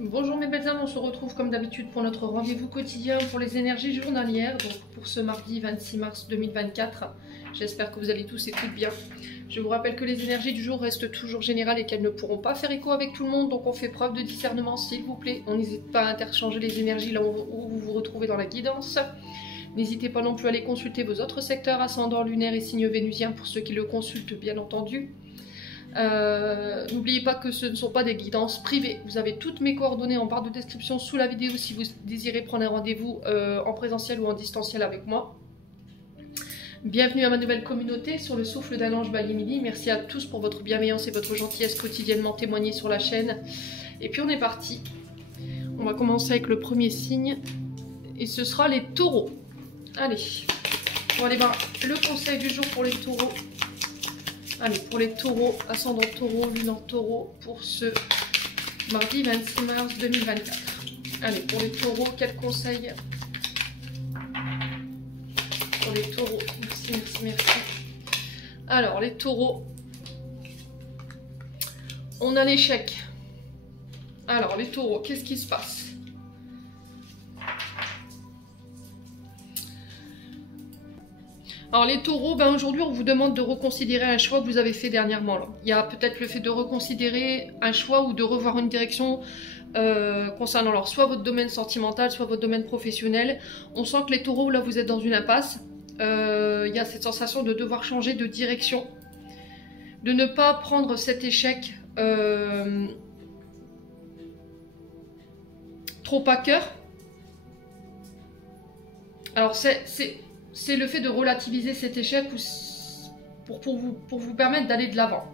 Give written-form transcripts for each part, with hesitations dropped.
Bonjour mes belles âmes, on se retrouve comme d'habitude pour notre rendez-vous quotidien pour les énergies journalières, donc pour ce mardi 26 mars 2024. J'espère que vous allez tous et toutes bien. Je vous rappelle que les énergies du jour restent toujours générales et qu'elles ne pourront pas faire écho avec tout le monde, donc on fait preuve de discernement s'il vous plaît. On n'hésite pas à interchanger les énergies là où vous vous retrouvez dans la guidance. N'hésitez pas non plus à aller consulter vos autres secteurs, ascendant, lunaire et signes vénusiens pour ceux qui le consultent bien entendu. N'oubliez pas que ce ne sont pas des guidances privées. Vous avez toutes mes coordonnées en barre de description sous la vidéo si vous désirez prendre un rendez-vous en présentiel ou en distanciel avec moi. Bienvenue à ma nouvelle communauté sur le souffle d'un ange by Emily. Merci à tous pour votre bienveillance et votre gentillesse quotidiennement témoignée sur la chaîne. Et puis on est parti. On va commencer avec le premier signe et ce sera les taureaux. Allez, on va aller voir le conseil du jour pour les taureaux. Allez, pour les taureaux, ascendant taureau, lune en taureau, pour ce mardi 26 mars 2024. Allez, pour les taureaux, quel conseil pour les taureaux? Merci, merci, merci. Alors, les taureaux, on a l'échec. Alors, les taureaux, qu'est-ce qui se passe? Alors les taureaux, ben aujourd'hui on vous demande de reconsidérer un choix que vous avez fait dernièrement. Là. Il y a peut-être le fait de reconsidérer un choix ou de revoir une direction concernant alors, soit votre domaine sentimental, soit votre domaine professionnel. On sent que les taureaux, là vous êtes dans une impasse. Il y a cette sensation de devoir changer de direction. De ne pas prendre cet échec trop à cœur. Alors c'est le fait de relativiser cet échec pour vous permettre d'aller de l'avant.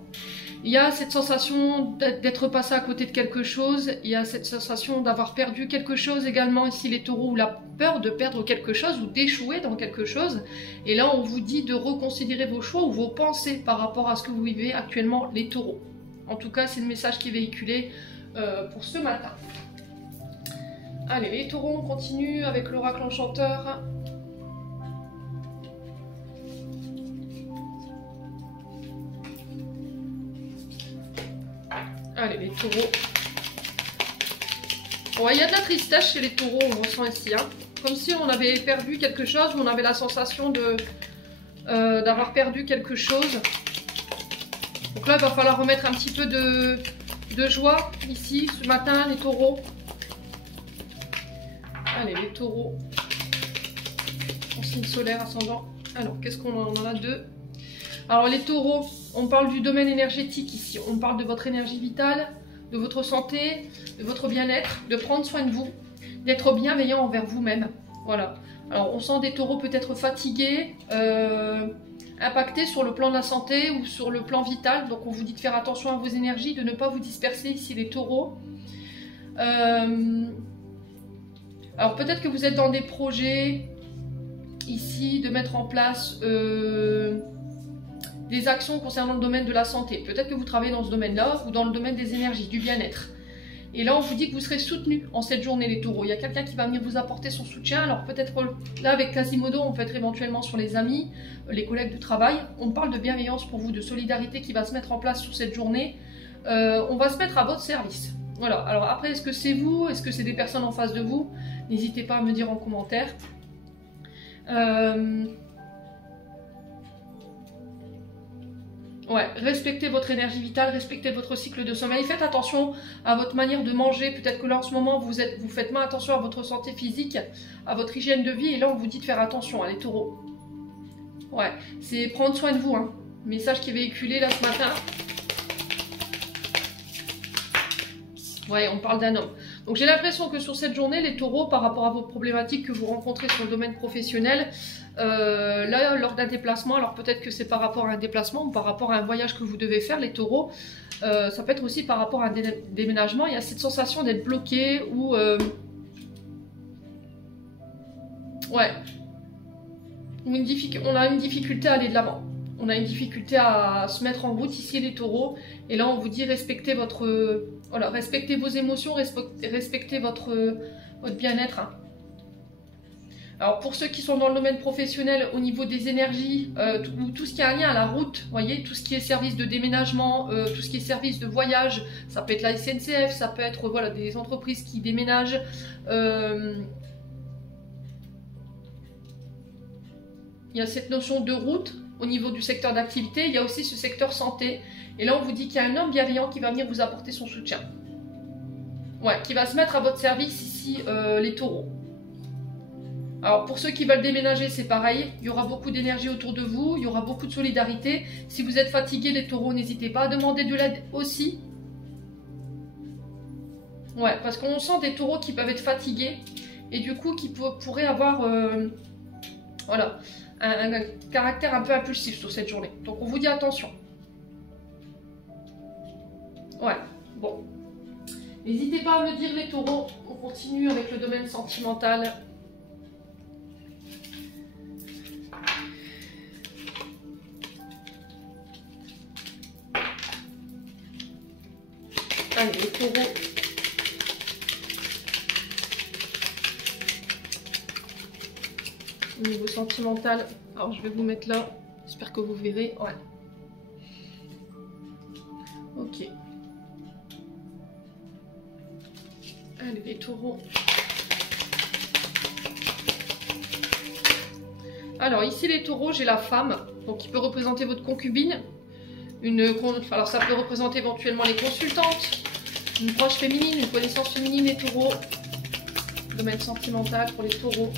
Il y a cette sensation d'être passé à côté de quelque chose, il y a cette sensation d'avoir perdu quelque chose également ici les taureaux, ou la peur de perdre quelque chose ou d'échouer dans quelque chose. Et là on vous dit de reconsidérer vos choix ou vos pensées par rapport à ce que vous vivez actuellement les taureaux. En tout cas c'est le message qui est véhiculé pour ce matin. Allez les taureaux, on continue avec l'oracle enchanteur. Allez, les taureaux. Bon, il y a de la tristesse chez les taureaux, on ressent ici. Hein. Comme si on avait perdu quelque chose, ou on avait la sensation d'avoir perdu quelque chose. Donc là, il va falloir remettre un petit peu de joie ici, ce matin, les taureaux. Allez, les taureaux. En signe solaire, ascendant. Alors, qu'est-ce qu'on en a deux? Alors les taureaux, on parle du domaine énergétique ici, on parle de votre énergie vitale, de votre santé, de votre bien-être, de prendre soin de vous, d'être bienveillant envers vous-même. Voilà. Alors on sent des taureaux peut-être fatigués, impactés sur le plan de la santé ou sur le plan vital. Donc on vous dit de faire attention à vos énergies, de ne pas vous disperser ici les taureaux. Alors peut-être que vous êtes dans des projets ici de mettre en place... des actions concernant le domaine de la santé. Peut-être que vous travaillez dans ce domaine-là ou dans le domaine des énergies, du bien-être. Et là, on vous dit que vous serez soutenu en cette journée, les taureaux. Il y a quelqu'un qui va venir vous apporter son soutien. Alors peut-être là, avec Quasimodo, on peut être éventuellement sur les amis, les collègues de travail. On parle de bienveillance pour vous, de solidarité qui va se mettre en place sur cette journée. On va se mettre à votre service. Voilà. Alors après, est-ce que c'est vous? Est-ce que c'est des personnes en face de vous? N'hésitez pas à me dire en commentaire. Ouais, respectez votre énergie vitale, respectez votre cycle de sommeil, faites attention à votre manière de manger. Peut-être que là en ce moment vous faites moins attention à votre santé physique, à votre hygiène de vie, et là on vous dit de faire attention, les taureaux. Ouais, c'est prendre soin de vous, hein. Message qui est véhiculé là ce matin. Ouais, on parle d'un homme. Donc j'ai l'impression que sur cette journée, les taureaux, par rapport à vos problématiques que vous rencontrez sur le domaine professionnel, là, lors d'un déplacement, alors peut-être que c'est par rapport à un déplacement ou par rapport à un voyage que vous devez faire, les taureaux, ça peut être aussi par rapport à un déménagement, il y a cette sensation d'être bloqué ou... ouais. On a une difficulté à aller de l'avant. On a une difficulté à se mettre en route ici les taureaux. Et là on vous dit respectez votre... voilà, respectez vos émotions, respectez votre bien-être. Hein. Alors pour ceux qui sont dans le domaine professionnel, au niveau des énergies, tout ce qui a un lien à la route, vous voyez, tout ce qui est service de déménagement, tout ce qui est service de voyage, ça peut être la SNCF, ça peut être voilà, des entreprises qui déménagent. Il y a cette notion de route au niveau du secteur d'activité, il y a aussi ce secteur santé. Et là on vous dit qu'il y a un homme bienveillant qui va venir vous apporter son soutien. Ouais, qui va se mettre à votre service ici, les taureaux. Alors pour ceux qui veulent déménager, c'est pareil, il y aura beaucoup d'énergie autour de vous, il y aura beaucoup de solidarité. Si vous êtes fatigués, les taureaux, n'hésitez pas à demander de l'aide aussi. Ouais, parce qu'on sent des taureaux qui peuvent être fatigués et du coup qui pourraient avoir voilà, un caractère un peu impulsif sur cette journée. Donc on vous dit attention. Ouais, bon. N'hésitez pas à me dire les taureaux, on continue avec le domaine sentimental. Allez, les taureaux. Au niveau sentimental, alors je vais vous mettre là, j'espère que vous verrez. Ouais. Ok. Allez, les taureaux. Alors ici les taureaux, j'ai la femme, donc qui peut représenter votre concubine. Alors ça peut représenter éventuellement les consultantes, une proche féminine, une connaissance féminine, les taureaux. Domaine sentimental pour les taureaux.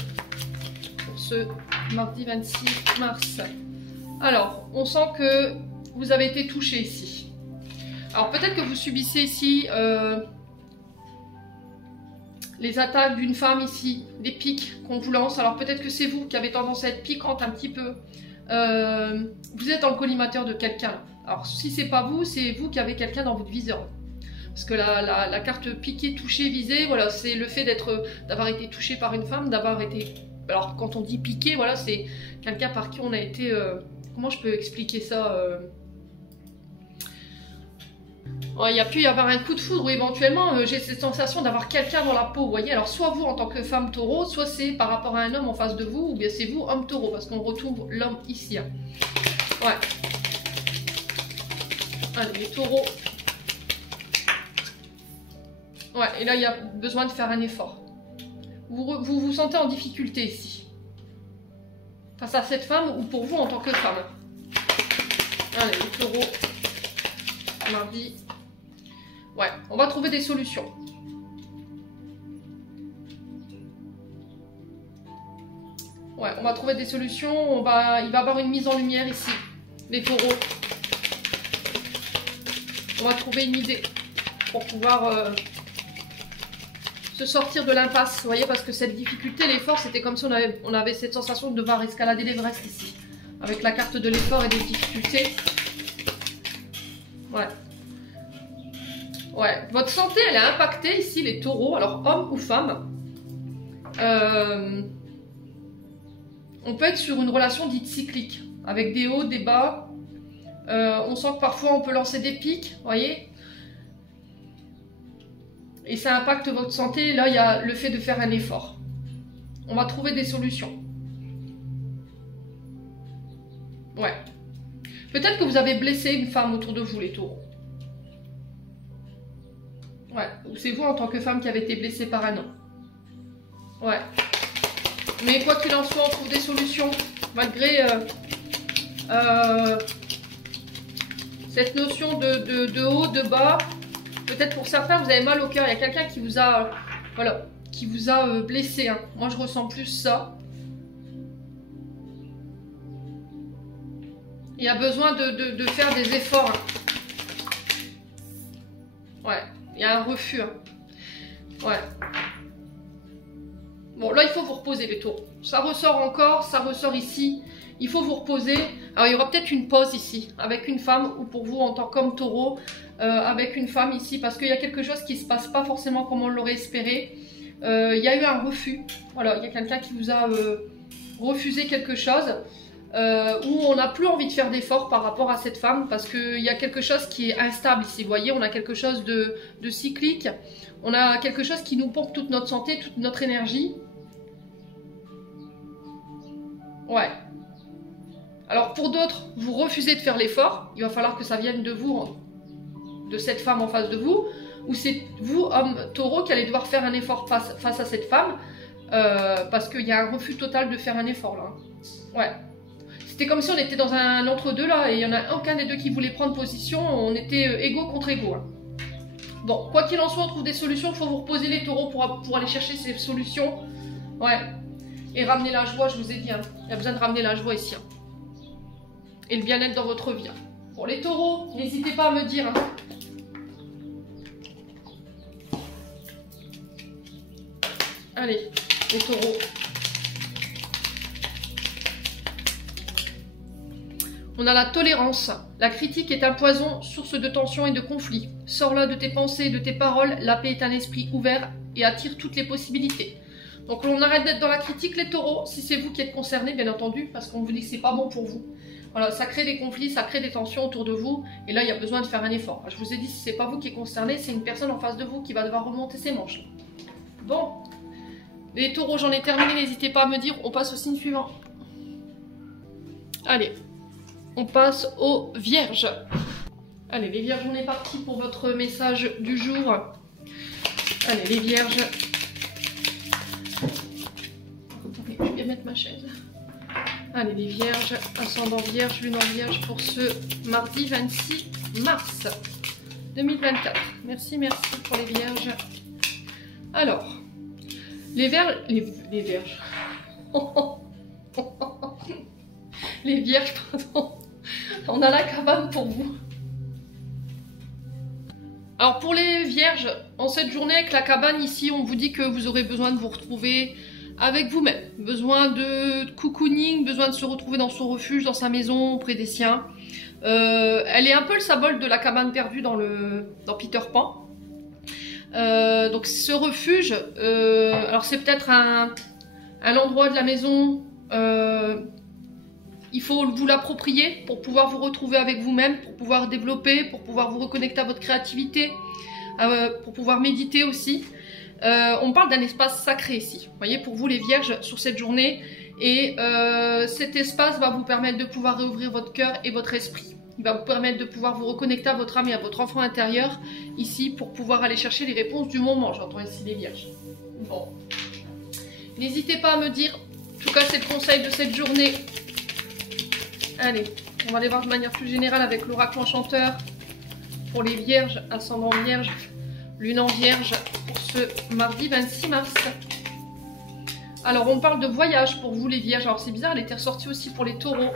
Pour ce mardi 26 mars. Alors, on sent que vous avez été touché ici. Alors peut-être que vous subissez ici les attaques d'une femme ici, des pics qu'on vous lance. Alors peut-être que c'est vous qui avez tendance à être piquante un petit peu. Vous êtes dans le collimateur de quelqu'un. Alors si c'est pas vous, c'est vous qui avez quelqu'un dans votre viseur. Parce que la carte piquée, touchée, visée, voilà, c'est le fait d'avoir été touché par une femme, d'avoir été... Alors quand on dit piqué, voilà, c'est quelqu'un par qui on a été... comment je peux expliquer ça il y a pu y avoir un coup de foudre ou éventuellement j'ai cette sensation d'avoir quelqu'un dans la peau, vous voyez. Alors soit vous en tant que femme taureau, soit c'est par rapport à un homme en face de vous, ou bien c'est vous homme taureau, parce qu'on retrouve l'homme ici. Hein. Ouais. Allez, les taureaux. Ouais, et là il y a besoin de faire un effort. Vous sentez en difficulté ici. Face à cette femme ou pour vous en tant que femme. Allez, les taureaux. Mardi. Ouais, on va trouver des solutions. Ouais, on va trouver des solutions. Il va y avoir une mise en lumière ici. Les taureaux. On va trouver une idée pour pouvoir se sortir de l'impasse. Vous voyez, parce que cette difficulté, l'effort, c'était comme si on avait cette sensation de devoir escalader l'Everest ici. Avec la carte de l'effort et des difficultés. Ouais. Ouais, votre santé, elle est impactée ici, les taureaux, alors homme ou femme. On peut être sur une relation dite cyclique, avec des hauts, des bas. On sent que parfois on peut lancer des pics, vous voyez. Et ça impacte votre santé. Là, il y a le fait de faire un effort. On va trouver des solutions. Ouais. Peut-être que vous avez blessé une femme autour de vous, les taureaux. Ouais, ou c'est vous en tant que femme qui avez été blessée par un homme. Ouais. Mais quoi qu'il en soit, on trouve des solutions. Malgré cette notion de haut, de bas. Peut-être pour certains, vous avez mal au cœur. Il y a quelqu'un qui vous a, voilà, qui vous a blessé. Hein. Moi, je ressens plus ça. Il y a besoin de faire des efforts. Hein. Ouais. Il y a un refus. Hein. Ouais. Bon, là, il faut vous reposer, les taureaux. Ça ressort encore, ça ressort ici. Il faut vous reposer. Alors, il y aura peut-être une pause ici, avec une femme, ou pour vous, en tant qu'homme taureau, avec une femme ici, parce qu'il y a quelque chose qui ne se passe pas forcément comme on l'aurait espéré. Il y a eu un refus. Voilà, il y a quelqu'un qui vous a refusé quelque chose. Où on n'a plus envie de faire d'efforts par rapport à cette femme parce qu'il y a quelque chose qui est instable ici, vous voyez, on a quelque chose de cyclique, on a quelque chose qui nous pompe toute notre santé, toute notre énergie. Ouais. Alors pour d'autres, vous refusez de faire l'effort. Il va falloir que ça vienne de vous, de cette femme en face de vous. Ou c'est vous, homme taureau, qui allez devoir faire un effort face à cette femme. Parce qu'il y a un refus total de faire un effort là. Ouais. C'était comme si on était dans un entre-deux là, et il n'y en a aucun des deux qui voulait prendre position. On était égaux contre égaux. Hein. Bon, quoi qu'il en soit, on trouve des solutions. Il faut vous reposer les taureaux pour aller chercher ces solutions. Ouais. Et ramener la joie, je vous ai dit. Hein. Il y a besoin de ramener la joie ici. Hein. Et le bien-être dans votre vie. Hein. Pour les taureaux, n'hésitez pas à me dire. Hein. Allez, les taureaux. On a la tolérance. La critique est un poison, source de tension et de conflit. Sors-la de tes pensées et de tes paroles. La paix est un esprit ouvert et attire toutes les possibilités. Donc on arrête d'être dans la critique, les taureaux, si c'est vous qui êtes concernés, bien entendu, parce qu'on vous dit que c'est pas bon pour vous. Voilà, ça crée des conflits, ça crée des tensions autour de vous, et là il y a besoin de faire un effort. Je vous ai dit, si c'est pas vous qui êtes concerné, c'est une personne en face de vous qui va devoir remonter ses manches. Bon, les taureaux, j'en ai terminé, n'hésitez pas à me dire, on passe au signe suivant. Allez. On passe aux vierges. Allez, les vierges, on est parti pour votre message du jour. Allez, les vierges. Attendez, je vais mettre ma chaise. Allez, les vierges, ascendant vierge, lune en vierge pour ce mardi 26 mars 2024. Merci, merci pour les vierges. Alors, les vierges... Les vierges. Les vierges, pardon. On a la cabane pour vous. Alors pour les vierges, en cette journée avec la cabane ici, on vous dit que vous aurez besoin de vous retrouver avec vous-même. Besoin de cocooning, besoin de se retrouver dans son refuge, dans sa maison, auprès des siens. Elle est un peu le symbole de la cabane perdue dans Peter Pan. Donc ce refuge, alors c'est peut-être un endroit de la maison... il faut vous l'approprier pour pouvoir vous retrouver avec vous-même, pour pouvoir développer, pour pouvoir vous reconnecter à votre créativité, pour pouvoir méditer aussi. On parle d'un espace sacré ici, vous voyez, pour vous les vierges sur cette journée. Et cet espace va vous permettre de pouvoir réouvrir votre cœur et votre esprit. Il va vous permettre de pouvoir vous reconnecter à votre âme et à votre enfant intérieur ici pour pouvoir aller chercher les réponses du moment. J'entends ici les vierges. Bon. N'hésitez pas à me dire, en tout cas c'est le conseil de cette journée. Allez, on va aller voir de manière plus générale avec l'oracle enchanteur pour les vierges, ascendant vierge, lune en vierge pour ce mardi 26 mars. Alors on parle de voyage pour vous les vierges, alors c'est bizarre, elle était ressortie aussi pour les taureaux.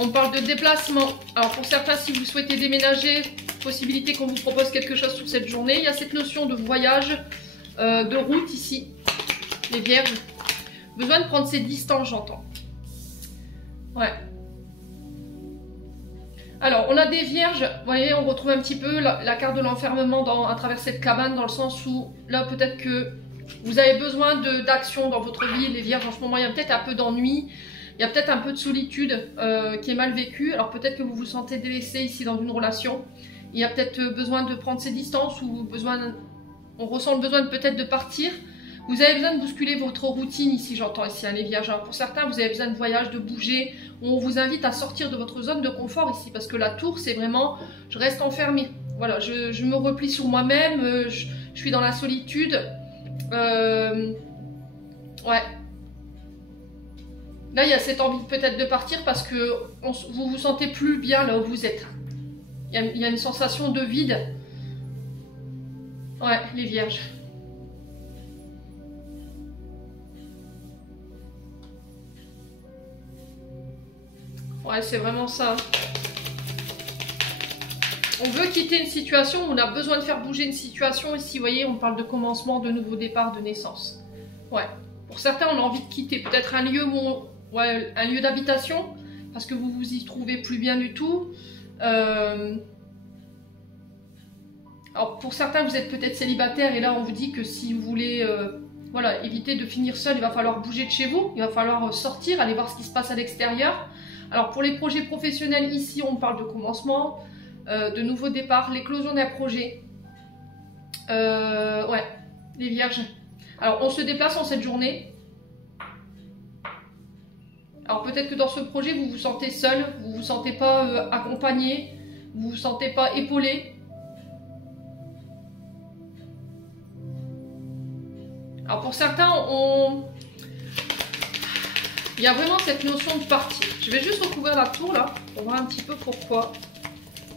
On parle de déplacement, alors pour certains si vous souhaitez déménager, possibilité qu'on vous propose quelque chose sur cette journée. Il y a cette notion de voyage, de route ici, les vierges. Besoin de prendre ses distances, j'entends. Ouais. Alors, on a des vierges, vous voyez, on retrouve un petit peu la carte de l'enfermement à travers cette cabane, dans le sens où, là, peut-être que vous avez besoin d'action dans votre vie, les vierges, en ce moment, il y a peut-être un peu d'ennui, il y a peut-être un peu de solitude qui est mal vécue, alors peut-être que vous vous sentez délaissé ici dans une relation, il y a peut-être besoin de prendre ses distances, ou on ressent le besoin peut-être de partir. Vous avez besoin de bousculer votre routine ici, j'entends ici, hein, les vierges. Alors pour certains, vous avez besoin de voyage, de bouger. On vous invite à sortir de votre zone de confort ici, parce que la tour, c'est vraiment, je reste enfermée. Voilà, je me replie sur moi-même, je suis dans la solitude. Ouais. Là, il y a cette envie peut-être de partir parce que vous vous sentez plus bien là où vous êtes. Il y a une sensation de vide. Ouais, les vierges. Ouais, c'est vraiment ça. On veut quitter une situation, on a besoin de faire bouger une situation. Ici, vous voyez, on parle de commencement, de nouveau départ, de naissance. Ouais. Pour certains, on a envie de quitter peut-être un lieu ouais, un lieu d'habitation, parce que vous vous y trouvez plus bien du tout. Alors, pour certains, vous êtes peut-être célibataire, et là, on vous dit que si vous voulez voilà, éviter de finir seul, il va falloir bouger de chez vous, il va falloir sortir, aller voir ce qui se passe à l'extérieur. Alors pour les projets professionnels, ici on parle de commencement, de nouveau départ, l'éclosion d'un projet. Ouais, les vierges. Alors on se déplace en cette journée. Alors peut-être que dans ce projet, vous vous sentez seul, vous vous sentez pas accompagné, vous vous sentez pas épaulé. Alors pour certains, il y a vraiment cette notion de partir. Je vais juste recouvrir la tour là, pour voir un petit peu pourquoi.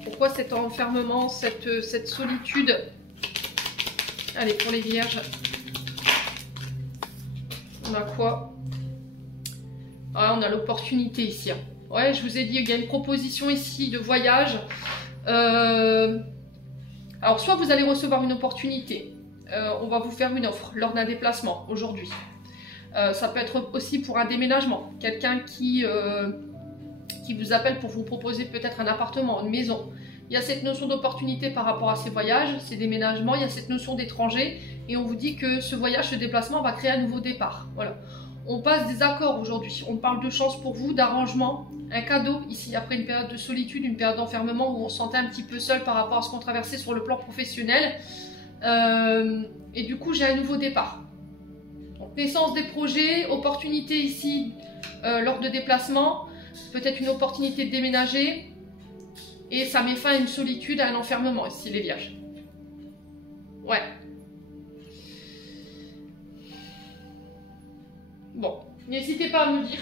Pourquoi cet enfermement, cette solitude. Allez, pour les vierges. On a quoi? Ah, on a l'opportunité ici. Ouais, je vous ai dit, il y a une proposition ici de voyage. Alors, soit vous allez recevoir une opportunité. On va vous faire une offre lors d'un déplacement aujourd'hui. Ça peut être aussi pour un déménagement. Quelqu'un qui vous appelle pour vous proposer peut-être un appartement, une maison. Il y a cette notion d'opportunité par rapport à ces voyages, ces déménagements. Il y a cette notion d'étranger. Et on vous dit que ce voyage, ce déplacement va créer un nouveau départ. Voilà. On passe des accords aujourd'hui. On parle de chance pour vous, d'arrangement, un cadeau ici après une période de solitude, une période d'enfermement où on se sentait un petit peu seul par rapport à ce qu'on traversait sur le plan professionnel. Et du coup, j'ai un nouveau départ. Donc, naissance des projets, opportunité ici lors de déplacement, peut-être une opportunité de déménager. Et ça met fin à une solitude, à un enfermement ici, les vierges. Ouais. Bon, n'hésitez pas à me dire.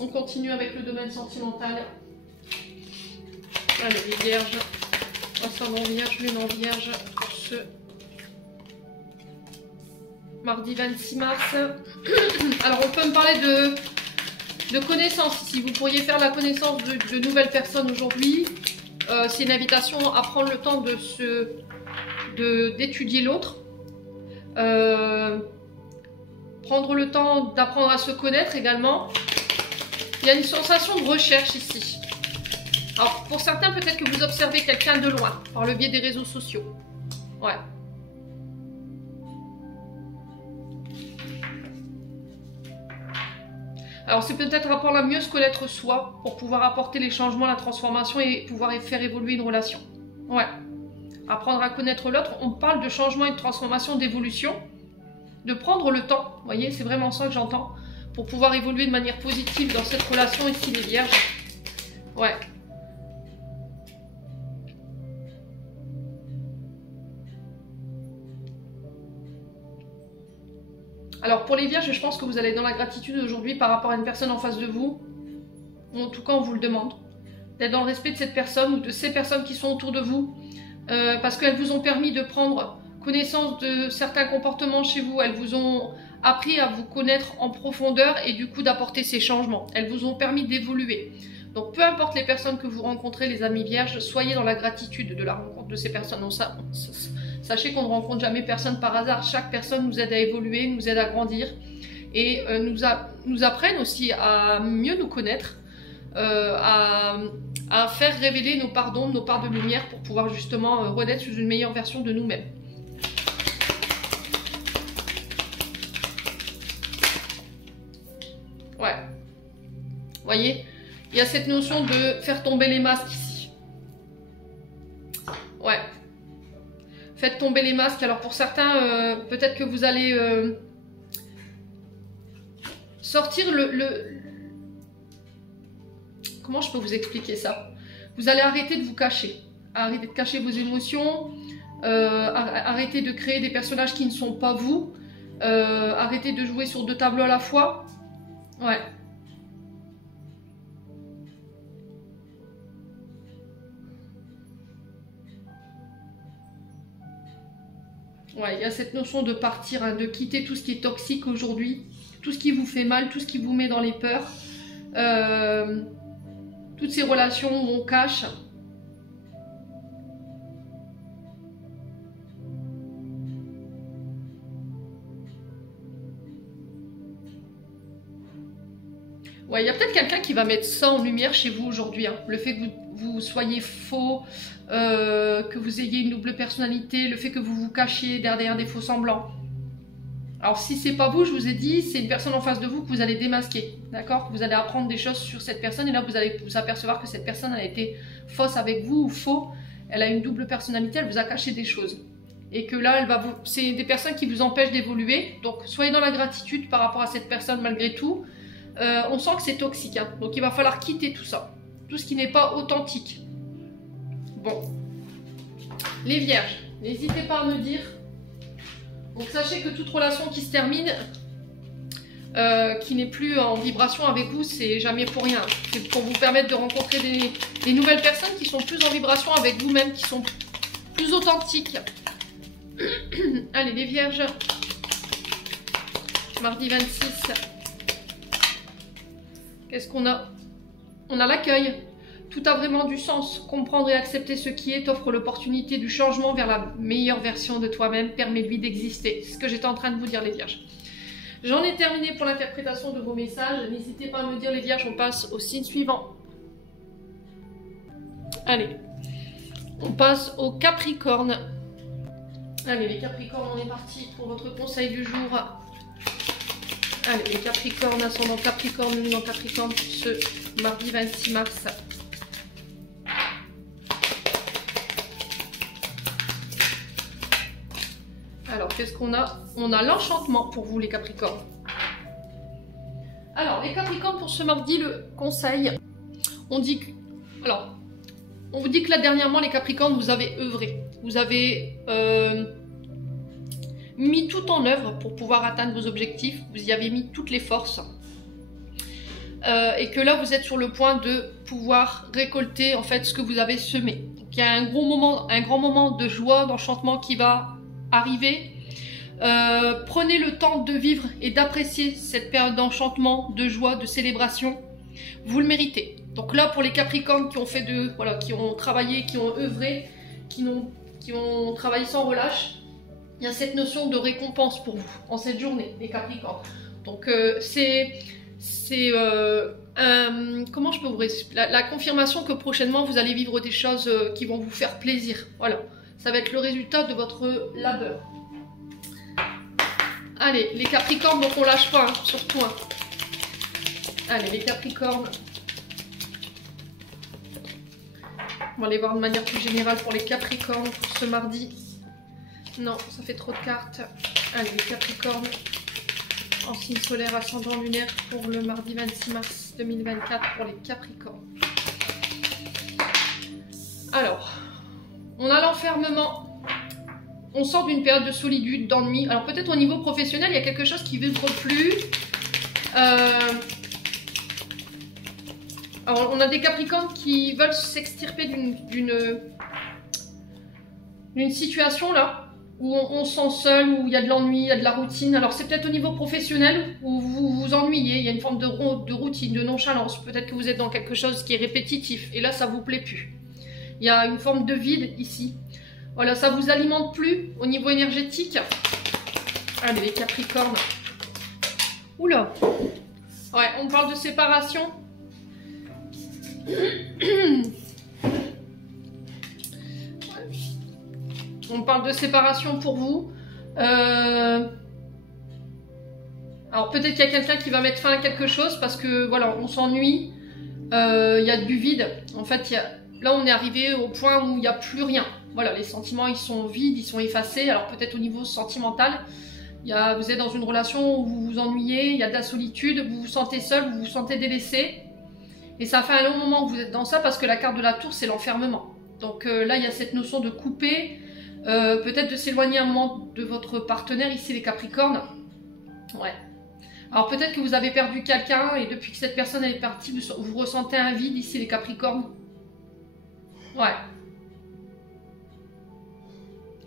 On continue avec le domaine sentimental. Allez, les vierges. Ascendant vierge, lune en vierge pour ce mardi 26 mars. Alors, on peut me parler de connaissances ici. Vous pourriez faire la connaissance de nouvelles personnes aujourd'hui. C'est une invitation à prendre le temps d'étudier l'autre. Prendre le temps d'apprendre à se connaître également. Il y a une sensation de recherche ici. Alors, pour certains, peut-être que vous observez quelqu'un de loin, par le biais des réseaux sociaux. Ouais. Alors, c'est peut-être apprendre à mieux se connaître soi, pour pouvoir apporter les changements, la transformation et pouvoir faire évoluer une relation. Ouais. Apprendre à connaître l'autre, on parle de changement et de transformation, d'évolution. De prendre le temps, vous voyez, c'est vraiment ça que j'entends, pour pouvoir évoluer de manière positive dans cette relation ici, les vierges. Ouais. Alors pour les vierges, je pense que vous allez être dans la gratitude aujourd'hui par rapport à une personne en face de vous, ou en tout cas on vous le demande, d'être dans le respect de cette personne ou de ces personnes qui sont autour de vous, parce qu'elles vous ont permis de prendre connaissance de certains comportements chez vous, elles vous ont appris à vous connaître en profondeur et du coup d'apporter ces changements, elles vous ont permis d'évoluer. Donc peu importe les personnes que vous rencontrez, les amis vierges, soyez dans la gratitude de la rencontre de ces personnes. Sachez qu'on ne rencontre jamais personne par hasard, chaque personne nous aide à évoluer, nous aide à grandir et nous apprennent aussi à mieux nous connaître, à faire révéler nos parts d'ombre, nos parts de lumière pour pouvoir justement renaître sous une meilleure version de nous-mêmes. Ouais. Vous voyez, il y a cette notion de faire tomber les masques ici. Ouais. Faites tomber les masques. Alors pour certains, peut-être que vous allez sortir Comment je peux vous expliquer ça? Vous allez arrêter de vous cacher. Arrêter de cacher vos émotions. Arrêter de créer des personnages qui ne sont pas vous. Arrêter de jouer sur deux tableaux à la fois. Ouais. Ouais, il y a cette notion de partir, hein, de quitter tout ce qui est toxique aujourd'hui, tout ce qui vous fait mal, tout ce qui vous met dans les peurs, toutes ces relations où on cache. Ouais, il y a peut-être quelqu'un qui va mettre ça en lumière chez vous aujourd'hui, hein. Le fait que vous soyez faux, que vous ayez une double personnalité, le fait que vous vous cachiez derrière des faux semblants. Alors si c'est pas vous, je vous ai dit, c'est une personne en face de vous que vous allez démasquer, d'accord? Vous allez apprendre des choses sur cette personne et là vous allez vous apercevoir que cette personne a été fausse avec vous ou faux. Elle a une double personnalité, elle vous a caché des choses. Et que là, c'est des personnes qui vous empêchent d'évoluer. Donc soyez dans la gratitude par rapport à cette personne malgré tout. on sent que c'est toxique. Hein. Donc il va falloir quitter tout ça. Tout ce qui n'est pas authentique. Bon. Les vierges, n'hésitez pas à me dire. Donc sachez que toute relation qui se termine, qui n'est plus en vibration avec vous, c'est jamais pour rien. C'est pour vous permettre de rencontrer des nouvelles personnes qui sont plus en vibration avec vous-même, qui sont plus authentiques. Allez, les vierges. Mardi 26. Qu'est-ce qu'on a? On a l'accueil. Tout a vraiment du sens. Comprendre et accepter ce qui est t'offre l'opportunité du changement vers la meilleure version de toi-même. Permet-lui d'exister. C'est ce que j'étais en train de vous dire, les vierges. J'en ai terminé pour l'interprétation de vos messages. N'hésitez pas à me dire, les vierges, on passe au signe suivant. Allez. On passe au Capricorne. Allez, les Capricornes, on est parti pour votre conseil du jour. Allez, les Capricornes, ascendant Capricorne, lune en Capricorne, pour ce mardi 26 mars. Alors, qu'est-ce qu'on a? On a l'enchantement pour vous, les Capricornes. Alors, les Capricornes, pour ce mardi, le conseil, on dit que... Alors, on vous dit que là, dernièrement, les Capricornes, vous avez œuvré. Vous avez mis tout en œuvre pour pouvoir atteindre vos objectifs. Vous y avez mis toutes les forces. Et que là, vous êtes sur le point de pouvoir récolter, en fait, ce que vous avez semé. Donc, il y a un grand moment de joie, d'enchantement qui va arriver. Prenez le temps de vivre et d'apprécier cette période d'enchantement, de joie, de célébration. Vous le méritez. Donc là, pour les Capricornes qui ont fait qui ont travaillé, qui ont œuvré, qui ont travaillé sans relâche, il y a cette notion de récompense pour vous en cette journée, les Capricornes. Donc comment je peux vous expliquer la confirmation que prochainement vous allez vivre des choses qui vont vous faire plaisir. Voilà, ça va être le résultat de votre labeur. Allez, les Capricornes, donc on lâche pas, hein, surtout. Hein. Allez, les Capricornes. On va aller voir de manière plus générale pour les Capricornes pour ce mardi. Non, ça fait trop de cartes. Allez, les Capricornes en signe solaire, ascendant lunaire pour le mardi 26 mars 2024 pour les Capricornes. Alors, on a l'enfermement. On sort d'une période de solitude, d'ennui. Alors peut-être au niveau professionnel, il y a quelque chose qui ne vibre plus. Alors on a des Capricornes qui veulent s'extirper d'une situation là, où on se sent seul, où il y a de l'ennui, il y a de la routine. Alors c'est peut-être au niveau professionnel où vous vous ennuyez, il y a une forme de routine, de nonchalance. Peut-être que vous êtes dans quelque chose qui est répétitif et là ça vous plaît plus. Il y a une forme de vide ici. Voilà, ça vous alimente plus au niveau énergétique. Allez, les Capricornes. Oula. Ouais, on parle de séparation. On parle de séparation pour vous. Alors peut-être qu'il y a quelqu'un qui va mettre fin à quelque chose parce que voilà, on s'ennuie. Il y a du vide. En fait, là on est arrivé au point où il n'y a plus rien. Voilà, les sentiments ils sont vides, ils sont effacés. Alors peut-être au niveau sentimental, vous êtes dans une relation où vous vous ennuyez, il y a de la solitude, vous vous sentez seul, vous vous sentez délaissé. Et ça fait un long moment que vous êtes dans ça parce que la carte de la tour c'est l'enfermement. Donc là il y a cette notion de couper, peut-être de s'éloigner un moment de votre partenaire, ici les Capricornes. Ouais. Alors peut-être que vous avez perdu quelqu'un et depuis que cette personne est partie, vous ressentez un vide ici les Capricornes. Ouais.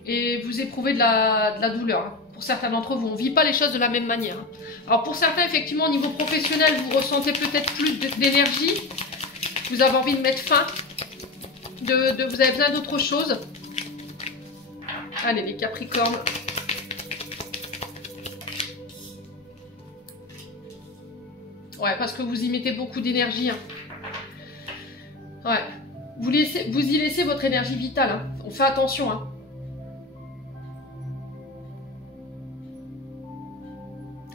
Et vous éprouvez de la douleur. Hein. Pour certains d'entre vous, on ne vit pas les choses de la même manière. Hein. Alors pour certains, effectivement, au niveau professionnel, vous ressentez peut-être plus d'énergie. Vous avez envie de mettre fin. Vous avez besoin d'autre chose. Allez, les Capricornes. Ouais, parce que vous y mettez beaucoup d'énergie. Hein. Ouais. Vous y laissez votre énergie vitale. Hein. On fait attention. Hein.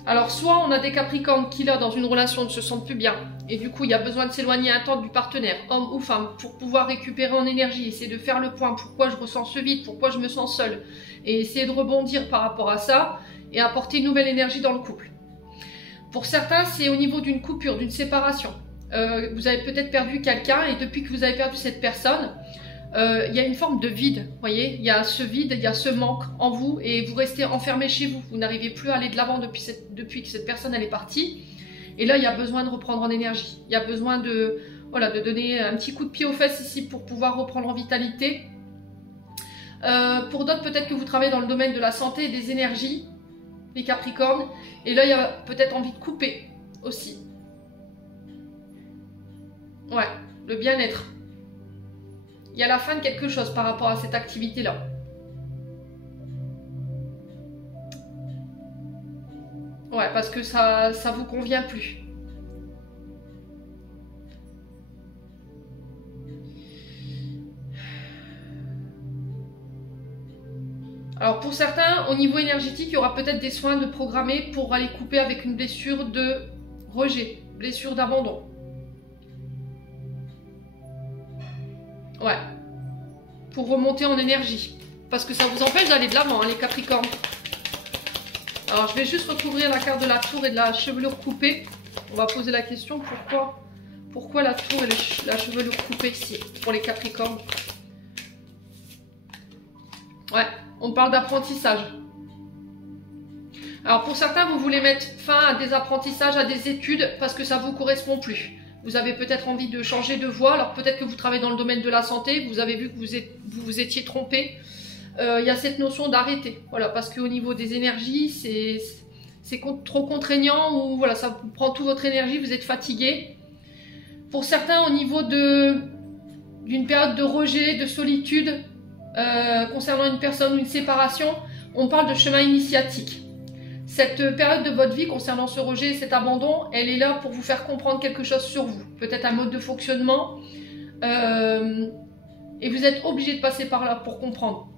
Alors, soit on a des Capricornes qui, là, dans une relation, ne se sentent plus bien. Et du coup, il y a besoin de s'éloigner un temps du partenaire, homme ou femme, pour pouvoir récupérer en énergie, essayer de faire le point. Pourquoi je ressens ce vide? Pourquoi je me sens seule? Et essayer de rebondir par rapport à ça et apporter une nouvelle énergie dans le couple. Pour certains, c'est au niveau d'une coupure, d'une séparation. Vous avez peut-être perdu quelqu'un et depuis que vous avez perdu cette personne, il y a une forme de vide, vous voyez, il y a ce vide, il y a ce manque en vous et vous restez enfermé chez vous. Vous n'arrivez plus à aller de l'avant depuis que cette personne elle est partie. Et là, il y a besoin de reprendre en énergie. Il y a besoin de, voilà, de donner un petit coup de pied aux fesses ici pour pouvoir reprendre en vitalité. Pour d'autres, peut-être que vous travaillez dans le domaine de la santé et des énergies, les Capricornes. Et là, il y a peut-être envie de couper aussi. Ouais, le bien-être. Il y a la fin de quelque chose par rapport à cette activité-là. Ouais, parce que ça vous convient plus. Alors pour certains, au niveau énergétique, il y aura peut-être des soins de programmer pour aller couper avec une blessure de rejet, blessure d'abandon. Ouais. Pour remonter en énergie. Parce que ça vous empêche d'aller de l'avant, hein, les Capricornes. Alors je vais juste recouvrir la carte de la tour et de la chevelure coupée. On va poser la question, pourquoi la tour et la chevelure coupée ici, pour les Capricornes? Ouais, on parle d'apprentissage. Alors pour certains, vous voulez mettre fin à des apprentissages, à des études, parce que ça ne vous correspond plus. Vous avez peut-être envie de changer de voie, alors peut-être que vous travaillez dans le domaine de la santé, vous avez vu que vous vous étiez trompé. Il y a cette notion d'arrêter, voilà, parce qu'au niveau des énergies, c'est trop contraignant, ou voilà, ça vous prend toute votre énergie, vous êtes fatigué. Pour certains, au niveau d'une période de rejet, de solitude, concernant une personne ou une séparation, on parle de chemin initiatique. Cette période de votre vie concernant ce rejet, cet abandon, elle est là pour vous faire comprendre quelque chose sur vous, peut-être un mode de fonctionnement, et vous êtes obligé de passer par là pour comprendre.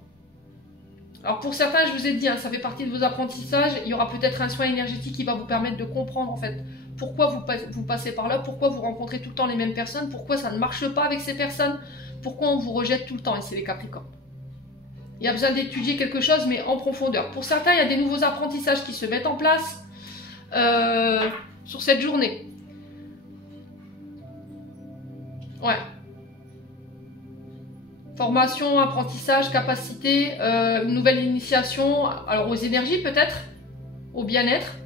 Alors pour certains, je vous ai dit, hein, ça fait partie de vos apprentissages, il y aura peut-être un soin énergétique qui va vous permettre de comprendre en fait pourquoi vous passez par là, pourquoi vous rencontrez tout le temps les mêmes personnes, pourquoi ça ne marche pas avec ces personnes, pourquoi on vous rejette tout le temps, et c'est les Capricornes. Il y a besoin d'étudier quelque chose, mais en profondeur. Pour certains, il y a des nouveaux apprentissages qui se mettent en place sur cette journée. Ouais. Formation, apprentissage, capacité, une nouvelle initiation, alors aux énergies peut-être, au bien-être.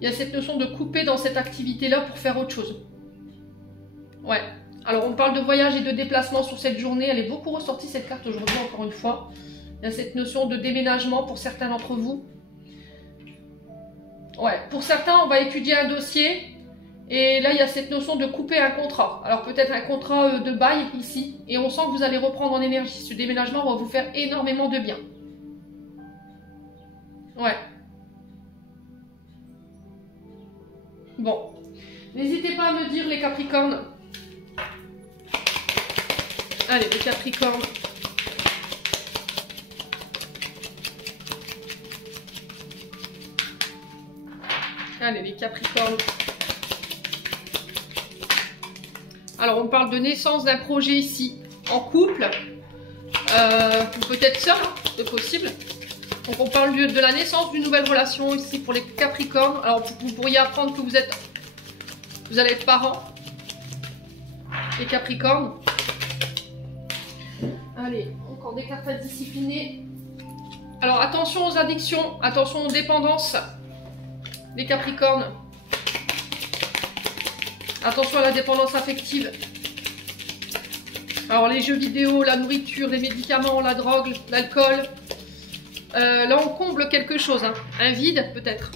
Il y a cette notion de couper dans cette activité-là pour faire autre chose. Ouais. Alors on parle de voyage et de déplacement sur cette journée, elle est beaucoup ressortie cette carte aujourd'hui encore une fois. Il y a cette notion de déménagement pour certains d'entre vous. Ouais, pour certains on va étudier un dossier et là il y a cette notion de couper un contrat. Alors peut-être un contrat de bail ici et on sent que vous allez reprendre en énergie. Ce déménagement va vous faire énormément de bien. Ouais. Bon, n'hésitez pas à me dire les Capricornes. Allez, les Capricornes. Allez, les Capricornes. Alors, on parle de naissance d'un projet ici, en couple, ou peut-être seul, hein, c'est possible. Donc, on parle de la naissance d'une nouvelle relation ici pour les Capricornes. Alors, vous pourriez apprendre que vous allez être parents, les Capricornes. Allez, encore des cartes à discipliner. Alors, attention aux addictions, attention aux dépendances, les Capricornes. Attention à la dépendance affective. Alors, les jeux vidéo, la nourriture, les médicaments, la drogue, l'alcool. Là, on comble quelque chose, hein. Un vide peut-être.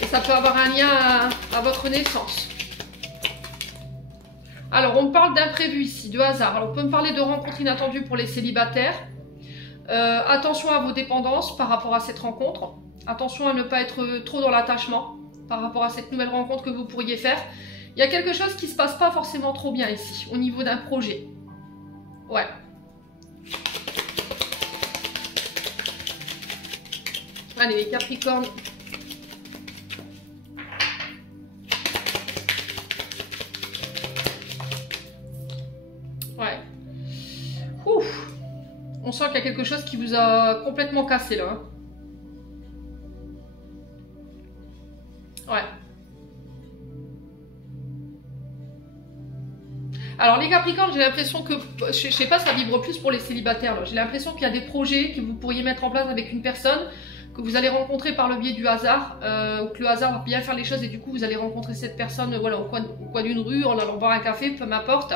Et ça peut avoir un lien à votre naissance. Alors, on parle d'imprévu ici, de hasard. Alors, on peut me parler de rencontres inattendues pour les célibataires. Attention à vos dépendances par rapport à cette rencontre. Attention à ne pas être trop dans l'attachement par rapport à cette nouvelle rencontre que vous pourriez faire. Il y a quelque chose qui ne se passe pas forcément trop bien ici, au niveau d'un projet. Ouais. Allez, les Capricornes. Ouais. Ouf. On sent qu'il y a quelque chose qui vous a complètement cassé là. Hein. Alors les Capricornes, j'ai l'impression que, je sais pas, ça vibre plus pour les célibataires. J'ai l'impression qu'il y a des projets que vous pourriez mettre en place avec une personne que vous allez rencontrer par le biais du hasard, ou que le hasard va bien faire les choses et du coup vous allez rencontrer cette personne voilà, au coin d'une rue, en allant boire un café, peu m'importe.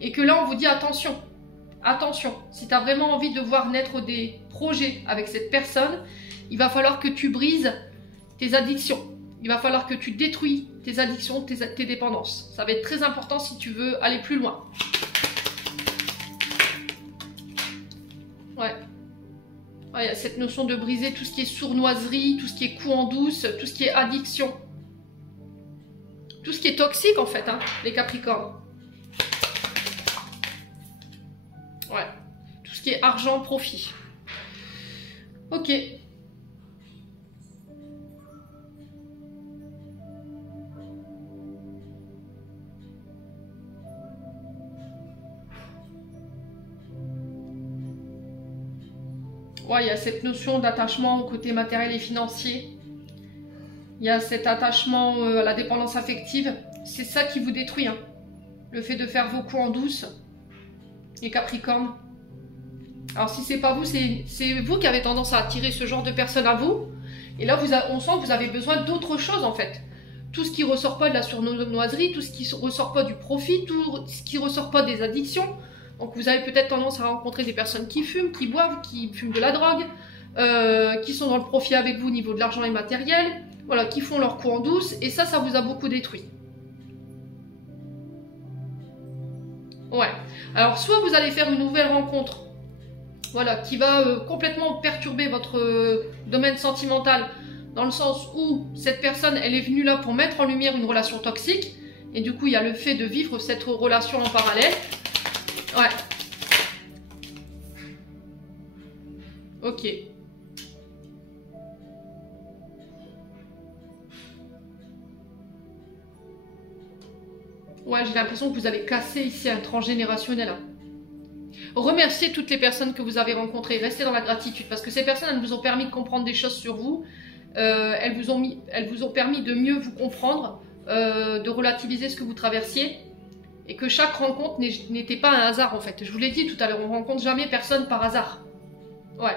Et que là on vous dit attention, attention, si tu as vraiment envie de voir naître des projets avec cette personne, il va falloir que tu brises tes addictions. Il va falloir que tu détruis tes addictions, tes dépendances. Ça va être très important si tu veux aller plus loin. Ouais. Il y a cette notion de briser tout ce qui est sournoiserie, tout ce qui est coup en douce, tout ce qui est addiction. Tout ce qui est toxique en fait, hein, les Capricornes. Ouais. Tout ce qui est argent, profit. Ok. Ouais, il y a cette notion d'attachement au côté matériel et financier. Il y a cet attachement à la dépendance affective. C'est ça qui vous détruit. Hein. Le fait de faire vos coups en douce. Les Capricornes. Alors si c'est pas vous, c'est vous qui avez tendance à attirer ce genre de personnes à vous. Et là, on sent que vous avez besoin d'autre chose en fait. Tout ce qui ressort pas de la surnoiserie, tout ce qui ressort pas du profit, tout ce qui ressort pas des addictions. Donc vous avez peut-être tendance à rencontrer des personnes qui fument, qui boivent, qui fument de la drogue, qui sont dans le profit avec vous au niveau de l'argent et matériel, voilà, qui font leur coup en douce, et ça vous a beaucoup détruit. Ouais. Alors soit vous allez faire une nouvelle rencontre, voilà, qui va complètement perturber votre domaine sentimental, dans le sens où cette personne, elle est venue là pour mettre en lumière une relation toxique, et du coup il y a le fait de vivre cette relation en parallèle. Ouais. Ok. Ouais, j'ai l'impression que vous allez casser ici un transgénérationnel. Hein. Remerciez toutes les personnes que vous avez rencontrées. Restez dans la gratitude parce que ces personnes, elles vous ont permis de comprendre des choses sur vous. Elles vous ont permis de mieux vous comprendre, de relativiser ce que vous traversiez. Et que chaque rencontre n'était pas un hasard en fait. Je vous l'ai dit tout à l'heure, on rencontre jamais personne par hasard. Ouais.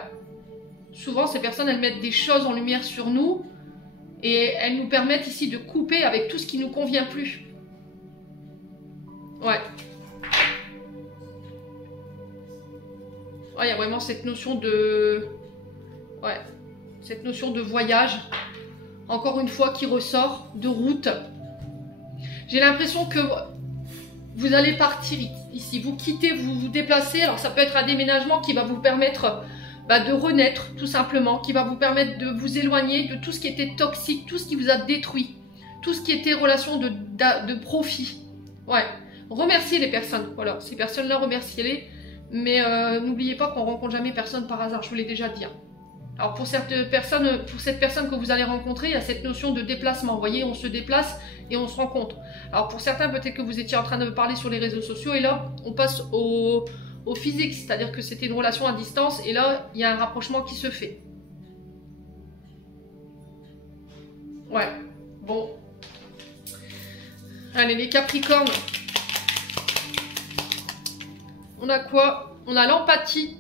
Souvent ces personnes, elles mettent des choses en lumière sur nous et elles nous permettent ici de couper avec tout ce qui nous convient plus. Ouais. Ouais, il y a vraiment cette notion de... Ouais. Cette notion de voyage. Encore une fois, qui ressort, de route. J'ai l'impression que... Vous allez partir ici, vous quittez, vous vous déplacez. Alors ça peut être un déménagement qui va vous permettre de renaître tout simplement, qui va vous permettre de vous éloigner de tout ce qui était toxique, tout ce qui vous a détruit, tout ce qui était relation de profit. Ouais, remerciez les personnes, voilà, ces personnes-là, remerciez-les. Mais n'oubliez pas qu'on rencontre jamais personne par hasard, je vous l'ai déjà dit. Hein. Alors pour cette personne que vous allez rencontrer, il y a cette notion de déplacement. Vous voyez, on se déplace et on se rencontre. Alors pour certains, peut-être que vous étiez en train de me parler sur les réseaux sociaux et là, on passe au physique, c'est-à-dire que c'était une relation à distance et là, il y a un rapprochement qui se fait. Ouais, bon. Allez, les Capricornes. On a quoi? On a l'empathie.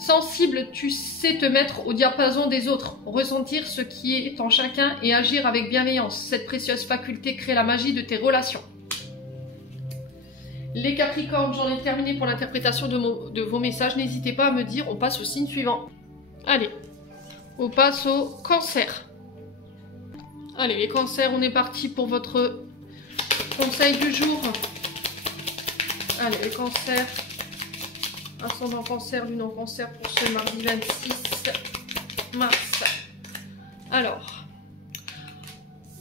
Sensible, tu sais te mettre au diapason des autres, ressentir ce qui est en chacun et agir avec bienveillance. Cette précieuse faculté crée la magie de tes relations. Les Capricornes, j'en ai terminé pour l'interprétation de vos messages. N'hésitez pas à me dire, on passe au signe suivant. Allez, on passe au Cancer. Allez, les Cancers, on est parti pour votre conseil du jour. Allez, les Cancers. Ascendant Cancer, Lune en Cancer pour ce mardi 26 mars. Alors,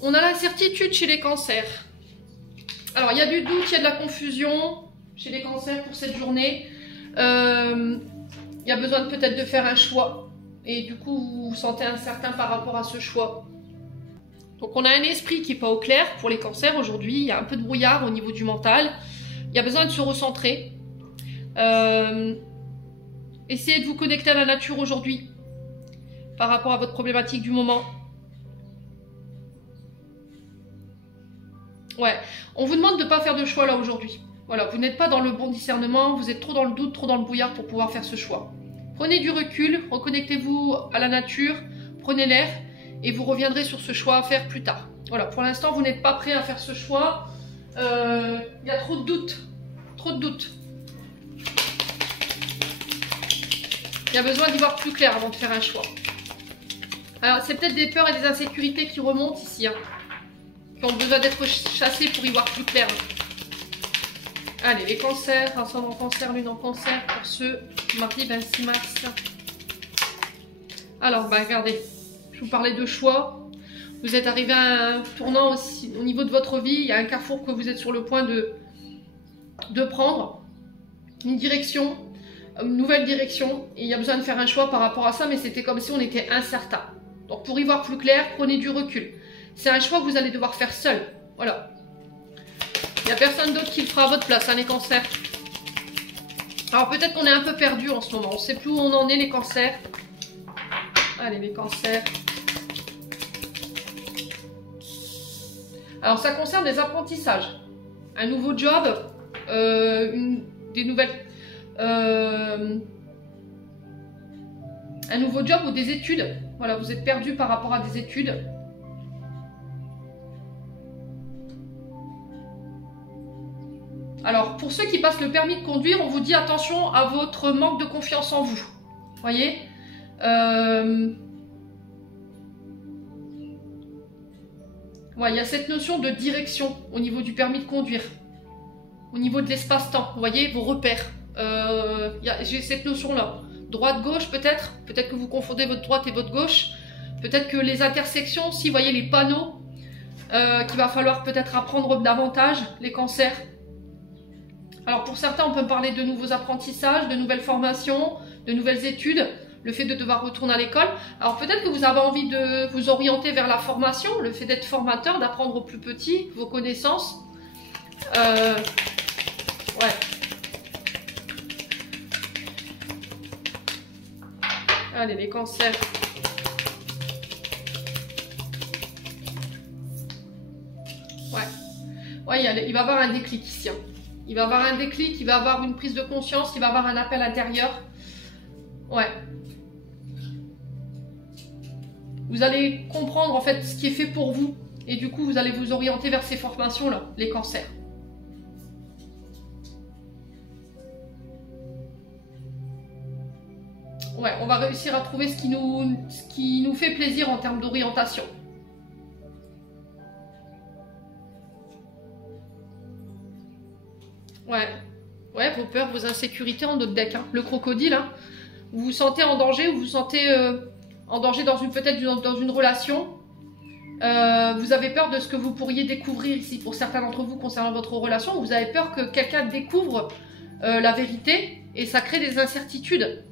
on a l'incertitude chez les Cancers. Alors, il y a du doute, il y a de la confusion chez les Cancers pour cette journée. Il y a besoin peut-être de faire un choix. Et du coup, vous vous sentez incertain par rapport à ce choix. Donc, on a un esprit qui n'est pas au clair pour les Cancers aujourd'hui. Il y a un peu de brouillard au niveau du mental. Il y a besoin de se recentrer. Essayez de vous connecter à la nature aujourd'hui par rapport à votre problématique du moment. Ouais, on vous demande de ne pas faire de choix là aujourd'hui. Voilà, vous n'êtes pas dans le bon discernement, vous êtes trop dans le doute, trop dans le brouillard pour pouvoir faire ce choix. Prenez du recul, reconnectez-vous à la nature, prenez l'air et vous reviendrez sur ce choix à faire plus tard. Voilà, pour l'instant, vous n'êtes pas prêt à faire ce choix. Il y a trop de doutes. Trop de doutes. Il y a besoin d'y voir plus clair avant de faire un choix. Alors, c'est peut-être des peurs et des insécurités qui remontent ici. Hein, qui ont besoin d'être chassées pour y voir plus clair. Allez, les cancers, ascendant cancer, lune en cancer, pour ce mardi 26 mars. Alors, bah, regardez, je vous parlais de choix. Vous êtes arrivé à un tournant aussi, au niveau de votre vie. Il y a un carrefour que vous êtes sur le point de prendre. Une direction, une nouvelle direction. Et il y a besoin de faire un choix par rapport à ça, mais c'était comme si on était incertain. Donc, pour y voir plus clair, prenez du recul. C'est un choix que vous allez devoir faire seul. Voilà. Il n'y a personne d'autre qui le fera à votre place, hein, les cancers. Alors, peut-être qu'on est un peu perdu en ce moment. On ne sait plus où on en est, les cancers. Allez, les cancers. Alors, ça concerne des apprentissages. Un nouveau job, des nouvelles... un nouveau job ou des études. Voilà, vous êtes perdu par rapport à des études. Alors, pour ceux qui passent le permis de conduire, on vous dit attention à votre manque de confiance en vous. Voyez, ouais, il y a cette notion de direction au niveau du permis de conduire. Au niveau de l'espace-temps, vous voyez, vos repères. J'ai cette notion-là. Droite-gauche, peut-être. Peut-être que vous confondez votre droite et votre gauche. Peut-être que les intersections, si vous voyez les panneaux, qu'il va falloir peut-être apprendre davantage, les cancers. Alors pour certains, on peut parler de nouveaux apprentissages, de nouvelles formations, de nouvelles études, le fait de devoir retourner à l'école. Alors peut-être que vous avez envie de vous orienter vers la formation, le fait d'être formateur, d'apprendre aux plus petits vos connaissances. Ouais. Allez, les cancers. Ouais. Ouais, il va y avoir un déclic ici. Hein. Il va avoir un déclic, il va avoir une prise de conscience, il va avoir un appel intérieur. Ouais. Vous allez comprendre en fait ce qui est fait pour vous. Et du coup, vous allez vous orienter vers ces formations-là, les cancers. Ouais, on va réussir à trouver ce qui nous fait plaisir en termes d'orientation. Ouais. Ouais, vos peurs, vos insécurités en notre deck. Hein. Le crocodile, hein. Vous vous sentez en danger, vous vous sentez en danger peut-être dans une relation. Vous avez peur de ce que vous pourriez découvrir ici. Pour certains d'entre vous concernant votre relation, vous avez peur que quelqu'un découvre la vérité et ça crée des incertitudes.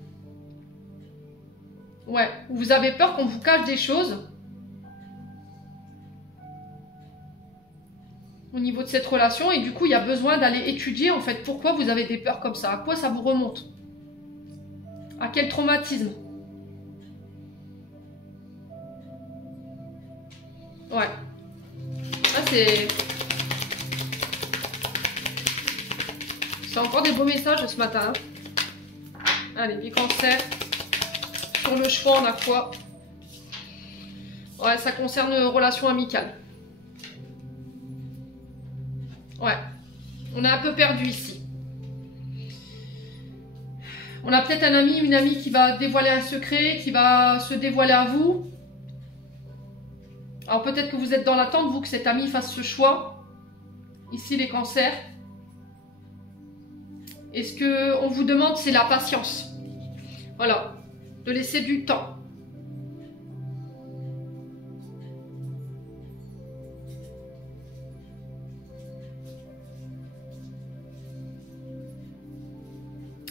Ouais, vous avez peur qu'on vous cache des choses au niveau de cette relation et du coup il y a besoin d'aller étudier en fait pourquoi vous avez des peurs comme ça, à quoi ça vous remonte, à quel traumatisme. Ouais, ça c'est encore des beaux messages ce matin. Hein. Allez, les cancers. Sur le choix, on a quoi? Ouais, ça concerne relations amicales. Ouais, on est un peu perdu ici. On a peut-être un ami, une amie qui va dévoiler un secret, qui va se dévoiler à vous. Alors peut-être que vous êtes dans l'attente, vous, que cet ami fasse ce choix. Ici, les cancers. Et ce qu'on vous demande, c'est la patience. Voilà. De laisser du temps.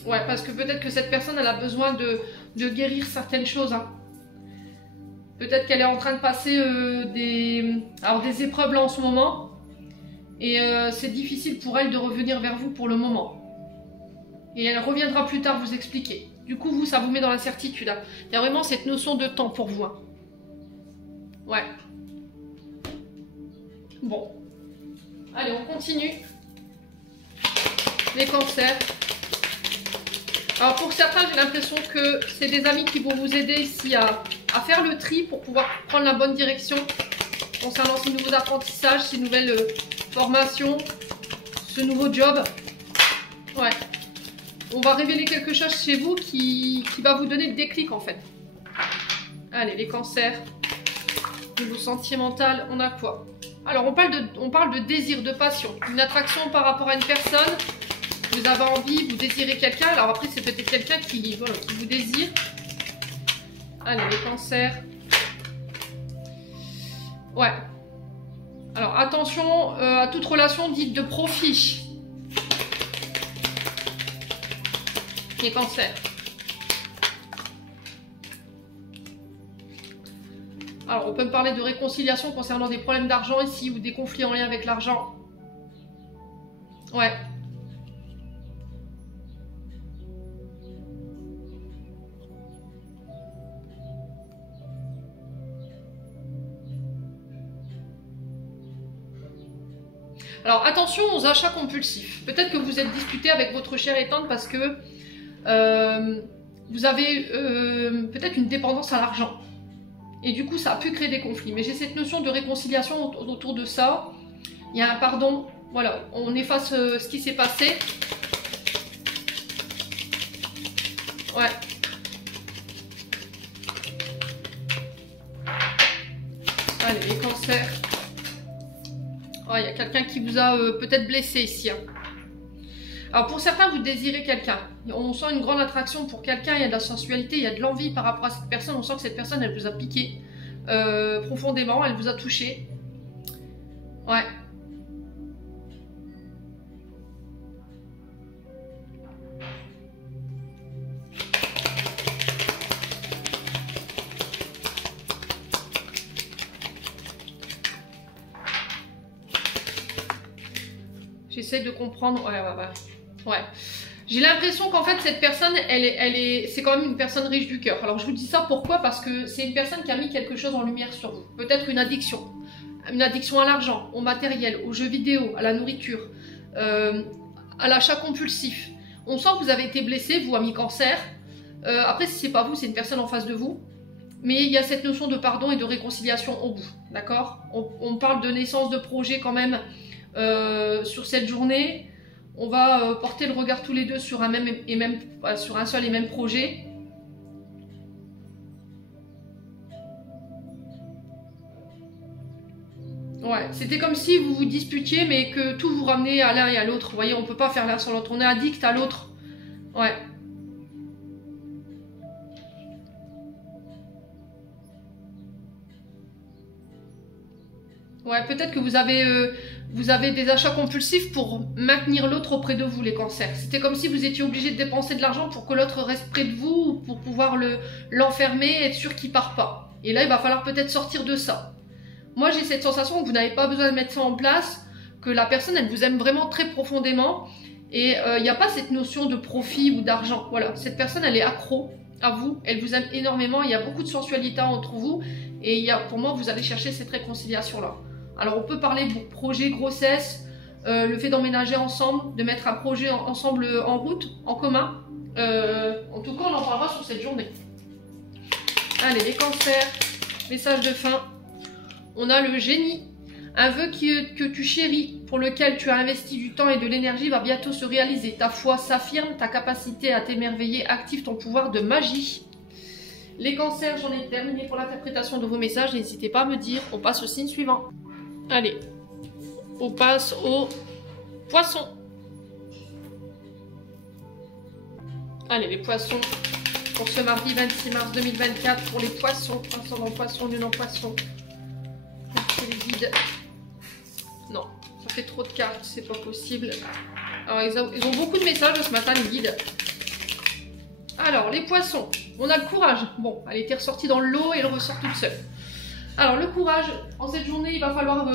Ouais, parce que peut-être que cette personne, elle a besoin de guérir certaines choses. Hein. Peut-être qu'elle est en train de passer des épreuves là en ce moment. Et c'est difficile pour elle de revenir vers vous pour le moment. Et elle reviendra plus tard vous expliquer. Du coup, vous, ça vous met dans l'incertitude. Hein. Il y a vraiment cette notion de temps pour vous. Hein. Ouais. Bon. Allez, on continue. Les cancers. Alors pour certains, j'ai l'impression que c'est des amis qui vont vous aider ici à faire le tri pour pouvoir prendre la bonne direction concernant ces nouveaux apprentissages, ces nouvelles formations, ce nouveau job. Ouais. On va révéler quelque chose chez vous qui va vous donner le déclic en fait. Allez, les cancers. Niveau sentimental, on a quoi? Alors, on parle de désir, de passion. Une attraction par rapport à une personne. Vous avez envie, vous désirez quelqu'un. Alors après, c'est peut-être quelqu'un qui vous désire. Allez, les cancers. Ouais. Alors, attention à toute relation dite de profit. Les cancers. Alors, on peut me parler de réconciliation concernant des problèmes d'argent ici ou des conflits en lien avec l'argent. Ouais. Alors, attention aux achats compulsifs. Peut-être que vous êtes disputé avec votre chère et tante parce que vous avez peut-être une dépendance à l'argent. Et du coup, ça a pu créer des conflits. Mais j'ai cette notion de réconciliation autour de ça. Il y a un pardon. Voilà, on efface ce qui s'est passé. Ouais. Allez, les cancers. Oh, il y a quelqu'un qui vous a peut-être blessé ici. Hein. Alors pour certains, vous désirez quelqu'un. On sent une grande attraction pour quelqu'un, il y a de la sensualité, il y a de l'envie par rapport à cette personne. On sent que cette personne, elle vous a piqué profondément, elle vous a touché. Ouais. J'essaie de comprendre. Ouais. J'ai l'impression qu'en fait, cette personne, c'est quand même une personne riche du cœur. Alors, je vous dis ça pourquoi? Parce que c'est une personne qui a mis quelque chose en lumière sur vous. Peut-être une addiction. Une addiction à l'argent, au matériel, aux jeux vidéo, à la nourriture, à l'achat compulsif. On sent que vous avez été blessé, vous, ami cancer. Après, si c'est pas vous, c'est une personne en face de vous. Mais il y a cette notion de pardon et de réconciliation au bout. D'accord? On parle de naissance de projet quand même sur cette journée. On va porter le regard tous les deux sur sur un seul et même projet. Ouais, c'était comme si vous vous disputiez, mais que tout vous ramenait à l'un et à l'autre. Vous voyez, on ne peut pas faire l'un sans l'autre. On est addict à l'autre. Ouais. Ouais, peut-être que vous avez des achats compulsifs pour maintenir l'autre auprès de vous, les cancers. C'était comme si vous étiez obligé de dépenser de l'argent pour que l'autre reste près de vous, ou pour pouvoir l'enfermer, être sûr qu'il ne part pas. Et là, il va falloir peut-être sortir de ça. Moi, j'ai cette sensation que vous n'avez pas besoin de mettre ça en place, que la personne, elle vous aime vraiment très profondément, et il n'y a pas cette notion de profit ou d'argent. Voilà, cette personne, elle est accro à vous, elle vous aime énormément, il y a beaucoup de sensualité entre vous, et pour moi, vous allez chercher cette réconciliation-là. Alors, on peut parler de projet grossesse, le fait d'emménager ensemble, de mettre un projet ensemble en route, en commun. En tout cas, on en parlera sur cette journée. Allez, les cancers, message de fin. On a le génie. Un vœu que tu chéris, pour lequel tu as investi du temps et de l'énergie, va bientôt se réaliser. Ta foi s'affirme, ta capacité à t'émerveiller active ton pouvoir de magie. Les cancers, j'en ai terminé pour l'interprétation de vos messages. N'hésitez pas à me dire. On passe au signe suivant. Allez, on passe aux poissons. Allez, les poissons, pour ce mardi 26 mars 2024, pour les poissons, ascendant poisson, lune en poisson. Merci les guides. Non, ça fait trop de cartes, c'est pas possible. Alors, ils ont beaucoup de messages ce matin, les guides. Alors, les poissons, on a le courage. Bon, elle était ressortie dans l'eau et elle ressort toute seule. Alors, le courage, en cette journée, il va falloir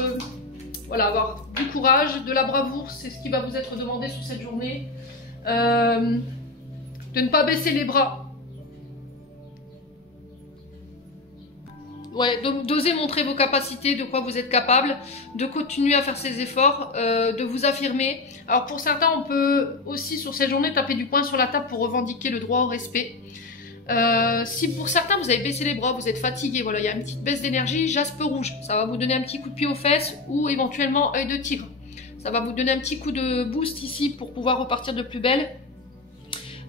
avoir du courage, de la bravoure, c'est ce qui va vous être demandé sur cette journée. De ne pas baisser les bras. ouais, d'oser montrer vos capacités, de quoi vous êtes capable, de continuer à faire ces efforts, de vous affirmer. Alors pour certains, on peut aussi sur cette journée taper du poing sur la table pour revendiquer le droit au respect. Si pour certains vous avez baissé les bras, vous êtes fatigué, voilà, il y a une petite baisse d'énergie, jaspe rouge, ça va vous donner un petit coup de pied aux fesses ou éventuellement œil de tigre. Ça va vous donner un petit coup de boost ici pour pouvoir repartir de plus belle.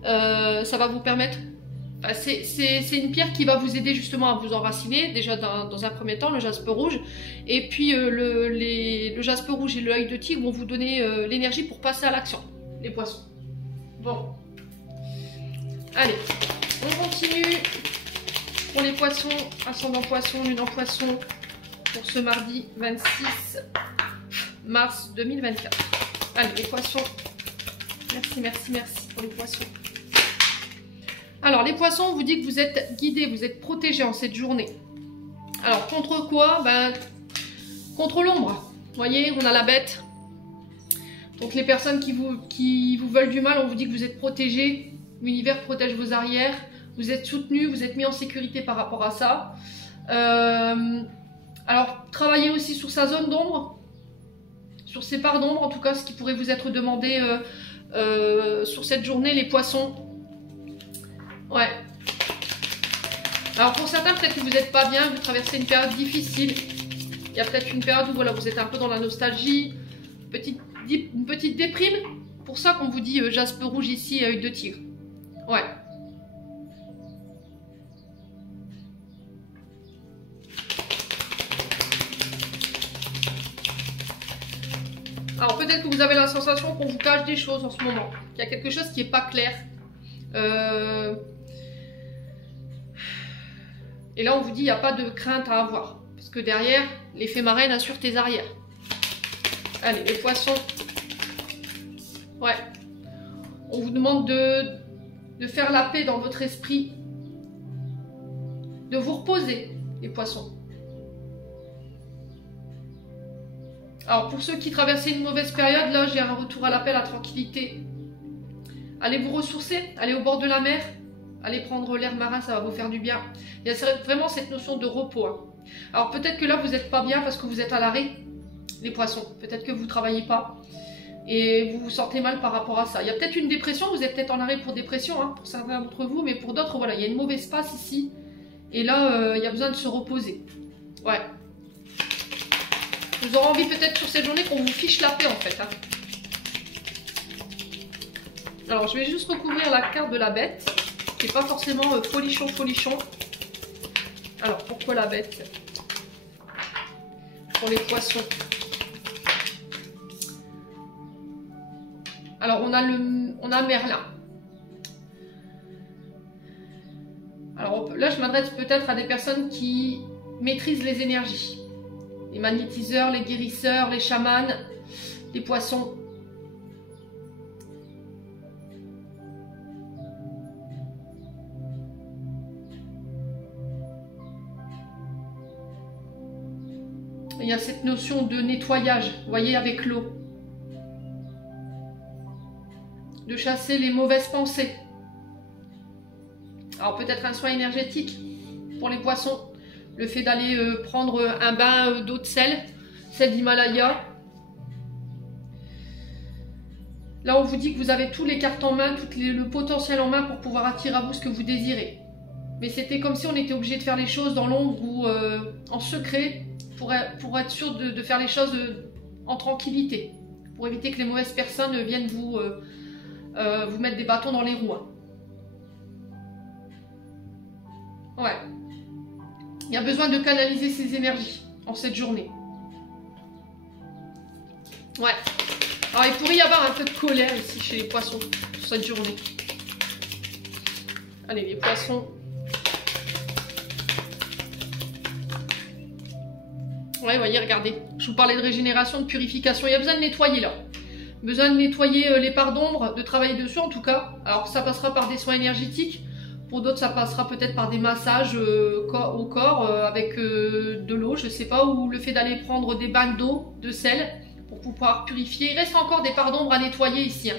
Ça va vous permettre... c'est une pierre qui va vous aider justement à vous enraciner, déjà dans un premier temps, le jaspe rouge. Et puis le jaspe rouge et l'œil de tigre vont vous donner l'énergie pour passer à l'action, les poissons. Bon. Allez, on continue pour les poissons, ascendant poisson, lune en poisson, pour ce mardi 26 mars 2024. Allez, les poissons. Merci, merci, merci pour les poissons. Alors, les poissons, on vous dit que vous êtes guidés, vous êtes protégés en cette journée. Alors, contre quoi? Ben, contre l'ombre. Vous voyez, on a la bête. Donc, les personnes qui vous veulent du mal, on vous dit que vous êtes protégés. L'univers protège vos arrières. Vous êtes soutenus, vous êtes mis en sécurité par rapport à ça. Alors, travaillez aussi sur sa zone d'ombre. Sur ses parts d'ombre, en tout cas, ce qui pourrait vous être demandé sur cette journée, les poissons. Ouais. Alors pour certains, peut-être que vous n'êtes pas bien, vous traversez une période difficile. Il y a peut-être une période où voilà, vous êtes un peu dans la nostalgie, une petite déprime. Pour ça qu'on vous dit jaspe rouge ici, œil de tigre. Ouais. Alors peut-être que vous avez la sensation qu'on vous cache des choses en ce moment. Qu'il y a quelque chose qui n'est pas clair. Et là, on vous dit, il n'y a pas de crainte à avoir. Parce que derrière, l'effet marraine assure tes arrières. Allez, les poissons. Ouais. On vous demande de faire la paix dans votre esprit. De vous reposer, les poissons. Alors, pour ceux qui traversaient une mauvaise période, là, j'ai un retour à l'appel à tranquillité. Allez vous ressourcer, allez au bord de la mer. Allez prendre l'air marin, ça va vous faire du bien. Il y a vraiment cette notion de repos. Hein. Alors peut-être que là, vous n'êtes pas bien parce que vous êtes à l'arrêt, les poissons. Peut-être que vous ne travaillez pas et vous vous sentez mal par rapport à ça. Il y a peut-être une dépression, vous êtes peut-être en arrêt pour dépression, hein, pour certains d'entre vous, mais pour d'autres, voilà, il y a une mauvaise passe ici. Et là, il y a besoin de se reposer. Ouais. Vous aurez envie peut-être sur cette journée qu'on vous fiche la paix en fait. Hein. Alors je vais juste recouvrir la carte de la bête. C'est pas forcément folichon, folichon. Alors, pourquoi la bête? Pour les poissons. Alors, on a Merlin. Alors là, je m'adresse peut-être à des personnes qui maîtrisent les énergies. Les magnétiseurs, les guérisseurs, les chamans, les poissons. Il y a cette notion de nettoyage, vous voyez, avec l'eau. De chasser les mauvaises pensées. Alors peut-être un soin énergétique pour les poissons. Le fait d'aller prendre un bain d'eau de sel d'Himalaya. Là, on vous dit que vous avez toutes les cartes en main, le potentiel en main pour pouvoir attirer à vous ce que vous désirez. Mais c'était comme si on était obligé de faire les choses dans l'ombre ou en secret pour être sûr de faire les choses en tranquillité. Pour éviter que les mauvaises personnes viennent vous mettre des bâtons dans les roues. Ouais. Il y a besoin de canaliser ces énergies en cette journée. Ouais. Alors il pourrait y avoir un peu de colère ici chez les poissons sur cette journée. Allez, les poissons. Ouais, voyez, regardez. Je vous parlais de régénération, de purification. Il y a besoin de nettoyer là. Besoin de nettoyer les parts d'ombre, de travailler dessus en tout cas. Alors ça passera par des soins énergétiques. Pour d'autres, ça passera peut-être par des massages au corps avec de l'eau, je sais pas, ou le fait d'aller prendre des bains d'eau, de sel, pour pouvoir purifier. Il reste encore des parts d'ombre à nettoyer ici, hein,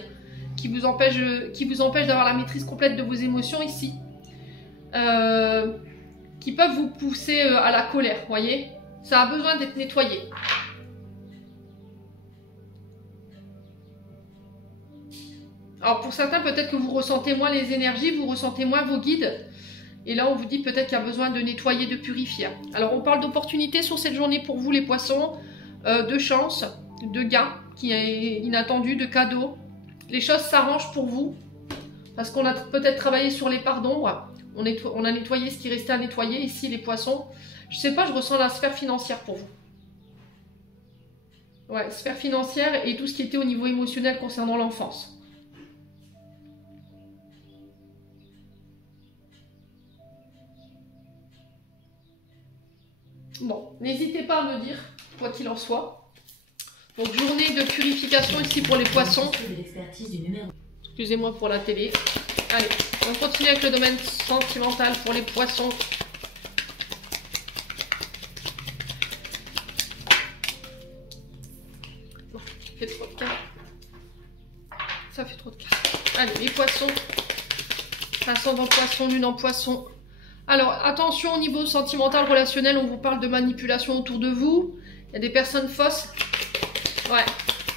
qui vous empêchent d'avoir la maîtrise complète de vos émotions ici. qui peuvent vous pousser à la colère, voyez. Ça a besoin d'être nettoyé. Alors pour certains, peut-être que vous ressentez moins les énergies, vous ressentez moins vos guides. Et là, on vous dit peut-être qu'il y a besoin de nettoyer, de purifier. Alors on parle d'opportunités sur cette journée pour vous les poissons, de chance, de gain qui est inattendu, de cadeaux. Les choses s'arrangent pour vous parce qu'on a peut-être travaillé sur les parts d'ombre. On a nettoyé ce qui restait à nettoyer. Ici, les poissons. Je sais pas, je ressens la sphère financière pour vous. Ouais, sphère financière et tout ce qui était au niveau émotionnel concernant l'enfance. Bon, n'hésitez pas à me dire, quoi qu'il en soit. Donc, journée de purification ici pour les poissons. Excusez-moi pour la télé. Allez, on continue avec le domaine sentimental pour les poissons. Non, ça fait trop de cartes. Ça fait trop de cartes. Allez, les poissons. Ascendant poisson, lune en poisson. Alors, attention au niveau sentimental, relationnel, on vous parle de manipulation autour de vous. Il y a des personnes fausses. Ouais.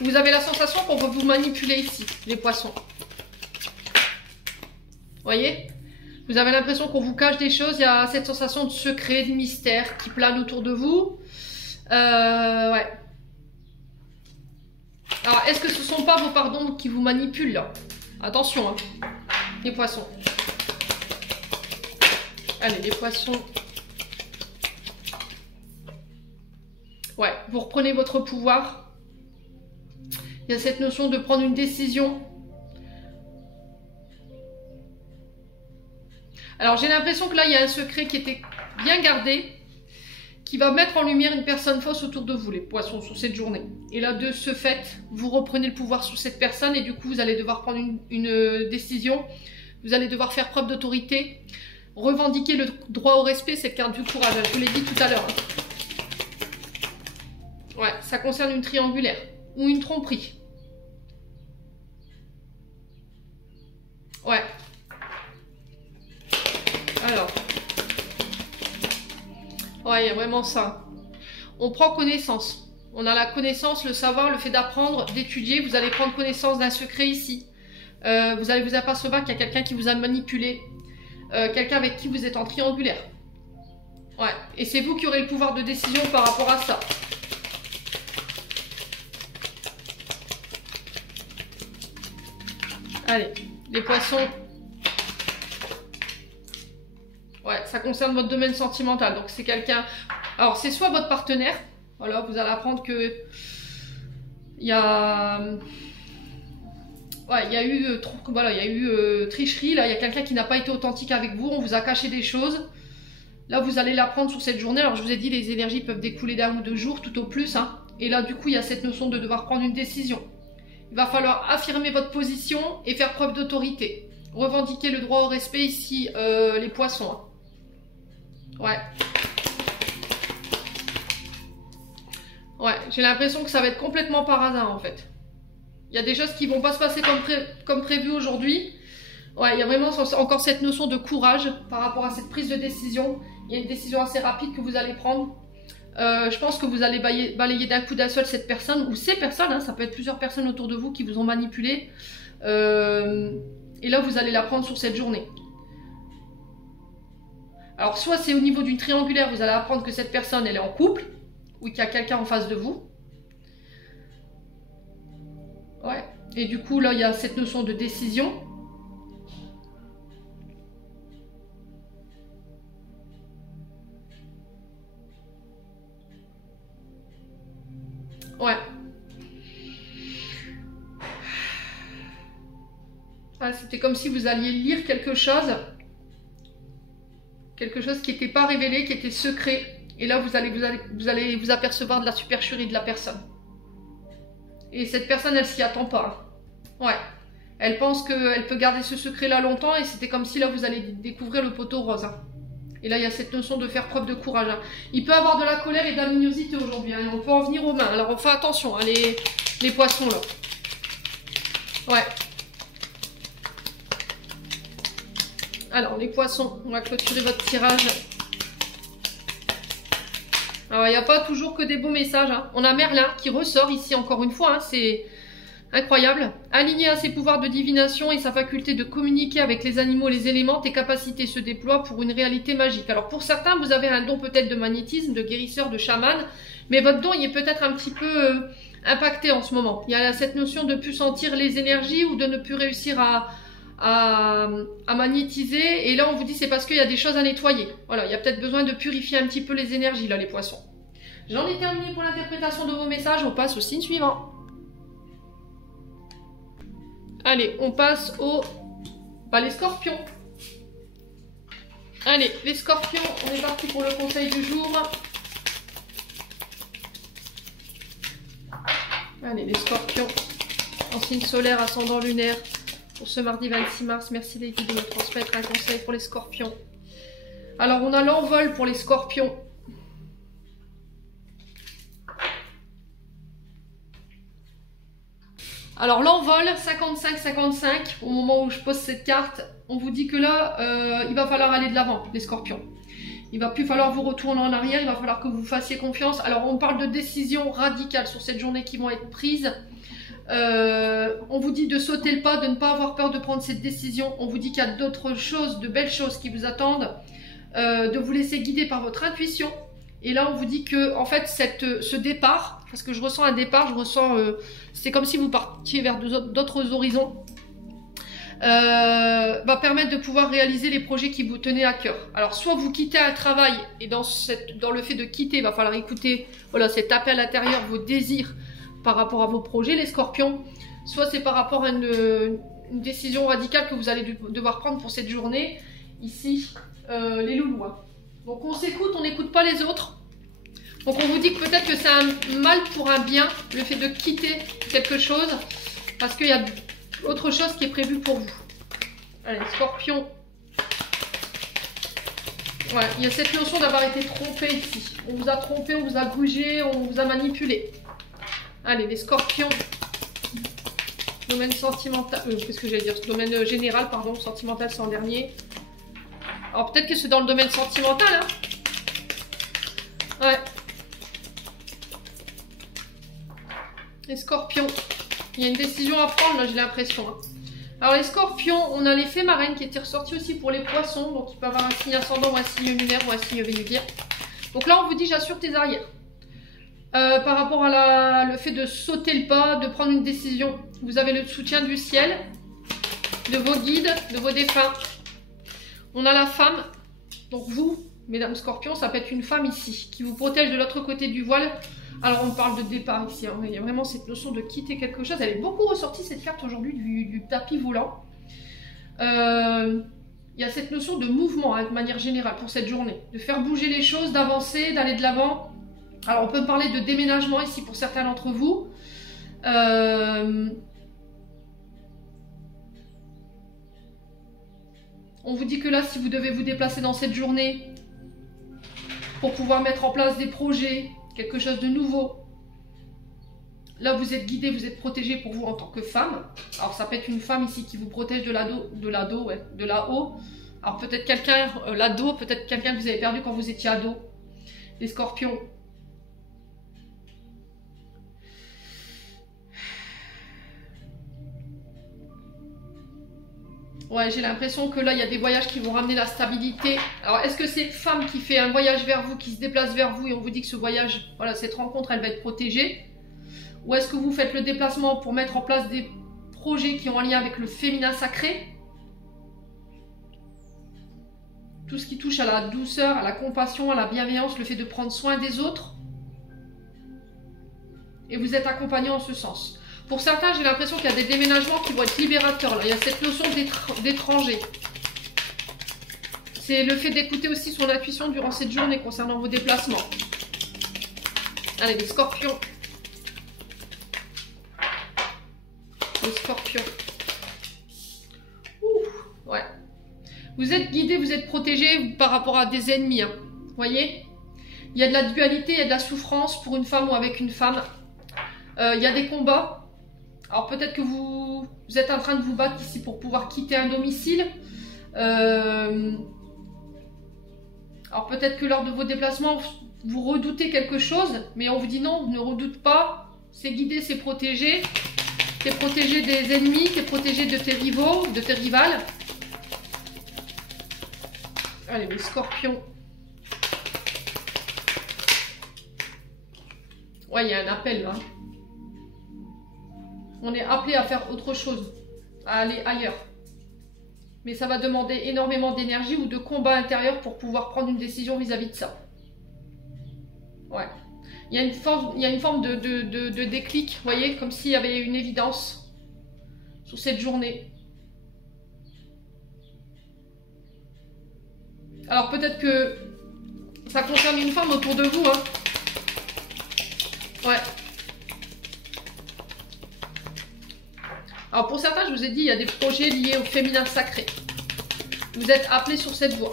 Vous avez la sensation qu'on va vous manipuler ici, les poissons. Voyez? Vous avez l'impression qu'on vous cache des choses. Il y a cette sensation de secret, de mystère qui plane autour de vous. Ouais. Alors, est-ce que ce ne sont pas vos parts d'ombre qui vous manipulent là? Attention, hein, les poissons. Allez, les poissons. Ouais, vous reprenez votre pouvoir. Il y a cette notion de prendre une décision. Alors, j'ai l'impression que là, il y a un secret qui était bien gardé, qui va mettre en lumière une personne fausse autour de vous, les poissons, sur cette journée. Et là, de ce fait, vous reprenez le pouvoir sur cette personne et du coup, vous allez devoir prendre une décision. Vous allez devoir faire preuve d'autorité. Revendiquer le droit au respect, cette carte du courage, je vous l'ai dit tout à l'heure. Ouais, ça concerne une triangulaire ou une tromperie. Ouais. Alors. Ouais, il y a vraiment ça. On prend connaissance. On a la connaissance, le savoir, le fait d'apprendre, d'étudier. Vous allez prendre connaissance d'un secret ici. Vous allez vous apercevoir qu'il y a quelqu'un qui vous a manipulé. Quelqu'un avec qui vous êtes en triangulaire. Ouais. Et c'est vous qui aurez le pouvoir de décision par rapport à ça. Allez, les poissons. Ouais, ça concerne votre domaine sentimental. Donc c'est quelqu'un... Alors c'est soit votre partenaire. Voilà, vous allez apprendre que... Il y a... Ouais, il y a eu, voilà, il y a eu tricherie, là, il y a quelqu'un qui n'a pas été authentique avec vous, on vous a caché des choses. Là, vous allez l'apprendre sur cette journée. Alors, je vous ai dit, les énergies peuvent découler d'un ou deux jours, tout au plus. Hein. Et là, du coup, il y a cette notion de devoir prendre une décision. Il va falloir affirmer votre position et faire preuve d'autorité. Revendiquer le droit au respect ici, les poissons. Hein. Ouais. Ouais, j'ai l'impression que ça va être complètement par hasard, en fait. Il y a des choses qui ne vont pas se passer comme prévu aujourd'hui. Ouais, il y a vraiment encore cette notion de courage par rapport à cette prise de décision. Il y a une décision assez rapide que vous allez prendre. Je pense que vous allez balayer d'un coup d'un seul cette personne ou ces personnes. Hein, ça peut être plusieurs personnes autour de vous qui vous ont manipulé. Et là, vous allez la prendre sur cette journée. Alors, soit c'est au niveau d'une triangulaire, vous allez apprendre que cette personne, elle est en couple ou qu'il y a quelqu'un en face de vous. Ouais. Et du coup, là, il y a cette notion de décision. Ouais. Ah, c'était comme si vous alliez lire quelque chose. Quelque chose qui n'était pas révélé, qui était secret. Et là, vous allez vous apercevoir de la supercherie de la personne. Et cette personne, elle s'y attend pas. Ouais. Elle pense qu'elle peut garder ce secret-là longtemps et c'était comme si là, vous allez découvrir le poteau rose. Hein. Et là, il y a cette notion de faire preuve de courage. Hein. Il peut avoir de la colère et de la mignosité aujourd'hui. Hein. On peut en venir aux mains. Alors, on fait attention, hein, les poissons, là. Ouais. Alors, les poissons, on va clôturer votre tirage. Alors, il n'y a pas toujours que des beaux messages. Hein. On a Merlin qui ressort ici encore une fois. Hein. C'est incroyable. Aligné à ses pouvoirs de divination et sa faculté de communiquer avec les animaux et les éléments, tes capacités se déploient pour une réalité magique. Alors, pour certains, vous avez un don peut-être de magnétisme, de guérisseur, de chaman. Mais votre don, il est peut-être un petit peu impacté en ce moment. Il y a cette notion de ne plus sentir les énergies ou de ne plus réussir à magnétiser. Et là, on vous dit c'est parce qu'il y a des choses à nettoyer. Voilà, il y a peut-être besoin de purifier un petit peu les énergies, là, les poissons. J'en ai terminé pour l'interprétation de vos messages. On passe au signe suivant. Allez, on passe les scorpions. Allez, les scorpions, on est parti pour le conseil du jour. Allez, les scorpions, en signe solaire, ascendant lunaire, pour ce mardi 26 mars. Merci Lady de me transmettre un conseil pour les scorpions. Alors, on a l'envol pour les scorpions. Alors, l'envol, 55-55, au moment où je pose cette carte, on vous dit que là, il va falloir aller de l'avant, les scorpions. Il va plus falloir vous retourner en arrière, il va falloir que vous fassiez confiance. Alors, on parle de décisions radicales sur cette journée qui vont être prises. On vous dit de sauter le pas, de ne pas avoir peur de prendre cette décision. On vous dit qu'il y a d'autres choses, de belles choses qui vous attendent. De vous laisser guider par votre intuition. Et là, on vous dit que, en fait, ce départ, parce que je ressens un départ, je ressens, c'est comme si vous partiez vers d'autres horizons. Va permettre de pouvoir réaliser les projets qui vous tenaient à cœur. Alors, soit vous quittez un travail, et dans le fait de quitter, il va falloir écouter voilà, cet appel intérieur, vos désirs par rapport à vos projets, les scorpions. Soit c'est par rapport à une décision radicale que vous allez devoir prendre pour cette journée. Ici, les loulous. Hein. Donc, on s'écoute, on n'écoute pas les autres. Donc, on vous dit que peut-être que c'est un mal pour un bien, le fait de quitter quelque chose, parce qu'il y a autre chose qui est prévue pour vous. Allez, scorpion. Ouais, il y a cette notion d'avoir été trompé ici. On vous a trompé, on vous a bougé, on vous a manipulé. Allez, les scorpions. Domaine sentimental. Qu'est-ce que j'allais dire? Domaine général, pardon. Sentimental, c'est en dernier. Alors, peut-être que c'est dans le domaine sentimental, hein. Ouais. Les scorpions. Il y a une décision à prendre, là, j'ai l'impression. Hein. Alors, les scorpions, on a l'effet marraine qui était ressorti aussi pour les poissons. Donc, il peut avoir un signe ascendant ou un signe lunaire ou un signe vénusien. Donc là, on vous dit, j'assure tes arrières. Par rapport à le fait de sauter le pas, de prendre une décision. Vous avez le soutien du ciel, de vos guides, de vos défunts. On a la femme. Donc vous, mesdames scorpions, ça peut être une femme ici, qui vous protège de l'autre côté du voile. Alors on parle de départ ici, hein. Il y a vraiment cette notion de quitter quelque chose. Elle est beaucoup ressortie cette carte aujourd'hui du tapis volant. Il y a cette notion de mouvement hein, de manière générale pour cette journée. De faire bouger les choses, d'avancer, d'aller de l'avant. Alors on peut parler de déménagement ici pour certains d'entre vous. On vous dit que là, si vous devez vous déplacer dans cette journée pour pouvoir mettre en place des projets, quelque chose de nouveau, là vous êtes guidé, vous êtes protégé pour vous en tant que femme. Alors ça peut être une femme ici qui vous protège de là-haut. Alors peut-être quelqu'un, l'ado, peut-être quelqu'un que vous avez perdu quand vous étiez ado. Les scorpions. Ouais, j'ai l'impression que là, il y a des voyages qui vont ramener la stabilité. Alors, est-ce que c'est une femme qui fait un voyage vers vous, qui se déplace vers vous et on vous dit que ce voyage, voilà, cette rencontre, elle va être protégée? Ou est-ce que vous faites le déplacement pour mettre en place des projets qui ont un lien avec le féminin sacré? Tout ce qui touche à la douceur, à la compassion, à la bienveillance, le fait de prendre soin des autres. Et vous êtes accompagné en ce sens. Pour certains, j'ai l'impression qu'il y a des déménagements qui vont être libérateurs. Là. Il y a cette notion d'étranger. C'est le fait d'écouter aussi son intuition durant cette journée concernant vos déplacements. Allez, les scorpions. Les scorpions. Ouh, ouais. Vous êtes guidés, vous êtes protégés par rapport à des ennemis. Hein. Vous voyez? Il y a de la dualité, il y a de la souffrance pour une femme ou avec une femme. Il y a des combats. Alors peut-être que vous êtes en train de vous battre ici pour pouvoir quitter un domicile. Alors peut-être que lors de vos déplacements, vous redoutez quelque chose, mais on vous dit non, ne redoute pas, c'est guidé, c'est protégé. T'es protégé des ennemis, t'es protégé de tes rivaux, de tes rivales. Allez, les scorpions. Ouais, il y a un appel là. On est appelé à faire autre chose, à aller ailleurs. Mais ça va demander énormément d'énergie ou de combat intérieur pour pouvoir prendre une décision vis-à-vis de ça. Ouais. Il y a une forme de déclic, vous voyez, comme s'il y avait une évidence sur cette journée. Alors peut-être que ça concerne une femme autour de vous, hein. Ouais. Alors pour certains, je vous ai dit, il y a des projets liés au féminin sacré. Vous êtes appelés sur cette voie.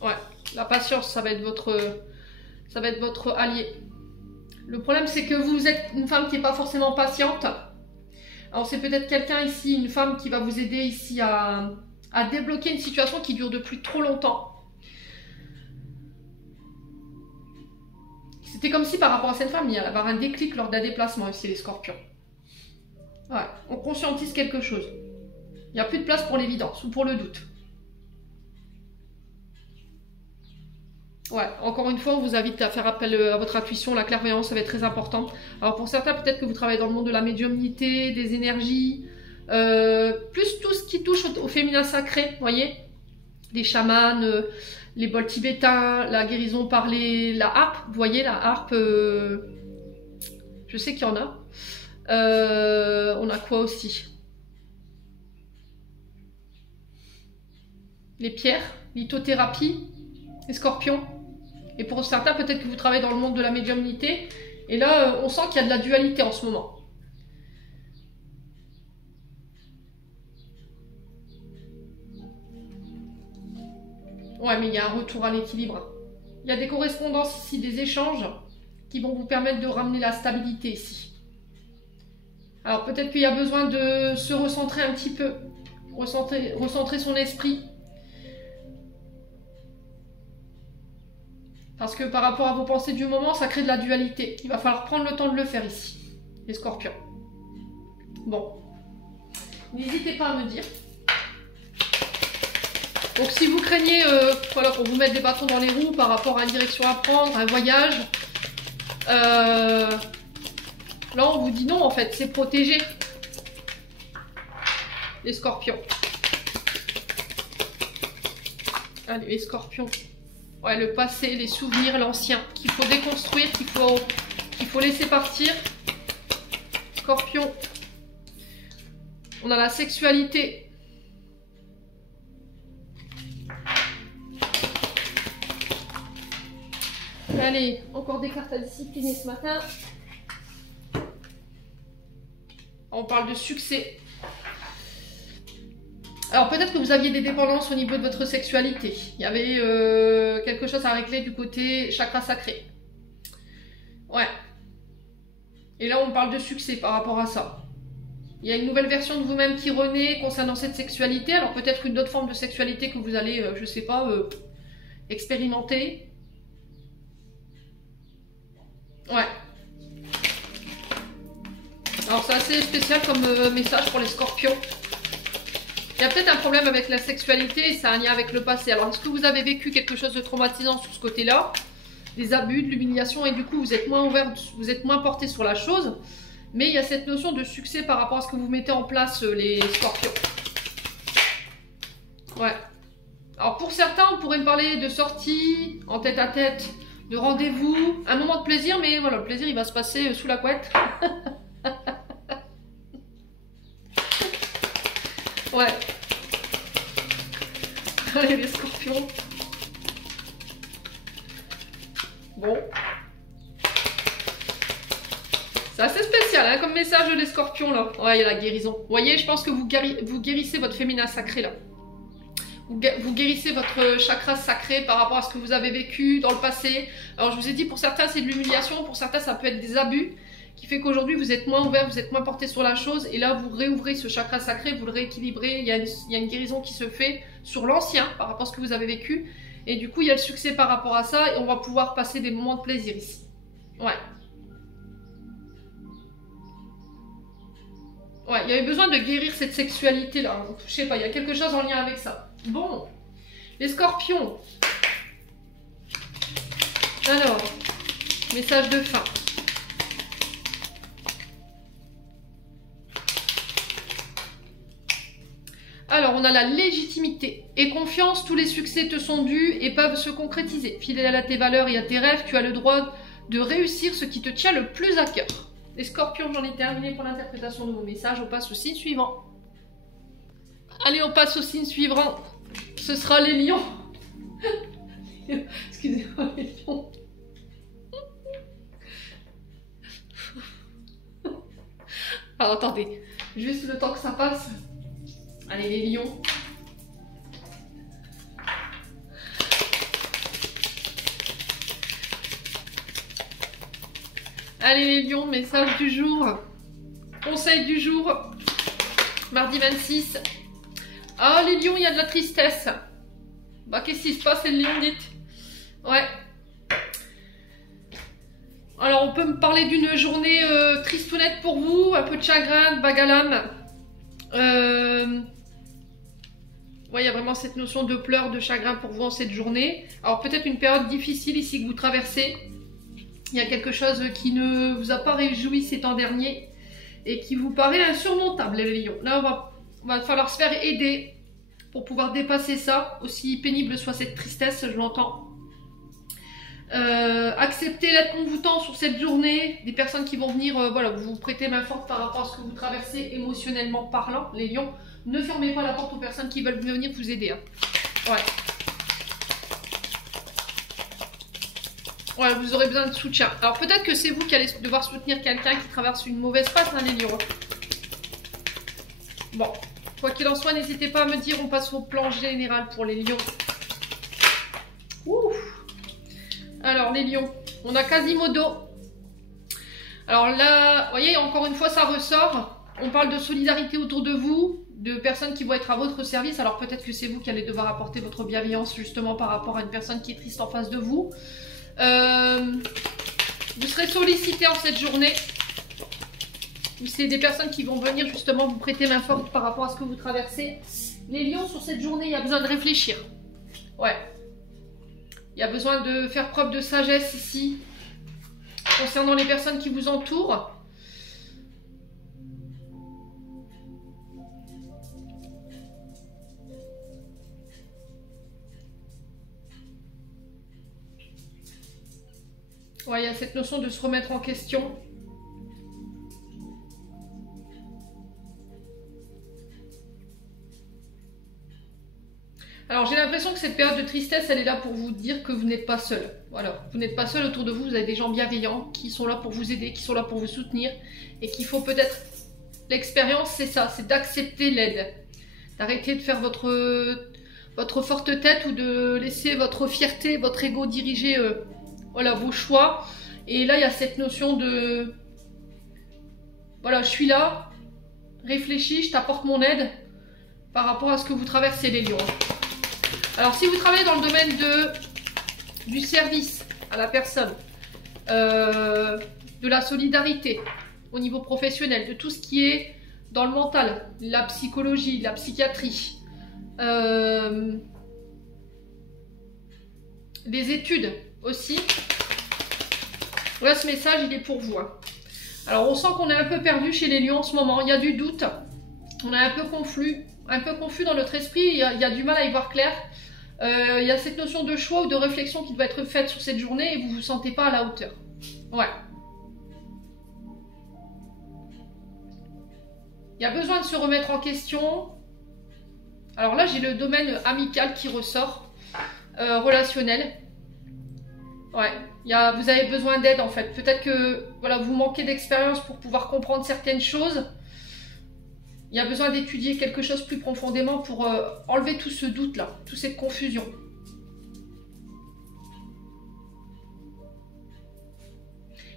Ouais, la patience, ça va être votre allié. Le problème, c'est que vous êtes une femme qui n'est pas forcément patiente. Alors c'est peut-être quelqu'un ici, une femme qui va vous aider ici à débloquer une situation qui dure depuis trop longtemps. C'était comme si par rapport à cette femme, il y allait avoir un déclic lors d'un déplacement ici, les scorpions. Ouais, on conscientise quelque chose. Il n'y a plus de place pour l'évidence ou pour le doute. Ouais, encore une fois, on vous invite à faire appel à votre intuition, la clairvoyance, ça va être très important. Alors pour certains, peut-être que vous travaillez dans le monde de la médiumnité, des énergies, plus tout ce qui touche au féminin sacré, vous voyez, les chamans, les bols tibétains, la guérison par la harpe, vous voyez, la harpe, je sais qu'il y en a. On a quoi aussi? Les pierres, lithothérapie, les scorpions. Et pour certains, peut-être que vous travaillez dans le monde de la médiumnité. Et là, on sent qu'il y a de la dualité en ce moment. Ouais, mais il y a un retour à l'équilibre. Il y a des correspondances ici, des échanges qui vont vous permettre de ramener la stabilité ici. Alors peut-être qu'il y a besoin de se recentrer un petit peu, recentrer son esprit. Parce que par rapport à vos pensées du moment, ça crée de la dualité. Il va falloir prendre le temps de le faire ici, les scorpions. Bon, n'hésitez pas à me dire. Donc si vous craignez, voilà, pour vous mettre des bâtons dans les roues par rapport à une direction à prendre, un voyage, là on vous dit non en fait, c'est protégé. Les scorpions. Allez, les scorpions. Ouais, le passé, les souvenirs, l'ancien, qu'il faut déconstruire, qu'il faut laisser partir. Scorpion. On a la sexualité. Allez, encore des cartes à discipliner ce matin. On parle de succès. Alors peut-être que vous aviez des dépendances au niveau de votre sexualité. Il y avait quelque chose à régler du côté chakra sacré. Ouais. Et là on parle de succès par rapport à ça. Il y a une nouvelle version de vous-même qui renaît concernant cette sexualité. Alors peut-être une autre forme de sexualité que vous allez, je sais pas, expérimenter. Ouais. Alors c'est assez spécial comme message pour les scorpions. Il y a peut-être un problème avec la sexualité et ça a un lien avec le passé. Alors, est-ce que vous avez vécu quelque chose de traumatisant sur ce côté-là? Des abus, de l'humiliation et du coup, vous êtes moins ouvert, vous êtes moins porté sur la chose. Mais il y a cette notion de succès par rapport à ce que vous mettez en place, les scorpions. Ouais. Alors, pour certains, on pourrait me parler de sortie, en tête-à-tête, de rendez-vous, un moment de plaisir, mais voilà, le plaisir, il va se passer sous la couette. Ouais. Allez, les scorpions. Bon. C'est assez spécial hein, comme message les scorpions là. Ouais, il y a la guérison. Vous voyez, je pense que vous guérissez votre féminin sacré là. Vous guérissez votre chakra sacré par rapport à ce que vous avez vécu dans le passé. Alors je vous ai dit, pour certains c'est de l'humiliation, pour certains ça peut être des abus. qui fait qu'aujourd'hui vous êtes moins ouvert, vous êtes moins porté sur la chose, et là vous réouvrez ce chakra sacré, vous le rééquilibrez, il y a une guérison qui se fait sur l'ancien par rapport à ce que vous avez vécu, et du coup il y a le succès par rapport à ça, et on va pouvoir passer des moments de plaisir ici. Ouais. Ouais, il y avait besoin de guérir cette sexualité là, je sais pas, il y a quelque chose en lien avec ça. Bon, les scorpions. Alors, message de fin. Alors, on a la légitimité et confiance, tous les succès te sont dus et peuvent se concrétiser. Fidèle à tes valeurs et à tes rêves, tu as le droit de réussir ce qui te tient le plus à cœur. Les scorpions, j'en ai terminé pour l'interprétation de vos messages, on passe au signe suivant. Allez, on passe au signe suivant, ce sera les lions. Excusez-moi les lions. Alors attendez, juste le temps que ça passe. Allez les lions. Allez les lions, message du jour. Conseil du jour. Mardi 26. Ah les lions, il y a de la tristesse. Bah qu'est-ce qui se passe les lions, dites? Ouais. Alors on peut me parler d'une journée tristounette pour vous, un peu de chagrin, de bague à l'âme. Ouais, il y a vraiment cette notion de pleurs, de chagrin pour vous en cette journée. Alors peut-être une période difficile ici que vous traversez. Il y a quelque chose qui ne vous a pas réjoui ces temps derniers et qui vous paraît insurmontable les lions. Là on va falloir se faire aider pour pouvoir dépasser ça, aussi pénible soit cette tristesse, je l'entends. Accepter l'aide qu'on vous tend sur cette journée, des personnes qui vont venir voilà, vous prêter main forte par rapport à ce que vous traversez émotionnellement parlant, les lions. Ne fermez pas la porte aux personnes qui veulent venir vous aider. Hein. Ouais. Ouais, vous aurez besoin de soutien. Alors peut-être que c'est vous qui allez devoir soutenir quelqu'un qui traverse une mauvaise passe, hein, les lions. Bon, quoi qu'il en soit, n'hésitez pas à me dire, on passe au plan général pour les lions. Ouf. Alors les lions, on a Quasimodo. Alors là, vous voyez, encore une fois ça ressort. On parle de solidarité autour de vous, de personnes qui vont être à votre service. Alors peut-être que c'est vous qui allez devoir apporter votre bienveillance justement par rapport à une personne qui est triste en face de vous. Vous serez sollicité en cette journée. C'est des personnes qui vont venir justement vous prêter main forte par rapport à ce que vous traversez. Les lions, sur cette journée, il y a besoin de réfléchir. Ouais. Il y a besoin de faire preuve de sagesse ici, concernant les personnes qui vous entourent. Ouais, il y a cette notion de se remettre en question. Alors j'ai l'impression que cette période de tristesse, elle est là pour vous dire que vous n'êtes pas seul. Voilà, vous n'êtes pas seul autour de vous, vous avez des gens bienveillants qui sont là pour vous aider, qui sont là pour vous soutenir et qu'il faut peut-être... L'expérience, c'est ça, c'est d'accepter l'aide. D'arrêter de faire votre forte tête ou de laisser votre fierté, votre ego diriger voilà, vos choix. Et là, il y a cette notion de... Voilà, je suis là, réfléchis, je t'apporte mon aide par rapport à ce que vous traversez, les lions. Alors, si vous travaillez dans le domaine du service à la personne, de la solidarité au niveau professionnel, de tout ce qui est dans le mental, la psychologie, la psychiatrie, les études aussi, là, ce message, il est pour vous. Hein. Alors, on sent qu'on est un peu perdu chez les lions en ce moment. Il y a du doute. On est un peu confus dans notre esprit. Il y a du mal à y voir clair. Il y a cette notion de choix ou de réflexion qui doit être faite sur cette journée et vous ne vous sentez pas à la hauteur. Ouais. Il y a besoin de se remettre en question. Alors là, j'ai le domaine amical qui ressort. Relationnel. Ouais. Vous avez besoin d'aide en fait. Peut-être que voilà, vous manquez d'expérience pour pouvoir comprendre certaines choses. Il y a besoin d'étudier quelque chose plus profondément pour enlever tout ce doute-là, toute cette confusion.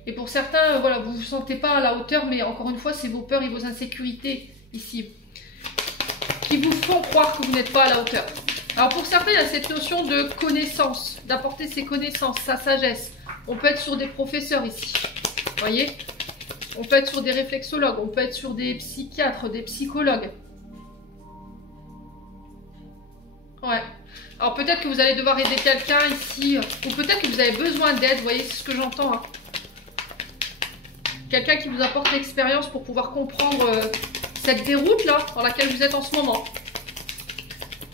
Et pour certains, voilà, vous ne vous sentez pas à la hauteur, mais encore une fois, c'est vos peurs et vos insécurités ici qui vous font croire que vous n'êtes pas à la hauteur. Alors pour certains, il y a cette notion de connaissance, d'apporter ses connaissances, sa sagesse. On peut être sur des professeurs ici, vous voyez? On peut être sur des réflexologues, on peut être sur des psychiatres, des psychologues. Ouais. Alors peut-être que vous allez devoir aider quelqu'un ici, ou peut-être que vous avez besoin d'aide, vous voyez, c'est ce que j'entends. Hein. Quelqu'un qui vous apporte l'expérience pour pouvoir comprendre cette déroute là, dans laquelle vous êtes en ce moment.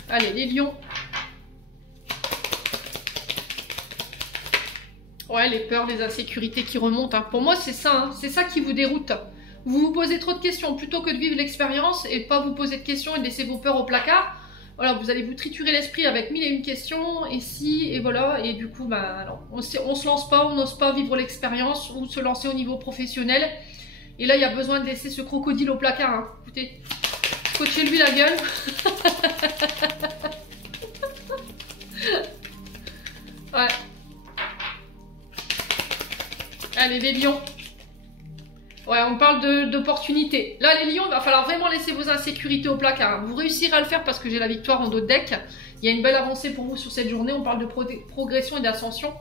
Allez, les lions. Ouais, les peurs, les insécurités qui remontent. Hein. Pour moi, c'est ça. Hein. C'est ça qui vous déroute. Vous vous posez trop de questions. Plutôt que de vivre l'expérience et de ne pas vous poser de questions et de laisser vos peurs au placard, voilà, vous allez vous triturer l'esprit avec 1001 questions. Et si, et voilà. Et du coup, ben, alors, on se lance pas, on n'ose pas vivre l'expérience ou se lancer au niveau professionnel. Et là, il y a besoin de laisser ce crocodile au placard. Hein. Écoutez, scotchez-lui la gueule. Ouais. Allez, les lions. Ouais, on parle d'opportunités. Là, les lions, il va falloir vraiment laisser vos insécurités au placard. Vous réussirez à le faire parce que j'ai la victoire en dos de deck. Il y a une belle avancée pour vous sur cette journée. On parle de progression et d'ascension.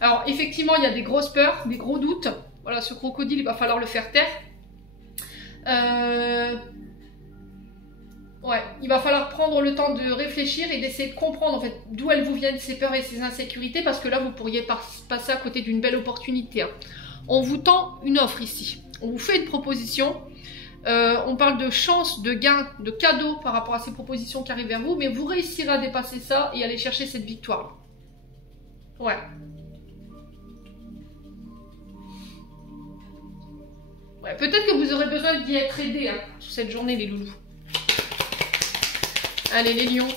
Alors, effectivement, il y a des grosses peurs, des gros doutes. Voilà, ce crocodile, il va falloir le faire taire. Ouais, il va falloir prendre le temps de réfléchir et d'essayer de comprendre en fait d'où elles vous viennent ces peurs et ces insécurités parce que là vous pourriez passer à côté d'une belle opportunité. Hein. On vous tend une offre ici, on vous fait une proposition, on parle de chance, de gain, de cadeau par rapport à ces propositions qui arrivent vers vous, mais vous réussirez à dépasser ça et aller chercher cette victoire. Ouais. Ouais, peut-être que vous aurez besoin d'y être aidé hein, sur cette journée les loulous. Allez les lions,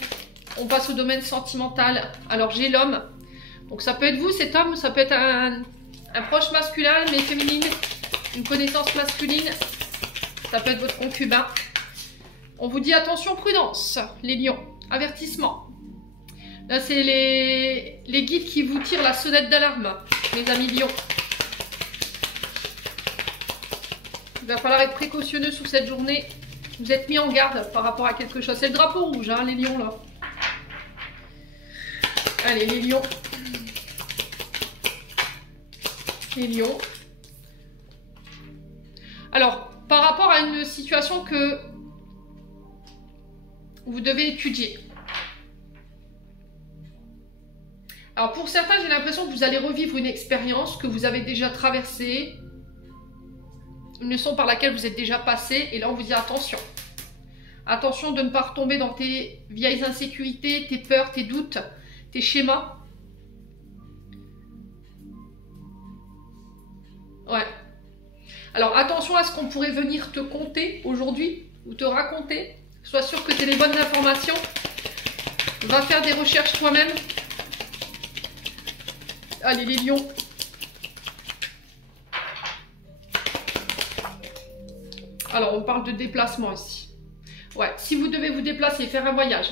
on passe au domaine sentimental. Alors j'ai l'homme, donc ça peut être vous cet homme, ça peut être un proche masculin mais féminine, une connaissance masculine, ça peut être votre concubin. On vous dit attention prudence les lions, avertissement. Là c'est les guides qui vous tirent la sonnette d'alarme, les amis lions. Il va falloir être précautionneux sur cette journée. Vous êtes mis en garde par rapport à quelque chose. C'est le drapeau rouge, hein, les lions, là. Allez, les lions. Les lions. Alors, par rapport à une situation que vous devez étudier. Alors, pour certains, j'ai l'impression que vous allez revivre une expérience que vous avez déjà traversée. Une leçon par laquelle vous êtes déjà passé et là on vous dit attention. Attention de ne pas retomber dans tes vieilles insécurités, tes peurs, tes doutes, tes schémas. Ouais. Alors attention à ce qu'on pourrait venir te conter aujourd'hui ou te raconter. Sois sûr que tu as les bonnes informations. Va faire des recherches toi-même. Allez les lions. Alors, on parle de déplacement ici. Ouais, si vous devez vous déplacer, faire un voyage,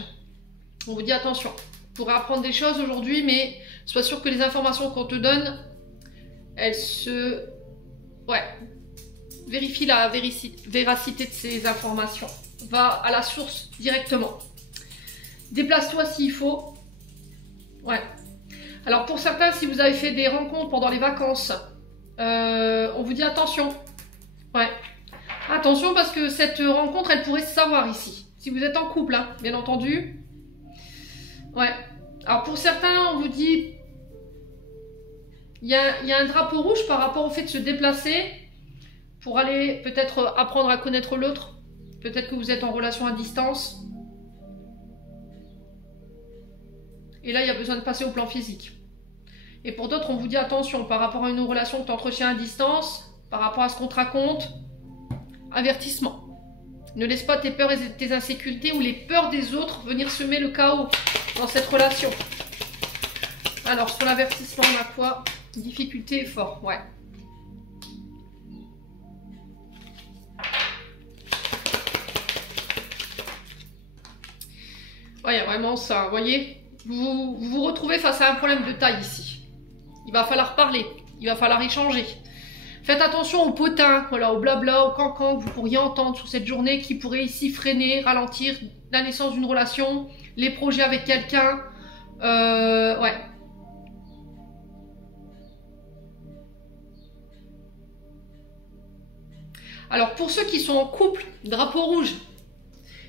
on vous dit attention. Vous pourrez apprendre des choses aujourd'hui, mais sois sûr que les informations qu'on te donne, elles se... Ouais, vérifie la véracité de ces informations. Va à la source directement. Déplace-toi s'il faut. Ouais. Alors, pour certains, si vous avez fait des rencontres pendant les vacances, on vous dit attention. Ouais. Attention parce que cette rencontre, elle pourrait se savoir ici. Si vous êtes en couple, hein, bien entendu. Ouais. Alors pour certains, on vous dit... Il y a un drapeau rouge par rapport au fait de se déplacer pour aller peut-être apprendre à connaître l'autre. Peut-être que vous êtes en relation à distance. Et là, il y a besoin de passer au plan physique. Et pour d'autres, on vous dit attention par rapport à une relation que tu entretiens à distance, par rapport à ce qu'on te raconte. Avertissement. Ne laisse pas tes peurs et tes insécurités ou les peurs des autres venir semer le chaos dans cette relation. Alors, sur l'avertissement, on a quoi? Difficulté et fort, ouais. Ouais, il y a vraiment ça, vous voyez? Vous vous retrouvez face à un problème de taille ici. Il va falloir parler, il va falloir échanger. Faites attention aux potins, voilà, au blabla, au cancan que vous pourriez entendre sur cette journée qui pourrait ici freiner, ralentir la naissance d'une relation, les projets avec quelqu'un. Ouais. Alors pour ceux qui sont en couple, drapeau rouge,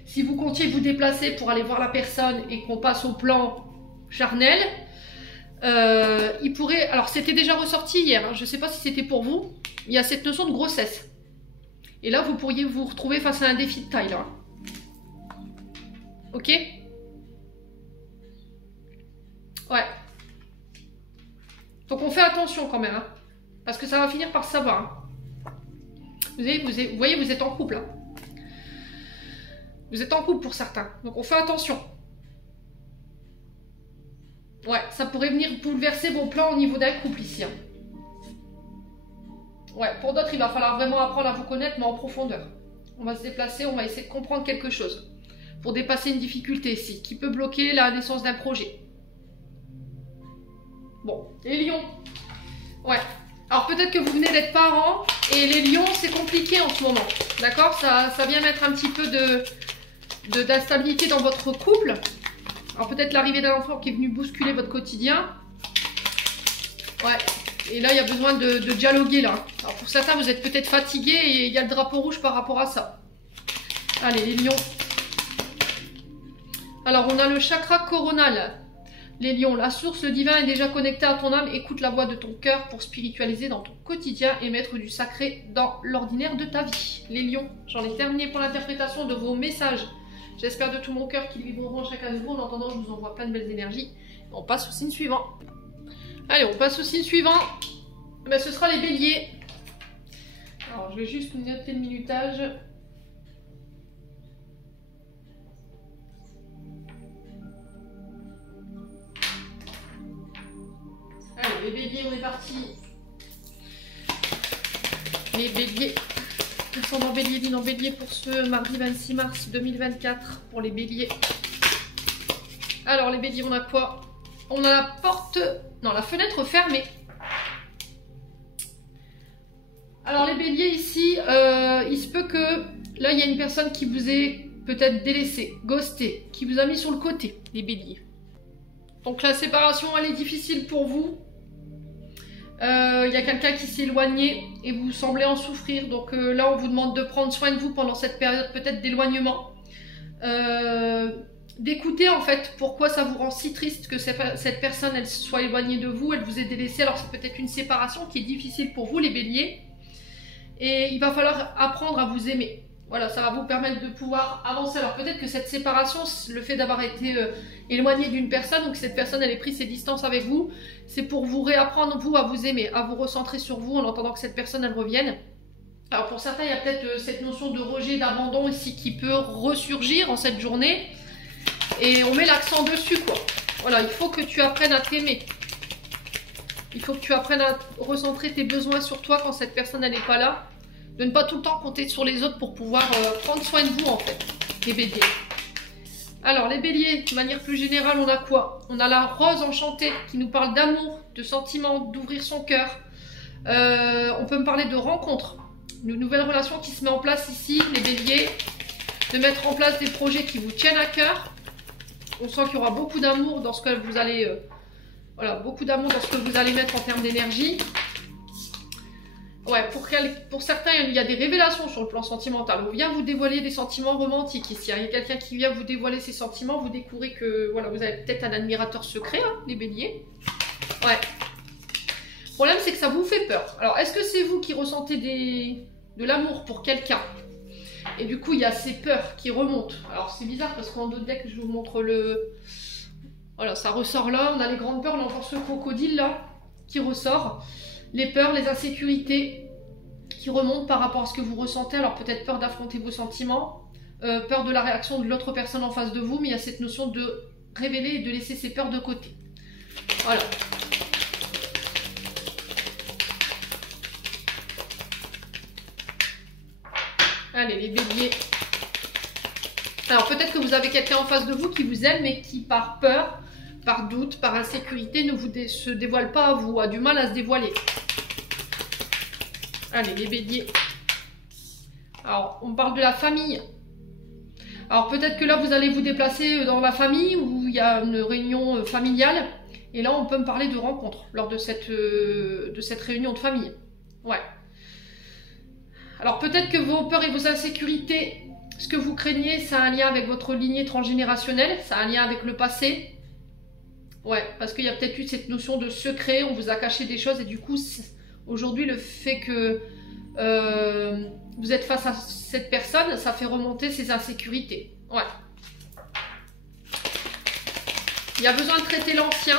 si vous comptiez vous déplacer pour aller voir la personne et qu'on passe au plan charnel, il pourrait, alors c'était déjà ressorti hier, hein, je ne sais pas si c'était pour vous, il y a cette notion de grossesse. Et là, vous pourriez vous retrouver face à un défi de taille. Là. Ok? Ouais. Donc on fait attention quand même, hein, parce que ça va finir par se savoir. Hein. Vous voyez, vous êtes en couple. Hein. Vous êtes en couple pour certains, donc on fait attention. Ouais, ça pourrait venir bouleverser vos plans au niveau d'un couple ici. Hein. Ouais, pour d'autres, il va falloir vraiment apprendre à vous connaître, mais en profondeur. On va se déplacer, on va essayer de comprendre quelque chose. Pour dépasser une difficulté ici, qui peut bloquer la naissance d'un projet. Bon, les lions. Ouais. Alors peut-être que vous venez d'être parents, et les lions, c'est compliqué en ce moment. D'accord, ça vient mettre un petit peu d'instabilité dans votre couple. Alors peut-être l'arrivée d'un enfant qui est venu bousculer votre quotidien. Ouais. Et là, il y a besoin de dialoguer là. Alors pour certains, vous êtes peut-être fatigués et il y a le drapeau rouge par rapport à ça. Allez, les lions. Alors, on a le chakra coronal. Les lions, la source, le divin est déjà connecté à ton âme. Écoute la voix de ton cœur pour spiritualiser dans ton quotidien et mettre du sacré dans l'ordinaire de ta vie. Les lions, j'en ai terminé pour l'interprétation de vos messages. J'espère de tout mon cœur qu'ils vibreront chacun de vous. En attendant, je vous envoie plein de belles énergies. On passe au signe suivant. Allez, on passe au signe suivant. Ben, ce sera les béliers. Alors, je vais juste noter le minutage. Allez, les béliers, on est parti. Les béliers. Descendant bélier, lune en bélier pour ce mardi 26 mars 2024 pour les béliers. Alors, les béliers, on a quoi? On a la porte... Non, la fenêtre fermée. Alors, les béliers, ici, il se peut que... Là, il y a une personne qui vous est peut-être délaissé, ghosté, qui vous a mis sur le côté, les béliers. Donc, la séparation, elle est difficile pour vous. Il y a quelqu'un qui s'est éloigné et vous semblez en souffrir. Donc là, on vous demande de prendre soin de vous pendant cette période peut-être d'éloignement. D'écouter en fait pourquoi ça vous rend si triste que cette personne elle soit éloignée de vous, elle vous ait délaissé. Alors c'est peut-être une séparation qui est difficile pour vous les béliers. Et il va falloir apprendre à vous aimer. Voilà, ça va vous permettre de pouvoir avancer. Alors peut-être que cette séparation, le fait d'avoir été éloigné d'une personne, donc cette personne elle ait pris ses distances avec vous, c'est pour vous réapprendre vous à vous aimer, à vous recentrer sur vous en attendant que cette personne elle revienne. Alors pour certains, il y a peut-être cette notion de rejet, d'abandon ici qui peut ressurgir en cette journée. Et on met l'accent dessus quoi. Voilà, il faut que tu apprennes à t'aimer. Il faut que tu apprennes à recentrer tes besoins sur toi quand cette personne elle n'est pas là. De ne pas tout le temps compter sur les autres pour pouvoir prendre soin de vous en fait, les béliers. Alors les béliers, de manière plus générale, on a quoi? On a la rose enchantée qui nous parle d'amour, de sentiments, d'ouvrir son cœur. On peut me parler de rencontres, une nouvelle relation qui se met en place ici, les béliers. De mettre en place des projets qui vous tiennent à cœur. On sent qu'il y aura beaucoup d'amour dans ce que vous allez... voilà, beaucoup d'amour dans ce que vous allez mettre en termes d'énergie. Ouais, pour certains, il y a des révélations sur le plan sentimental. On vient vous dévoiler des sentiments romantiques ici. Il y a quelqu'un qui vient vous dévoiler ses sentiments. Vous découvrez que voilà, vous avez peut-être un admirateur secret, hein, les béliers. Ouais. Le problème, c'est que ça vous fait peur. Alors, est-ce que c'est vous qui ressentez de l'amour pour quelqu'un? Et du coup, il y a ces peurs qui remontent. Alors, c'est bizarre parce qu'en d'autres decks, je vous montre le... Voilà, ça ressort là. On a les grandes peurs. On a encore ce crocodile là qui ressort. Les peurs, les insécurités qui remontent par rapport à ce que vous ressentez. Alors peut-être peur d'affronter vos sentiments, peur de la réaction de l'autre personne en face de vous, mais il y a cette notion de révéler et de laisser ces peurs de côté. Voilà. Allez, les béliers. Alors peut-être que vous avez quelqu'un en face de vous qui vous aime, mais qui par peur, par doute, par insécurité, ne se dévoile pas à vous, a du mal à se dévoiler. Allez, les béliers. Alors, on parle de la famille. Alors, peut-être que là, vous allez vous déplacer dans la famille où il y a une réunion familiale. Et là, on peut me parler de rencontre lors de cette réunion de famille. Ouais. Alors, peut-être que vos peurs et vos insécurités, ce que vous craignez, ça a un lien avec votre lignée transgénérationnelle. Ça a un lien avec le passé. Ouais, parce qu'il y a peut-être eu cette notion de secret. On vous a caché des choses. Et du coup, aujourd'hui, le fait que vous êtes face à cette personne, ça fait remonter ces insécurités. Ouais. Il y a besoin de traiter l'ancien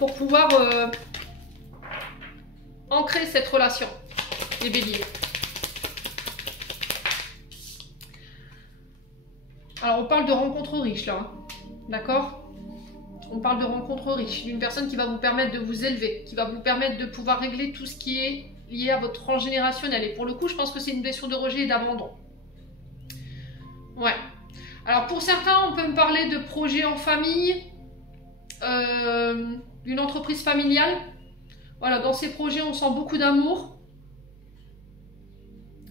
pour pouvoir ancrer cette relation, les béliers. Alors, on parle de rencontres riches, là. Hein. D'accord ? On parle de rencontres riches, d'une personne qui va vous permettre de vous élever, qui va vous permettre de pouvoir régler tout ce qui est lié à votre transgénérationnel. Et pour le coup, je pense que c'est une blessure de rejet et d'abandon. Ouais. Alors, pour certains, on peut me parler de projets en famille, d'une entreprise familiale. Voilà, dans ces projets, on sent beaucoup d'amour.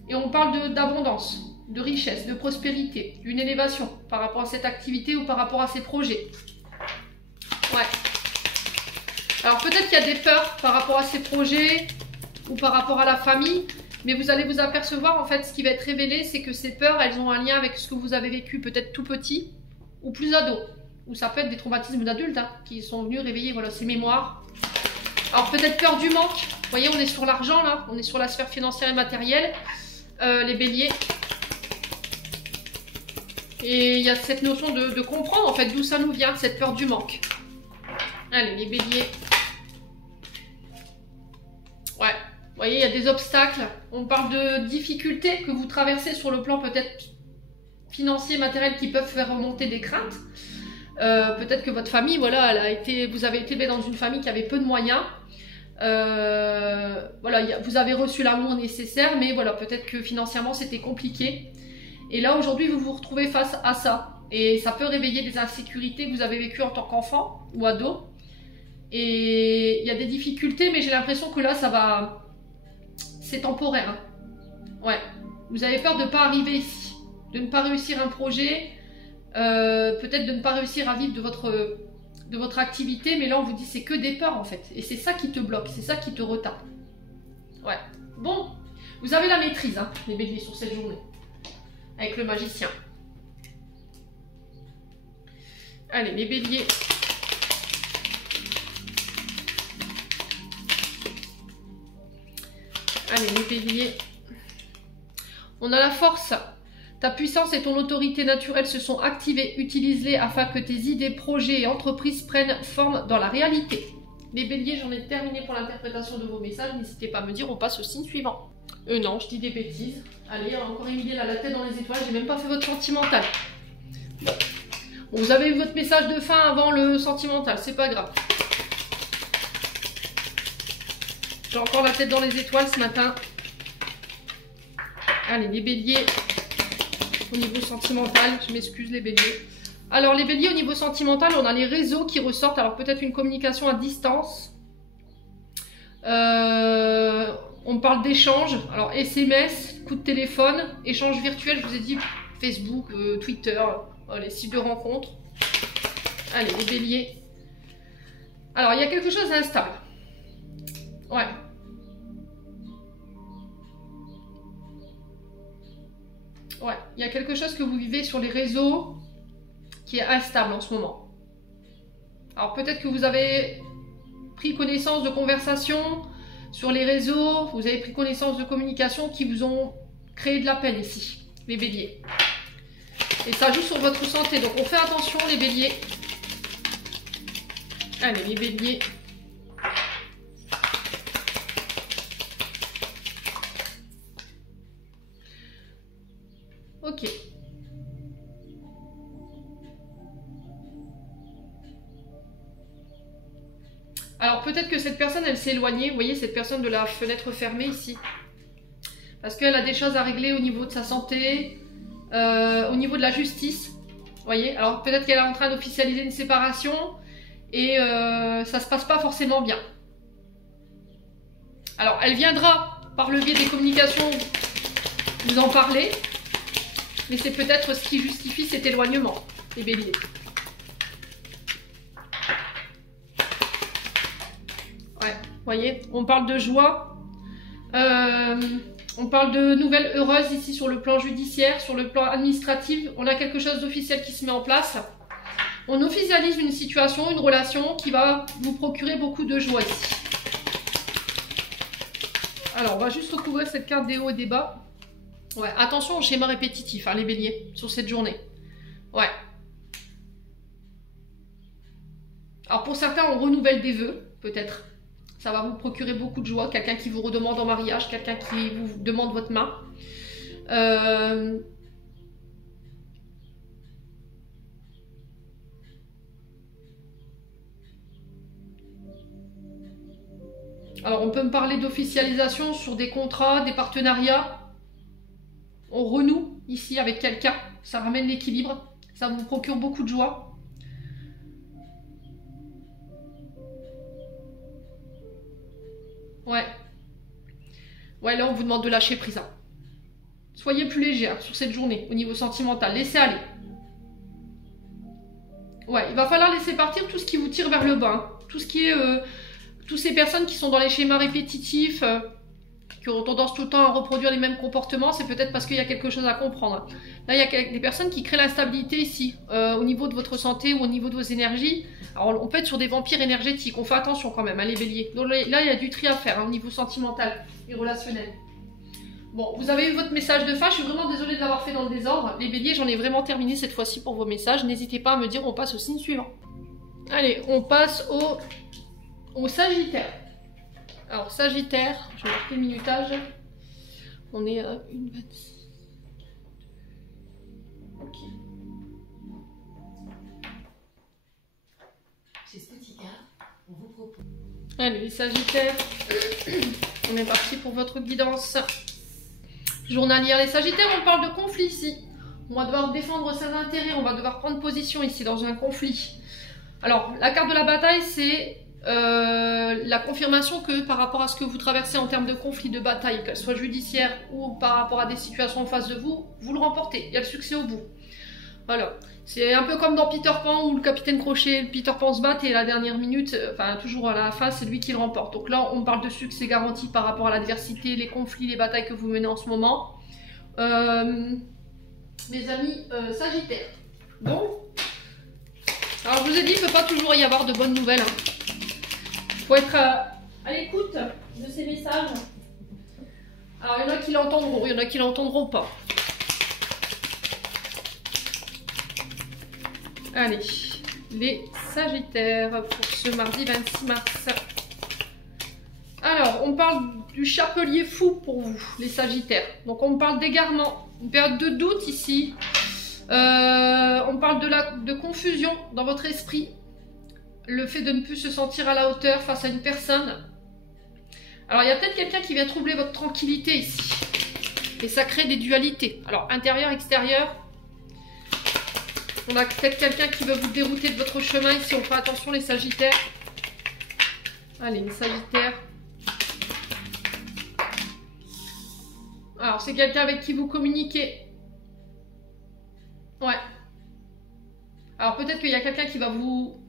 Et on parle d'abondance, de richesse, de prospérité, d'une élévation par rapport à cette activité ou par rapport à ces projets. Ouais. Alors peut-être qu'il y a des peurs par rapport à ces projets ou par rapport à la famille, mais vous allez vous apercevoir, en fait, ce qui va être révélé, c'est que ces peurs, elles ont un lien avec ce que vous avez vécu peut-être tout petit ou plus ado. Ou ça peut être des traumatismes d'adultes hein, qui sont venus réveiller voilà, ces mémoires. Alors peut-être peur du manque. Vous voyez, on est sur l'argent là, on est sur la sphère financière et matérielle. Les béliers. Et il y a cette notion de comprendre en fait d'où ça nous vient, cette peur du manque. Allez, les béliers. Ouais, vous voyez, il y a des obstacles. On parle de difficultés que vous traversez sur le plan peut-être financier, matériel, qui peuvent faire remonter des craintes. Peut-être que votre famille, voilà, vous avez été élevé dans une famille qui avait peu de moyens. Voilà, vous avez reçu l'amour nécessaire, mais voilà, peut-être que financièrement c'était compliqué. Et là aujourd'hui vous vous retrouvez face à ça, et ça peut réveiller des insécurités que vous avez vécues en tant qu'enfant ou ado. Et il y a des difficultés, mais j'ai l'impression que là c'est temporaire. Hein. Ouais, vous avez peur de ne pas arriver ici, de ne pas réussir un projet, peut-être de ne pas réussir à vivre de votre activité, mais là on vous dit c'est que des peurs en fait, et c'est ça qui te bloque, c'est ça qui te retarde. Ouais, bon, vous avez la maîtrise hein, les béliers sur cette journée, avec le magicien. Allez les béliers. Allez les béliers. On a la force. Ta puissance et ton autorité naturelle se sont activées. Utilise-les afin que tes idées, projets et entreprises prennent forme dans la réalité. Les béliers, j'en ai terminé pour l'interprétation de vos messages. N'hésitez pas à me dire, on passe au signe suivant. Non, je dis des bêtises. Allez, encore Émilie, là, la tête dans les étoiles. J'ai même pas fait votre sentimental. Bon, vous avez eu votre message de fin avant le sentimental. C'est pas grave. J'ai encore la tête dans les étoiles ce matin. Allez, les béliers. Au niveau sentimental, je m'excuse les béliers. Alors les béliers, au niveau sentimental, on a les réseaux qui ressortent. Alors peut-être une communication à distance. On parle d'échange. Alors SMS, coup de téléphone, échange virtuel, je vous ai dit Facebook, Twitter, les sites de rencontres. Allez les béliers. Alors il y a quelque chose d'instable. Ouais. Ouais, il y a quelque chose que vous vivez sur les réseaux qui est instable en ce moment. Alors peut-être que vous avez pris connaissance de conversations sur les réseaux, vous avez pris connaissance de communications qui vous ont créé de la peine ici, les béliers. Et ça joue sur votre santé, donc on fait attention les béliers. Allez les béliers. Ok. Alors peut-être que cette personne, elle s'est éloignée. Vous voyez cette personne de la fenêtre fermée ici. Parce qu'elle a des choses à régler au niveau de sa santé, au niveau de la justice. Vous voyez, alors peut-être qu'elle est en train d'officialiser une séparation et ça se passe pas forcément bien. Alors, elle viendra par le biais des communications vous en parler, mais c'est peut-être ce qui justifie cet éloignement, les béliers. Ouais, vous voyez, on parle de joie, on parle de nouvelles heureuses ici sur le plan judiciaire, sur le plan administratif, on a quelque chose d'officiel qui se met en place. On officialise une situation, une relation qui va vous procurer beaucoup de joie ici. Alors, on va juste recouvrir cette carte des hauts et des bas. Ouais, attention au schéma répétitif, hein, les béliers, sur cette journée. Ouais. Alors, pour certains, on renouvelle des vœux, peut-être. Ça va vous procurer beaucoup de joie. Quelqu'un qui vous redemande en mariage, quelqu'un qui vous demande votre main. Alors, on peut me parler d'officialisation sur des contrats, des partenariats. On renoue ici avec quelqu'un. Ça ramène l'équilibre. Ça vous procure beaucoup de joie. Ouais. Ouais, là, on vous demande de lâcher prise. Hein. Soyez plus léger hein, sur cette journée, au niveau sentimental. Laissez aller. Ouais, il va falloir laisser partir tout ce qui vous tire vers le bas. Hein. Tout ce qui est... toutes ces personnes qui sont dans les schémas répétitifs, qui ont tendance tout le temps à reproduire les mêmes comportements, c'est peut-être parce qu'il y a quelque chose à comprendre. Là, il y a des personnes qui créent l'instabilité ici, au niveau de votre santé ou au niveau de vos énergies. Alors, on peut être sur des vampires énergétiques, on fait attention quand même, hein, les béliers. Donc là, il y a du tri à faire hein, au niveau sentimental et relationnel. Bon, vous avez eu votre message de fin, je suis vraiment désolée de l'avoir fait dans le désordre. Les béliers, j'en ai vraiment terminé cette fois-ci pour vos messages. N'hésitez pas à me dire, on passe au signe suivant. Allez, on passe au Sagittaire. Alors, Sagittaire, je vais marquer le minutage. On est à 1,26. Ok. Chez Spotica, on vous propose. Allez, les Sagittaires, on est parti pour votre guidance journalière. Les Sagittaires, on parle de conflit ici. On va devoir défendre ses intérêts, on va devoir prendre position ici dans un conflit. Alors, la carte de la bataille, c'est la confirmation que par rapport à ce que vous traversez en termes de conflit, de bataille, qu'elle soit judiciaire ou par rapport à des situations en face de vous, vous le remportez. Il y a le succès au bout. Voilà. C'est un peu comme dans Peter Pan où le capitaine Crochet et Peter Pan se battent et à la dernière minute, enfin toujours à la fin, c'est lui qui le remporte. Donc là, on parle de succès garanti par rapport à l'adversité, les conflits, les batailles que vous menez en ce moment. Mes amis Sagittaires. Bon. Alors je vous ai dit, il ne peut pas toujours y avoir de bonnes nouvelles. Il faut être à l'écoute de ces messages. Alors il y en a qui l'entendront, il y en a qui l'entendront pas. Allez, les Sagittaires pour ce mardi 26 mars. Alors, on parle du chapelier fou pour vous, les Sagittaires. Donc on parle d'égarement, une période de doute ici. On parle de confusion dans votre esprit. Le fait de ne plus se sentir à la hauteur face à une personne. Alors, il y a peut-être quelqu'un qui vient troubler votre tranquillité ici. Et ça crée des dualités. Alors, intérieur, extérieur. On a peut-être quelqu'un qui veut vous dérouter de votre chemin ici. On fait attention, les Sagittaires. Allez, les Sagittaires. Alors, c'est quelqu'un avec qui vous communiquez. Ouais. Alors, peut-être qu'il y a quelqu'un qui va vous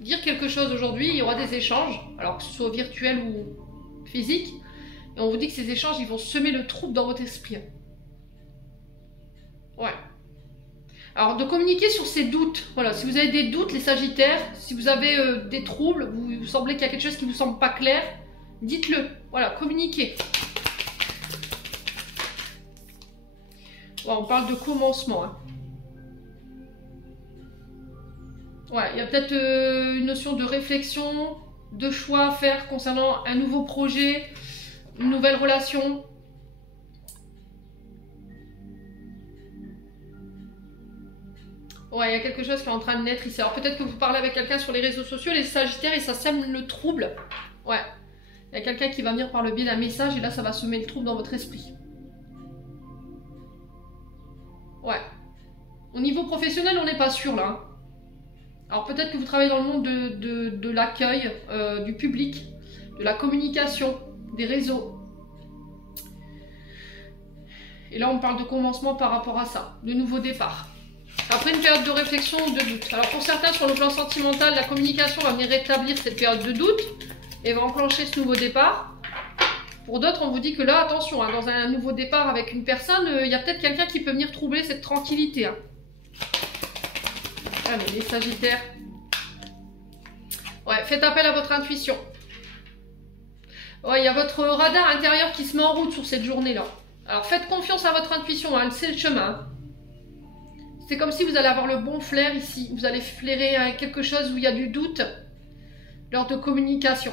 dire quelque chose aujourd'hui. Il y aura des échanges. Alors, que ce soit virtuel ou physique. Et on vous dit que ces échanges, ils vont semer le trouble dans votre esprit. Ouais. Alors, de communiquer sur ces doutes. Voilà, si vous avez des doutes, les Sagittaires, si vous avez des troubles, vous semblez qu'il y a quelque chose qui ne vous semble pas clair, dites-le. Voilà, communiquez. Ouais, on parle de commencement. Hein. Ouais, il y a peut-être une notion de réflexion, de choix à faire concernant un nouveau projet, une nouvelle relation. Ouais, il y a quelque chose qui est en train de naître ici. Alors peut-être que vous parlez avec quelqu'un sur les réseaux sociaux, les Sagittaires, et ça sème le trouble. Ouais. Il y a quelqu'un qui va venir par le biais d'un message et là, ça va semer le trouble dans votre esprit. Ouais. Au niveau professionnel, on n'est pas sûr là. Hein. Alors peut-être que vous travaillez dans le monde de l'accueil, du public, de la communication. des réseaux. Et là, on parle de commencement par rapport à ça, de nouveau départ. Après une période de réflexion, de doute. Alors pour certains, sur le plan sentimental, la communication va venir rétablir cette période de doute et va enclencher ce nouveau départ. Pour d'autres, on vous dit que là, attention, hein, dans un nouveau départ avec une personne, il y a peut-être quelqu'un qui peut venir troubler cette tranquillité. Hein. Allez, les Sagittaires. Ouais, faites appel à votre intuition. Ouais, il y a votre radar intérieur qui se met en route sur cette journée-là. Alors faites confiance à votre intuition, hein, c'est le chemin. C'est comme si vous allez avoir le bon flair ici. Vous allez flairer quelque chose où il y a du doute lors de communication.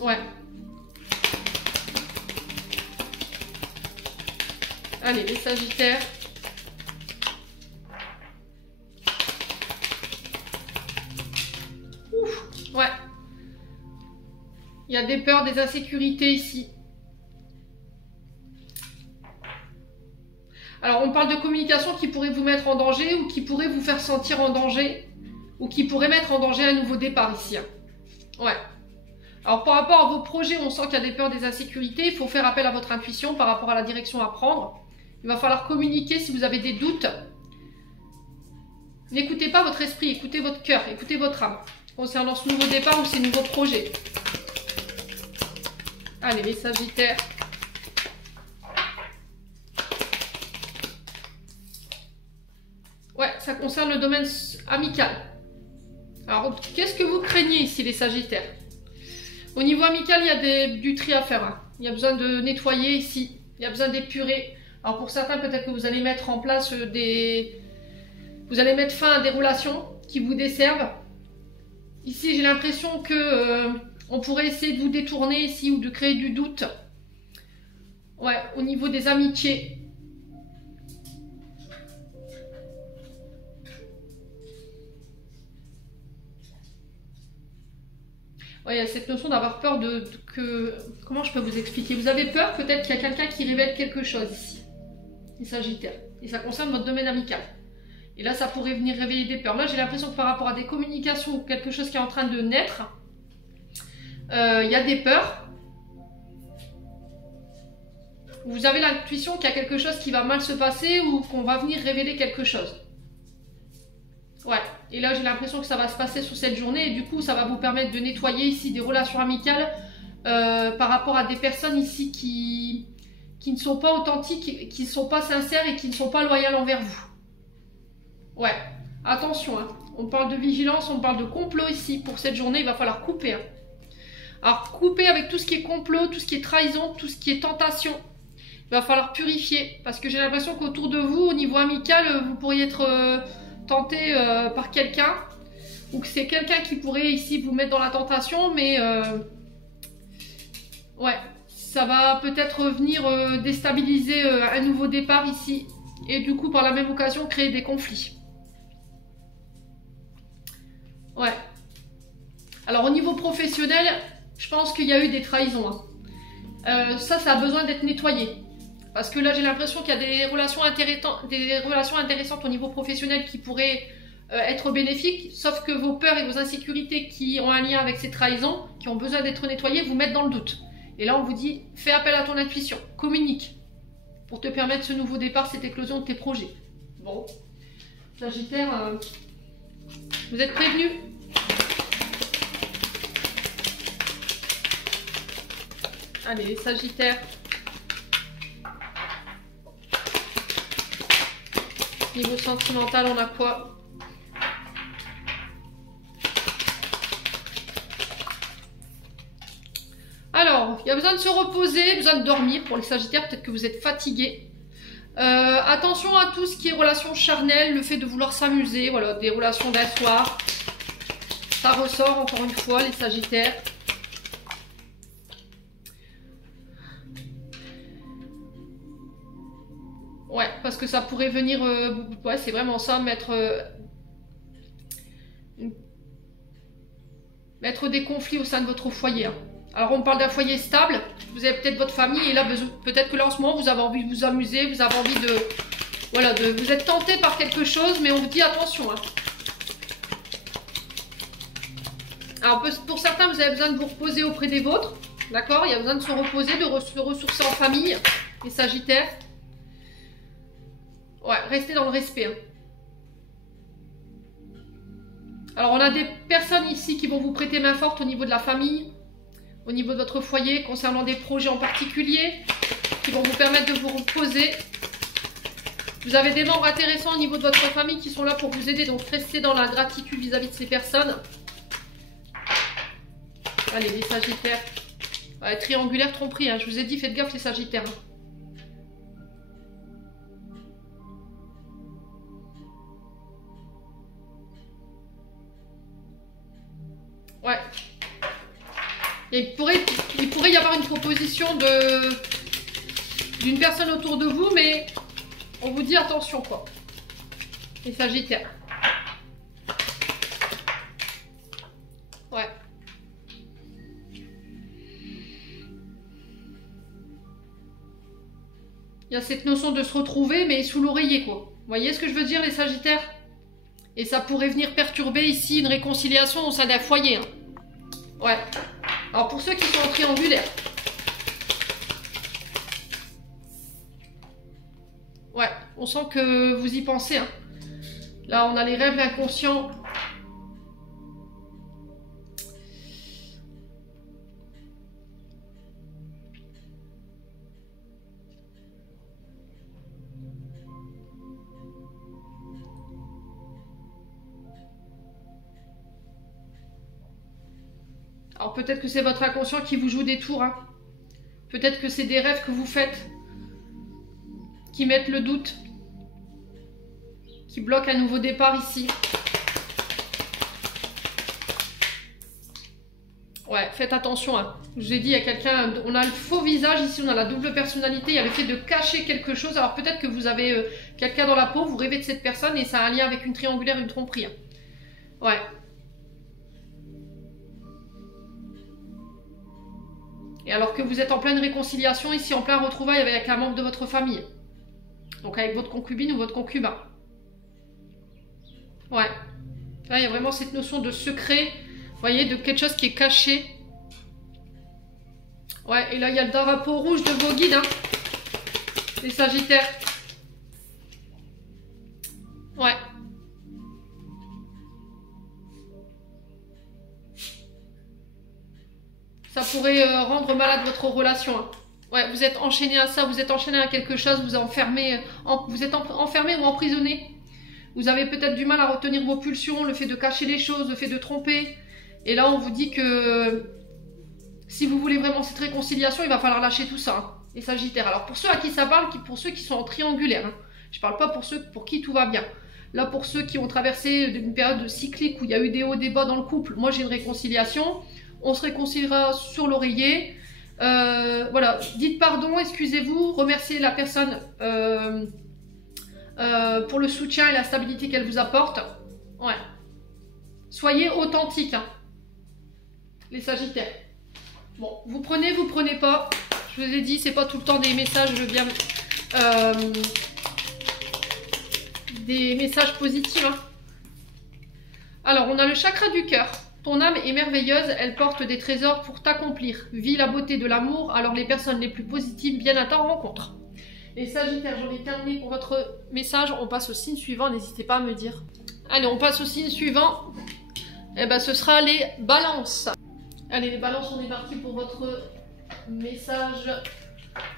Ouais. Allez, les Sagittaires. Ouf, ouais. Il y a des peurs, des insécurités ici. Alors, on parle de communication qui pourrait vous mettre en danger ou qui pourrait vous faire sentir en danger ou qui pourrait mettre en danger un nouveau départ ici. Hein. Ouais. Alors, par rapport à vos projets, on sent qu'il y a des peurs, des insécurités. Il faut faire appel à votre intuition par rapport à la direction à prendre. Il va falloir communiquer si vous avez des doutes. N'écoutez pas votre esprit, écoutez votre cœur, écoutez votre âme concernant ce nouveau départ ou ces nouveaux projets. Allez, les Sagittaires. Ouais, ça concerne le domaine amical. Alors, qu'est-ce que vous craignez ici, les Sagittaires? Au niveau amical, il y a du tri à faire. Hein. Il y a besoin de nettoyer ici. Il y a besoin d'épurer. Alors, pour certains, peut-être que vous allez mettre en place vous allez mettre fin à des relations qui vous desservent. Ici, j'ai l'impression que on pourrait essayer de vous détourner ici ou de créer du doute. Ouais, au niveau des amitiés. Ouais, il y a cette notion d'avoir peur que... Comment je peux vous expliquer? Vous avez peur peut-être qu'il y a quelqu'un qui révèle quelque chose ici. Les Sagittaires. Et ça concerne votre domaine amical. Et là, ça pourrait venir réveiller des peurs. Là, j'ai l'impression que par rapport à des communications ou quelque chose qui est en train de naître, il y a des peurs. Vous avez l'intuition qu'il y a quelque chose qui va mal se passer ou qu'on va venir révéler quelque chose. Ouais. Et là, j'ai l'impression que ça va se passer sur cette journée. Et du coup, ça va vous permettre de nettoyer ici des relations amicales par rapport à des personnes ici qui ne sont pas authentiques, qui ne sont pas sincères et qui ne sont pas loyales envers vous. Ouais, attention, hein. On parle de vigilance, on parle de complot ici. Pour cette journée, il va falloir couper. Hein. Alors, couper avec tout ce qui est complot, tout ce qui est trahison, tout ce qui est tentation. Il va falloir purifier. Parce que j'ai l'impression qu'autour de vous, au niveau amical, vous pourriez être tenté par quelqu'un. Ou que c'est quelqu'un qui pourrait ici vous mettre dans la tentation. Mais, ouais, ça va peut-être venir déstabiliser un nouveau départ ici. Et du coup, par la même occasion, créer des conflits. Ouais. Alors au niveau professionnel, je pense qu'il y a eu des trahisons. Hein. Ça a besoin d'être nettoyé. Parce que là, j'ai l'impression qu'il y a des relations intéressantes au niveau professionnel qui pourraient être bénéfiques. Sauf que vos peurs et vos insécurités qui ont un lien avec ces trahisons, qui ont besoin d'être nettoyées, vous mettent dans le doute. Et là, on vous dit, fais appel à ton intuition, communique. Pour te permettre ce nouveau départ, cette éclosion de tes projets. Bon. Sagittaire, vous êtes prévenus. Allez, les Sagittaires. Niveau sentimental, on a quoi? Alors, il y a besoin de se reposer, besoin de dormir pour les Sagittaires. Peut-être que vous êtes fatigués. Attention à tout ce qui est relations charnelles, le fait de vouloir s'amuser, voilà, des relations d'un soir. Ça ressort encore une fois, les Sagittaires. Ouais, parce que ça pourrait venir, ouais, c'est vraiment ça, mettre des conflits au sein de votre foyer. Hein. Alors on parle d'un foyer stable, vous avez peut-être votre famille et là peut-être que là en ce moment vous avez envie de vous amuser, vous avez envie de... Voilà, vous êtes tenté par quelque chose mais on vous dit attention. Hein. Alors pour certains, vous avez besoin de vous reposer auprès des vôtres. D'accord? Il y a besoin de se reposer, de se ressourcer en famille. Les Sagittaires. Ouais, restez dans le respect. Hein. Alors on a des personnes ici qui vont vous prêter main forte au niveau de la famille, au niveau de votre foyer, concernant des projets en particulier, qui vont vous permettre de vous reposer. Vous avez des membres intéressants au niveau de votre famille qui sont là pour vous aider, donc restez dans la gratitude vis-à-vis de ces personnes. Allez, les Sagittaires. Ouais, triangulaire tromperie, hein. Je vous ai dit, faites gaffe les Sagittaires. Ouais. Et il pourrait y avoir une proposition d'une personne autour de vous, mais on vous dit attention quoi. Les Sagittaires. Ouais. Il y a cette notion de se retrouver, mais sous l'oreiller quoi. Vous voyez ce que je veux dire les Sagittaires? Et ça pourrait venir perturber ici une réconciliation au sein d'un foyer. Hein. Ouais. Alors pour ceux qui sont en triangulaire. Ouais, on sent que vous y pensez. Hein. Là, on a les rêves inconscients. Alors peut-être que c'est votre inconscient qui vous joue des tours. Hein. Peut-être que c'est des rêves que vous faites qui mettent le doute, qui bloquent un nouveau départ ici. Ouais, faites attention. Hein. Je vous ai dit, il y a quelqu'un, on a le faux visage ici, on a la double personnalité, il y a le fait de cacher quelque chose. Alors peut-être que vous avez quelqu'un dans la peau, vous rêvez de cette personne et ça a un lien avec une triangulaire, une tromperie. Hein. Ouais. Et alors que vous êtes en pleine réconciliation, ici en plein retrouvaille avec un membre de votre famille. Donc avec votre concubine ou votre concubin. Ouais. Là, il y a vraiment cette notion de secret. Vous voyez, de quelque chose qui est caché. Ouais, et là, il y a le drapeau rouge de vos guides. Hein, les Sagittaires. Ouais. Ça pourrait rendre malade votre relation. Hein. Ouais, vous êtes enchaîné à ça, vous êtes enchaîné à quelque chose, vous êtes enfermé, vous êtes enfermé ou emprisonné. Vous avez peut-être du mal à retenir vos pulsions, le fait de cacher les choses, le fait de tromper. Et là, on vous dit que si vous voulez vraiment cette réconciliation, il va falloir lâcher tout ça. Hein, les Sagittaires. Alors pour ceux à qui ça parle, pour ceux qui sont en triangulaire, hein, je ne parle pas pour ceux pour qui tout va bien. Là, pour ceux qui ont traversé une période cyclique où il y a eu des hauts, des bas dans le couple, moi j'ai une réconciliation. On se réconciliera sur l'oreiller. Voilà, dites pardon, excusez-vous, remerciez la personne pour le soutien et la stabilité qu'elle vous apporte. Ouais. Soyez authentiques, hein, les Sagittaires. Bon, vous prenez pas. Je vous ai dit, c'est pas tout le temps des messages bien, des messages positifs. Hein. Alors, on a le chakra du cœur. Ton âme est merveilleuse, elle porte des trésors pour t'accomplir. Vis la beauté de l'amour, alors les personnes les plus positives viennent à ta rencontre. Les Sagittaires, j'en ai terminé pour votre message. On passe au signe suivant, n'hésitez pas à me dire. Allez, on passe au signe suivant. Eh ben, ce sera les balances. Allez, les balances, on est parti pour votre message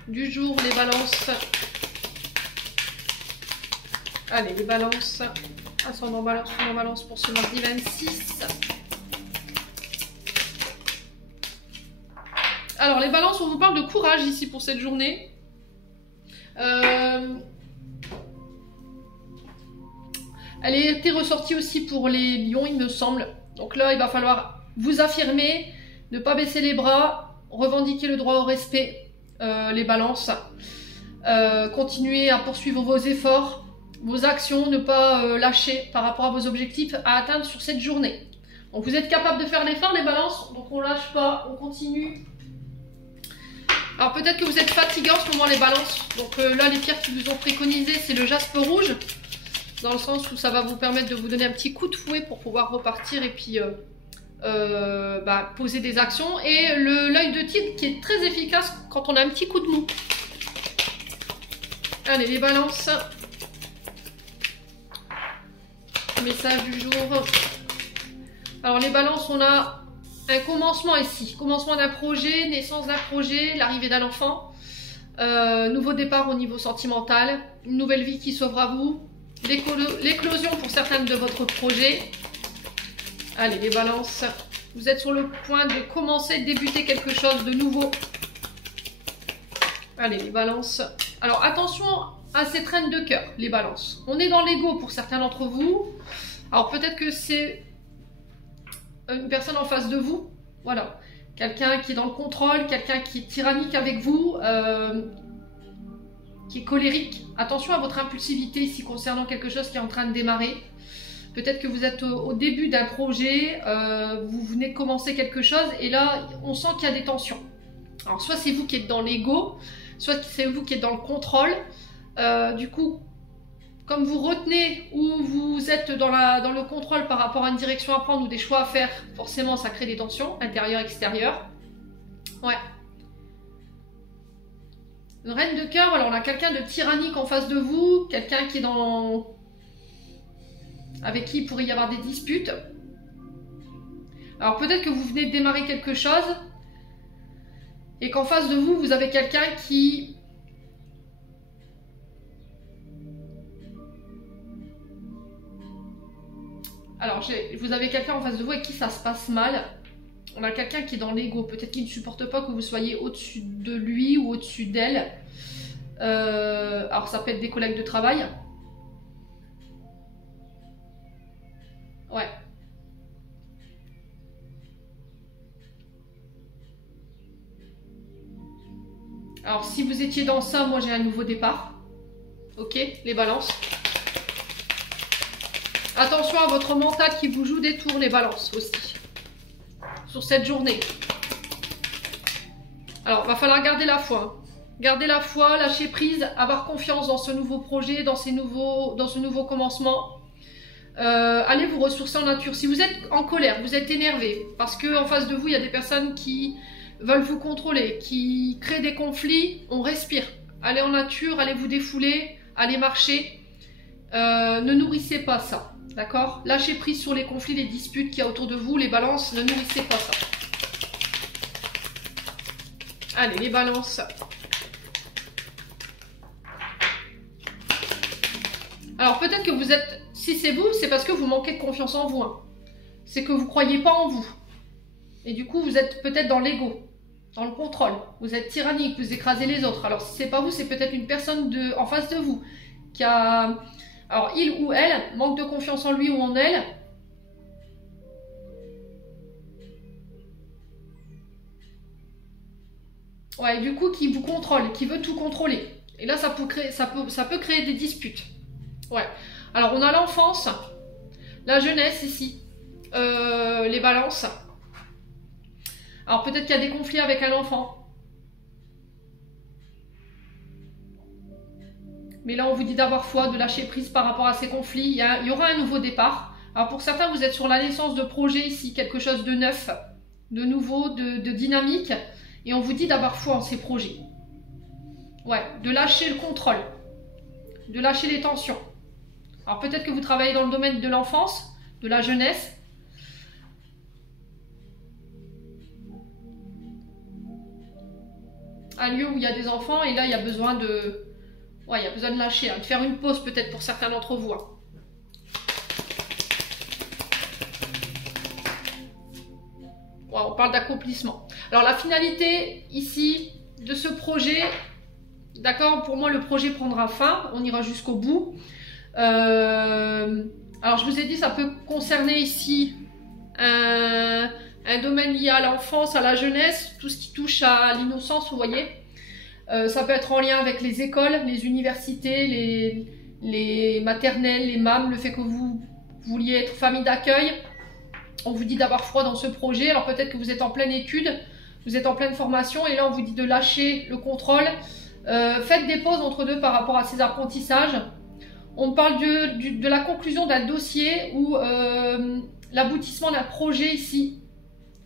du jour, les balances. Allez, les balances. Ascendant balance pour ce mardi 26. Alors, les balances, on vous parle de courage ici pour cette journée. Elle a été ressortie aussi pour les lions, il me semble. Donc là, il va falloir vous affirmer, ne pas baisser les bras, revendiquer le droit au respect, les balances. Continuer à poursuivre vos efforts, vos actions, ne pas lâcher par rapport à vos objectifs à atteindre sur cette journée. Donc vous êtes capable de faire l'effort, les balances, donc on lâche pas, on continue. Alors peut-être que vous êtes fatigués en ce moment, les balances. Donc là, les pierres qui vous ont préconisées, c'est le jaspe rouge. Dans le sens où ça va vous permettre de vous donner un petit coup de fouet pour pouvoir repartir et puis poser des actions. Et l'œil de tigre qui est très efficace quand on a un petit coup de mou. Allez, les balances. Message du jour. Alors les balances, on a un commencement ici. Commencement d'un projet, naissance d'un projet, l'arrivée d'un enfant. Nouveau départ au niveau sentimental. Une nouvelle vie qui s'ouvre à vous. L'éclosion pour certains de votre projet. Allez, les balances. Vous êtes sur le point de commencer, de débuter quelque chose de nouveau. Allez, les balances. Alors, attention à ces traînes de cœur, les balances. On est dans l'ego pour certains d'entre vous. Alors, peut-être que c'est une personne en face de vous. Voilà. Quelqu'un qui est dans le contrôle, quelqu'un qui est tyrannique avec vous, qui est colérique. Attention à votre impulsivité ici concernant quelque chose qui est en train de démarrer. Peut-être que vous êtes au début d'un projet, vous venez de commencer quelque chose et là, on sent qu'il y a des tensions. Alors, soit c'est vous qui êtes dans l'ego, soit c'est vous qui êtes dans le contrôle. Du coup, comme vous retenez ou vous êtes dans le contrôle par rapport à une direction à prendre ou des choix à faire, forcément, ça crée des tensions, intérieures, extérieures. Ouais. Une reine de cœur, voilà, on a quelqu'un de tyrannique en face de vous, quelqu'un qui est avec qui il pourrait y avoir des disputes. Alors peut-être que vous venez de démarrer quelque chose et qu'en face de vous, vous avez quelqu'un qui... Alors vous avez quelqu'un en face de vous avec qui ça se passe mal. On a quelqu'un qui est dans l'ego, peut-être qu'il ne supporte pas que vous soyez au-dessus de lui ou au-dessus d'elle. Alors ça peut être des collègues de travail. Ouais. Alors si vous étiez dans ça, moi j'ai un nouveau départ. Ok, les balances. Attention à votre mental qui vous joue des tours, les balances aussi. Sur cette journée. Alors, va falloir garder la foi. Garder la foi, lâcher prise, avoir confiance dans ce nouveau projet, dans ce nouveau commencement. Allez vous ressourcer en nature. Si vous êtes en colère, vous êtes énervé, parce qu'en face de vous, il y a des personnes qui veulent vous contrôler, qui créent des conflits, on respire. Allez en nature, allez vous défouler, allez marcher. Ne nourrissez pas ça. D'accord? Lâchez prise sur les conflits, les disputes qu'il y a autour de vous. Les balances, ne nourrissez pas ça. Allez, les balances. Alors, peut-être que vous êtes... Si c'est vous, c'est parce que vous manquez de confiance en vous. Hein. C'est que vous ne croyez pas en vous. Et du coup, vous êtes peut-être dans l'ego, dans le contrôle. Vous êtes tyrannique, vous écrasez les autres. Alors, si ce n'est pas vous, c'est peut-être une personne en face de vous qui a... Alors, il ou elle manque de confiance en lui ou en elle. Ouais, du coup, qui vous contrôle, qui veut tout contrôler. Et là, ça peut créer des disputes. Ouais. Alors, on a l'enfance, la jeunesse ici, les balances. Alors, peut-être qu'il y a des conflits avec un enfant. Mais là, on vous dit d'avoir foi, de lâcher prise par rapport à ces conflits. Il y aura un nouveau départ. Alors, pour certains, vous êtes sur la naissance de projet ici, quelque chose de neuf, de nouveau, de dynamique. Et on vous dit d'avoir foi en ces projets. Ouais, de lâcher le contrôle, de lâcher les tensions. Alors, peut-être que vous travaillez dans le domaine de l'enfance, de la jeunesse. Un lieu où il y a des enfants, et là, il y a besoin de... Ouais, il y a besoin de lâcher, hein, de faire une pause peut-être pour certains d'entre vous. Hein. Ouais, on parle d'accomplissement. Alors la finalité ici de ce projet, d'accord, pour moi le projet prendra fin, on ira jusqu'au bout. Alors je vous ai dit, ça peut concerner ici un domaine lié à l'enfance, à la jeunesse, tout ce qui touche à l'innocence, vous voyez. Ça peut être en lien avec les écoles, les universités, les maternelles, les MAM, le fait que vous vouliez être famille d'accueil. On vous dit d'avoir foi dans ce projet. Alors peut-être que vous êtes en pleine étude, vous êtes en pleine formation et là on vous dit de lâcher le contrôle. Faites des pauses entre deux par rapport à ces apprentissages. On parle de la conclusion d'un dossier ou l'aboutissement d'un projet ici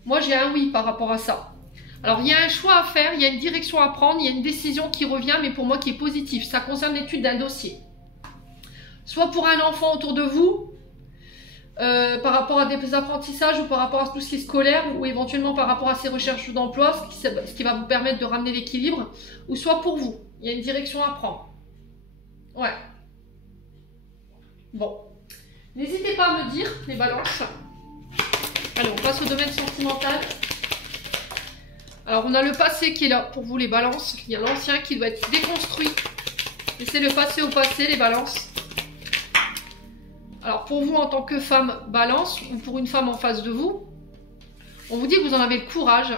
Moi, j'ai un oui par rapport à ça. Alors, il y a un choix à faire, il y a une direction à prendre, il y a une décision qui revient, mais pour moi qui est positive. Ça concerne l'étude d'un dossier. Soit pour un enfant autour de vous, par rapport à des apprentissages ou par rapport à tout ce qui est scolaire, ou éventuellement par rapport à ses recherches d'emploi, ce qui va vous permettre de ramener l'équilibre, ou soit pour vous. Il y a une direction à prendre. Ouais. Bon. N'hésitez pas à me dire, les balances. Allez, on passe au domaine sentimental. Alors, on a le passé qui est là pour vous, les balances. Il y a l'ancien qui doit être déconstruit. Laissez le passé au passé, les balances. Alors, pour vous, en tant que femme balance, ou pour une femme en face de vous, on vous dit que vous en avez le courage,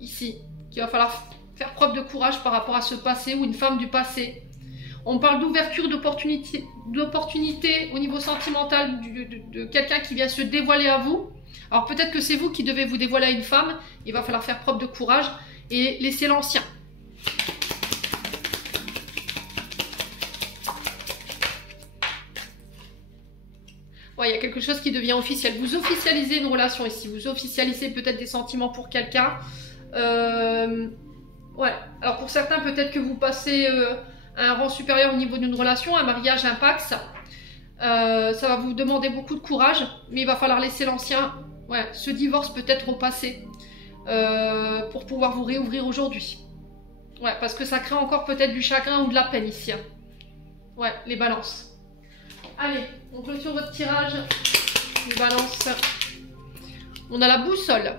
ici. Qu'il va falloir faire preuve de courage par rapport à ce passé, ou une femme du passé. On parle d'ouverture d'opportunité au niveau sentimental de quelqu'un qui vient se dévoiler à vous. Alors peut-être que c'est vous qui devez vous dévoiler à une femme. Il va falloir faire preuve de courage et laisser l'ancien. Ouais, il y a quelque chose qui devient officiel. Vous officialisez une relation ici. Vous officialisez peut-être des sentiments pour quelqu'un. Ouais. Alors pour certains, peut-être que vous passez un rang supérieur au niveau d'une relation, un mariage, un pax. Ça va vous demander beaucoup de courage, mais il va falloir laisser l'ancien, ouais, ce divorce peut-être au passé, pour pouvoir vous réouvrir aujourd'hui. Ouais, parce que ça crée encore peut-être du chagrin ou de la peine ici. Hein. Ouais, les balances. Allez, on clôture votre tirage. Les balances. On a la boussole.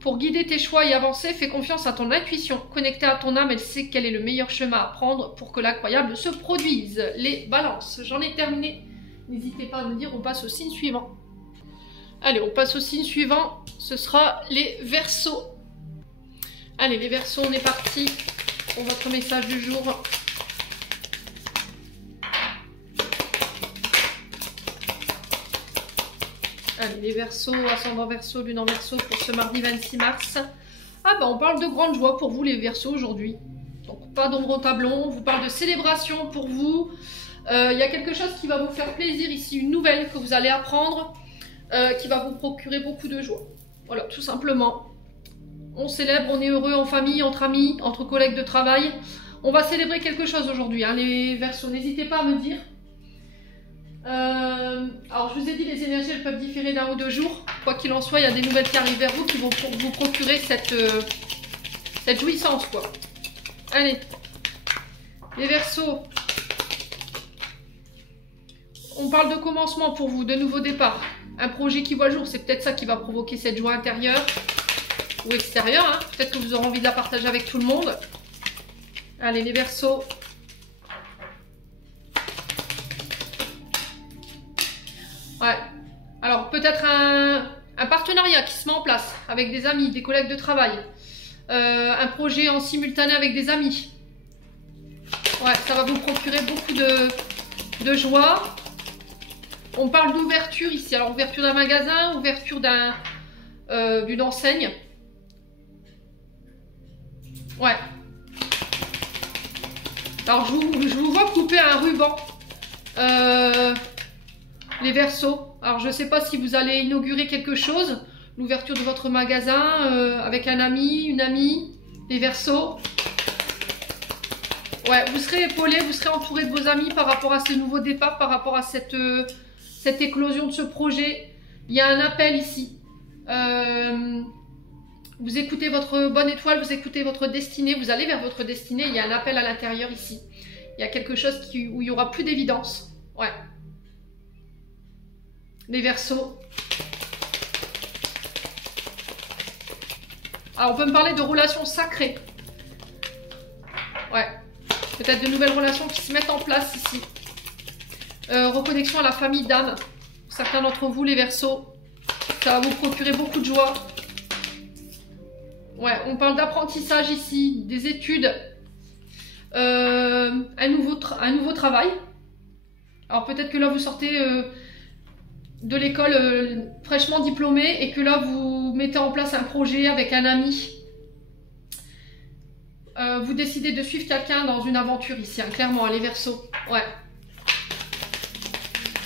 Pour guider tes choix et avancer, fais confiance à ton intuition. Connectée à ton âme, elle sait quel est le meilleur chemin à prendre pour que l'incroyable se produise. Les balances. J'en ai terminé. N'hésitez pas à me dire, on passe au signe suivant. Allez, on passe au signe suivant. Ce sera les Verseaux. Allez, les Verseaux, on est parti pour votre message du jour. Allez, les Verseaux, ascendant Verseau, lune en Verseau pour ce mardi 26 mars. Ah ben, on parle de grande joie pour vous les Verseaux aujourd'hui. Donc, pas d'ombre au tableau, on vous parle de célébration pour vous. Il y a quelque chose qui va vous faire plaisir ici, une nouvelle que vous allez apprendre, qui va vous procurer beaucoup de joie. Voilà, tout simplement. On célèbre, on est heureux en famille, entre amis, entre collègues de travail. On va célébrer quelque chose aujourd'hui, hein, les Verseaux. N'hésitez pas à me dire. Alors je vous ai dit, les énergies elles peuvent différer d'un ou deux jours. Quoi qu'il en soit, il y a des nouvelles qui arrivent vers vous qui vont vous procurer cette jouissance, quoi. Allez, les Verseaux. On parle de commencement pour vous, de nouveau départ. Un projet qui voit le jour, c'est peut-être ça qui va provoquer cette joie intérieure ou extérieure. Hein. Peut-être que vous aurez envie de la partager avec tout le monde. Allez, les Verseaux. Ouais. Alors, peut-être un partenariat qui se met en place avec des amis, des collègues de travail. Un projet en simultané avec des amis. Ouais, ça va vous procurer beaucoup de joie. On parle d'ouverture ici. Alors, ouverture d'un magasin, ouverture d'une enseigne. Ouais. Alors, je vous vois couper un ruban. Les Verseaux. Alors, je ne sais pas si vous allez inaugurer quelque chose. L'ouverture de votre magasin avec un ami, une amie. Les Verseaux. Ouais, vous serez épaulé, vous serez entouré de vos amis par rapport à ce nouveau départ, par rapport à cette éclosion de ce projet. Il y a un appel ici. Vous écoutez votre bonne étoile, vous écoutez votre destinée, vous allez vers votre destinée. Il y a un appel à l'intérieur ici. Il y a quelque chose où il n'y aura plus d'évidence. Ouais. Les Verseaux. Alors, on peut me parler de relations sacrées. Ouais. Peut-être de nouvelles relations qui se mettent en place ici. Reconnexion à la famille d'âme. Certains d'entre vous, les Verseaux. Ça va vous procurer beaucoup de joie. Ouais, on parle d'apprentissage ici, des études. Un nouveau travail. Alors, peut-être que là, vous sortez de l'école fraîchement diplômé et que là vous mettez en place un projet avec un ami. Vous décidez de suivre quelqu'un dans une aventure ici, hein, clairement, les Verseaux. Ouais.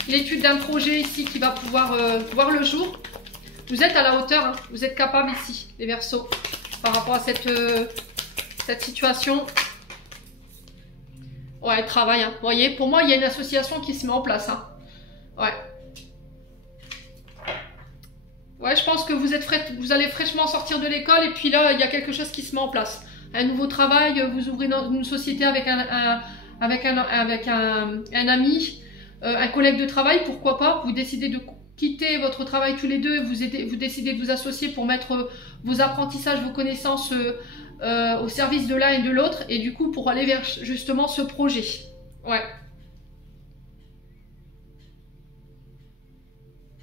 L'étude d'un projet ici qui va pouvoir voir le jour. Vous êtes à la hauteur, hein. Vous êtes capable ici, les Verseaux, par rapport à cette situation. Ouais, travail, hein. Vous voyez, pour moi, il y a une association qui se met en place, hein. Ouais. Ouais, je pense que vous allez fraîchement sortir de l'école et puis là, il y a quelque chose qui se met en place. Un nouveau travail, vous ouvrez une société avec un ami, un collègue de travail, pourquoi pas. Vous décidez de quitter votre travail tous les deux, vous décidez de vous associer pour mettre vos apprentissages, vos connaissances au service de l'un et de l'autre et du coup pour aller vers justement ce projet. Ouais.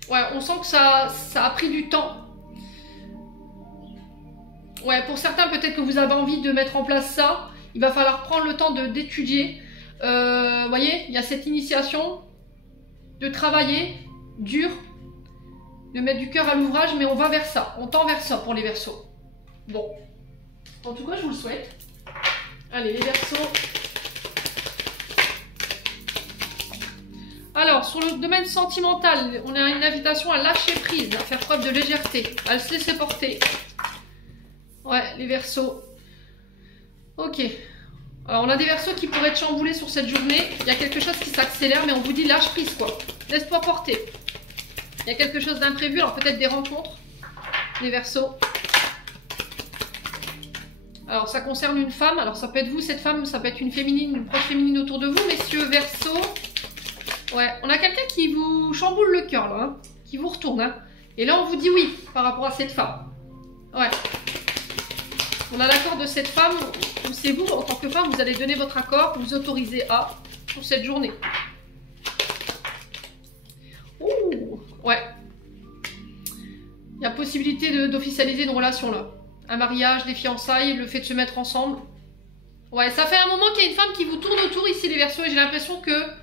Ouais, on sent que ça a pris du temps. Ouais, pour certains, peut-être que vous avez envie de mettre en place ça. Il va falloir prendre le temps d'étudier. Vous voyez, il y a cette initiation de travailler dur, de mettre du cœur à l'ouvrage, mais on va vers ça. On tend vers ça pour les Verseaux. Bon. En tout cas, je vous le souhaite. Allez, les Verseaux. Alors, sur le domaine sentimental, on a une invitation à lâcher prise, à faire preuve de légèreté, à se laisser porter. Ouais, les Verseaux. Ok. Alors, on a des Verseaux qui pourraient être chamboulés sur cette journée. Il y a quelque chose qui s'accélère, mais on vous dit lâche prise, quoi. Laisse-toi porter. Il y a quelque chose d'imprévu, alors peut-être des rencontres, les Verseaux. Alors, ça concerne une femme. Alors, ça peut être vous, cette femme, ça peut être une féminine, une proche féminine autour de vous, messieurs Verseaux. Ouais, on a quelqu'un qui vous chamboule le cœur, là, hein, qui vous retourne. Hein. Et là, on vous dit oui par rapport à cette femme. Ouais. On a l'accord de cette femme, ou c'est vous, en tant que femme, vous allez donner votre accord, vous autorisez à pour cette journée. Ouh, ouais. Il y a possibilité d'officialiser une relation, là. Un mariage, des fiançailles, le fait de se mettre ensemble. Ouais, ça fait un moment qu'il y a une femme qui vous tourne autour ici, les Verseaux, et j'ai l'impression que...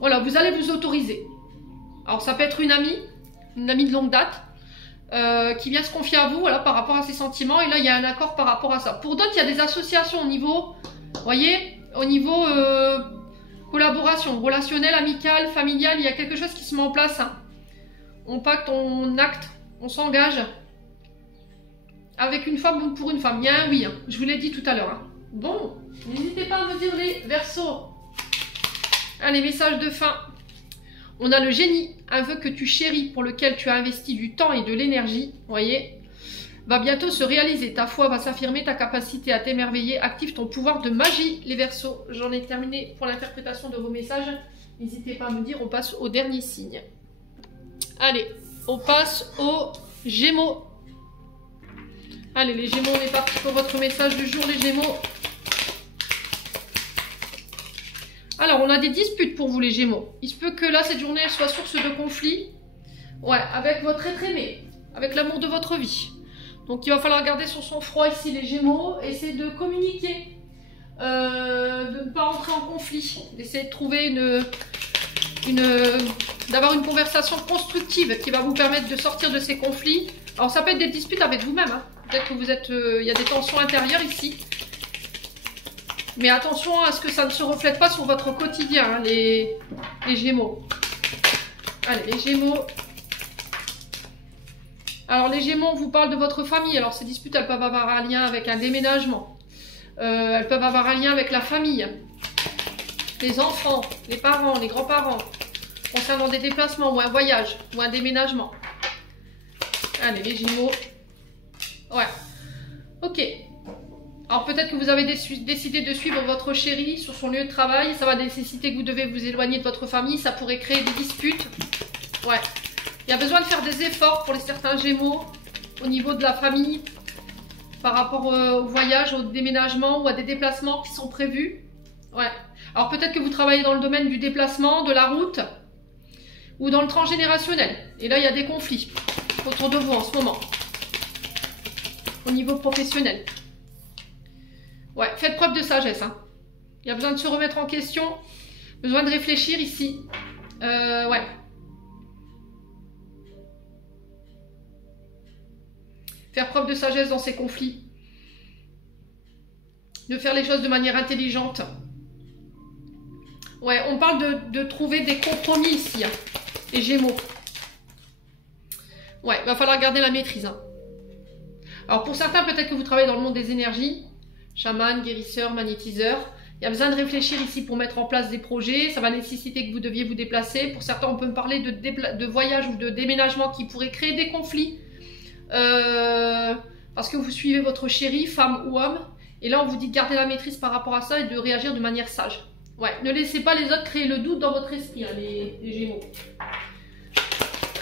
voilà, vous allez vous autoriser. Alors ça peut être une amie de longue date qui vient se confier à vous, voilà, par rapport à ses sentiments, et là il y a un accord par rapport à ça. Pour d'autres, il y a des associations au niveau, vous voyez, au niveau collaboration, relationnelle, amicale, familiale, il y a quelque chose qui se met en place. Hein. On pacte, on acte, on s'engage avec une femme ou pour une femme. Il y a un oui, hein. Je vous l'ai dit tout à l'heure. Hein. Bon, n'hésitez pas à me dire les Verseaux. Allez, message de fin. On a le génie, un vœu que tu chéris, pour lequel tu as investi du temps et de l'énergie, voyez, va bientôt se réaliser. Ta foi va s'affirmer, ta capacité à t'émerveiller, active ton pouvoir de magie, les Verseaux. J'en ai terminé pour l'interprétation de vos messages. N'hésitez pas à me dire, on passe au dernier signe. Allez, on passe aux Gémeaux. Allez, les Gémeaux, on est parti pour votre message du jour, les Gémeaux. Alors, on a des disputes pour vous, les Gémeaux. Il se peut que là, cette journée, elle soit source de conflit. Ouais, avec votre être aimé, avec l'amour de votre vie. Donc, il va falloir garder sur son froid ici, les Gémeaux. Essayer de communiquer, de ne pas rentrer en conflit. D'essayer de trouver d'avoir une conversation constructive qui va vous permettre de sortir de ces conflits. Alors, ça peut être des disputes avec vous-même. Hein. Peut-être que vous êtes... il y a des tensions intérieures ici. Mais attention à ce que ça ne se reflète pas sur votre quotidien, hein, les Gémeaux. Allez, les Gémeaux. Alors, les Gémeaux, on vous parle de votre famille. Alors, ces disputes, elles peuvent avoir un lien avec un déménagement. Elles peuvent avoir un lien avec la famille. Les enfants, les parents, les grands-parents. Concernant des déplacements ou un voyage ou un déménagement. Allez, les Gémeaux. Ouais. Ok. Alors peut-être que vous avez décidé de suivre votre chéri sur son lieu de travail. Ça va nécessiter que vous devez vous éloigner de votre famille. Ça pourrait créer des disputes. Ouais. Il y a besoin de faire des efforts pour les certains Gémeaux au niveau de la famille par rapport au voyage, au déménagement ou à des déplacements qui sont prévus. Ouais. Alors peut-être que vous travaillez dans le domaine du déplacement, de la route ou dans le transgénérationnel. Et là, il y a des conflits autour de vous en ce moment. Au niveau professionnel. Ouais, faites preuve de sagesse. Hein. Il y a besoin de se remettre en question. Besoin de réfléchir ici. Ouais. Faire preuve de sagesse dans ces conflits. De faire les choses de manière intelligente. Ouais, on parle de trouver des compromis ici. Hein, les Gémeaux. Ouais, il va falloir garder la maîtrise. Hein. Alors pour certains, peut-être que vous travaillez dans le monde des énergies, chaman, guérisseur, magnétiseur. Il y a besoin de réfléchir ici pour mettre en place des projets. Ça va nécessiter que vous deviez vous déplacer. Pour certains, on peut me parler de voyage ou de déménagement qui pourrait créer des conflits. Parce que vous suivez votre chéri, femme ou homme. Et là, on vous dit de garder la maîtrise par rapport à ça et de réagir de manière sage. Ouais, ne laissez pas les autres créer le doute dans votre esprit, hein, les Gémeaux.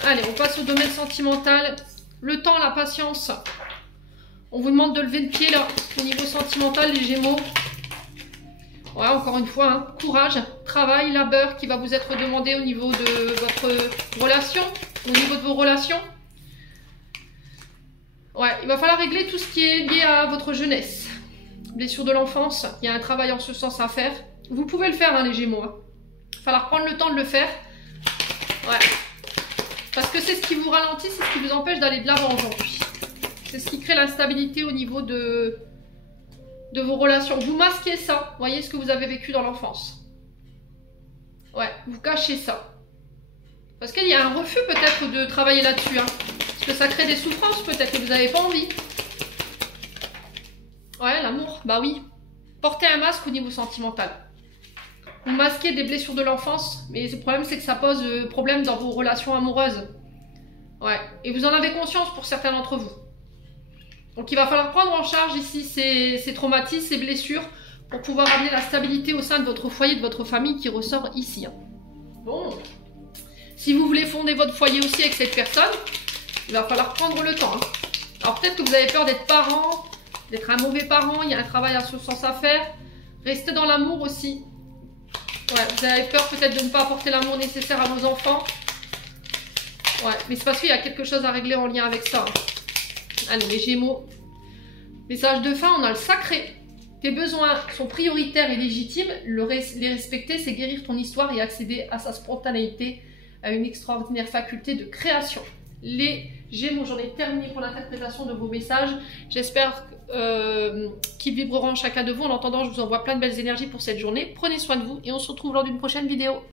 Allez, on passe au domaine sentimental. Le temps, la patience. On vous demande de lever le pied là, au niveau sentimental, les Gémeaux. Ouais, encore une fois, hein, courage, travail, labeur qui va vous être demandé au niveau de votre relation, au niveau de vos relations. Ouais, il va falloir régler tout ce qui est lié à votre jeunesse. Blessure de l'enfance, il y a un travail en ce sens à faire. Vous pouvez le faire, hein, les Gémeaux. Hein. Il va falloir prendre le temps de le faire. Ouais. Parce que c'est ce qui vous ralentit, c'est ce qui vous empêche d'aller de l'avant aujourd'hui. C'est ce qui crée l'instabilité au niveau de vos relations. Vous masquez ça. Voyez ce que vous avez vécu dans l'enfance. Ouais, vous cachez ça. Parce qu'il y a un refus peut-être de travailler là-dessus. Hein. Parce que ça crée des souffrances peut-être que vous n'avez pas envie. Ouais, l'amour, bah oui. Portez un masque au niveau sentimental. Vous masquez des blessures de l'enfance, mais le problème c'est que ça pose problème dans vos relations amoureuses. Ouais, et vous en avez conscience pour certains d'entre vous. Donc il va falloir prendre en charge ici ces traumatismes, ces blessures, pour pouvoir amener la stabilité au sein de votre foyer, de votre famille qui ressort ici. Hein. Bon, si vous voulez fonder votre foyer aussi avec cette personne, il va falloir prendre le temps. Hein. Alors peut-être que vous avez peur d'être parent, d'être un mauvais parent, il y a un travail à ce sens à faire. Restez dans l'amour aussi. Ouais, vous avez peur peut-être de ne pas apporter l'amour nécessaire à vos enfants. Ouais, mais c'est parce qu'il y a quelque chose à régler en lien avec ça. Hein. Allez, les Gémeaux. Message de fin, on a le sacré. Tes besoins sont prioritaires et légitimes. Les respecter, c'est guérir ton histoire et accéder à sa spontanéité, à une extraordinaire faculté de création. Les Gémeaux, j'en ai terminé pour l'interprétation de vos messages. J'espère qu'ils vibreront chacun de vous. En attendant, je vous envoie plein de belles énergies pour cette journée. Prenez soin de vous et on se retrouve lors d'une prochaine vidéo.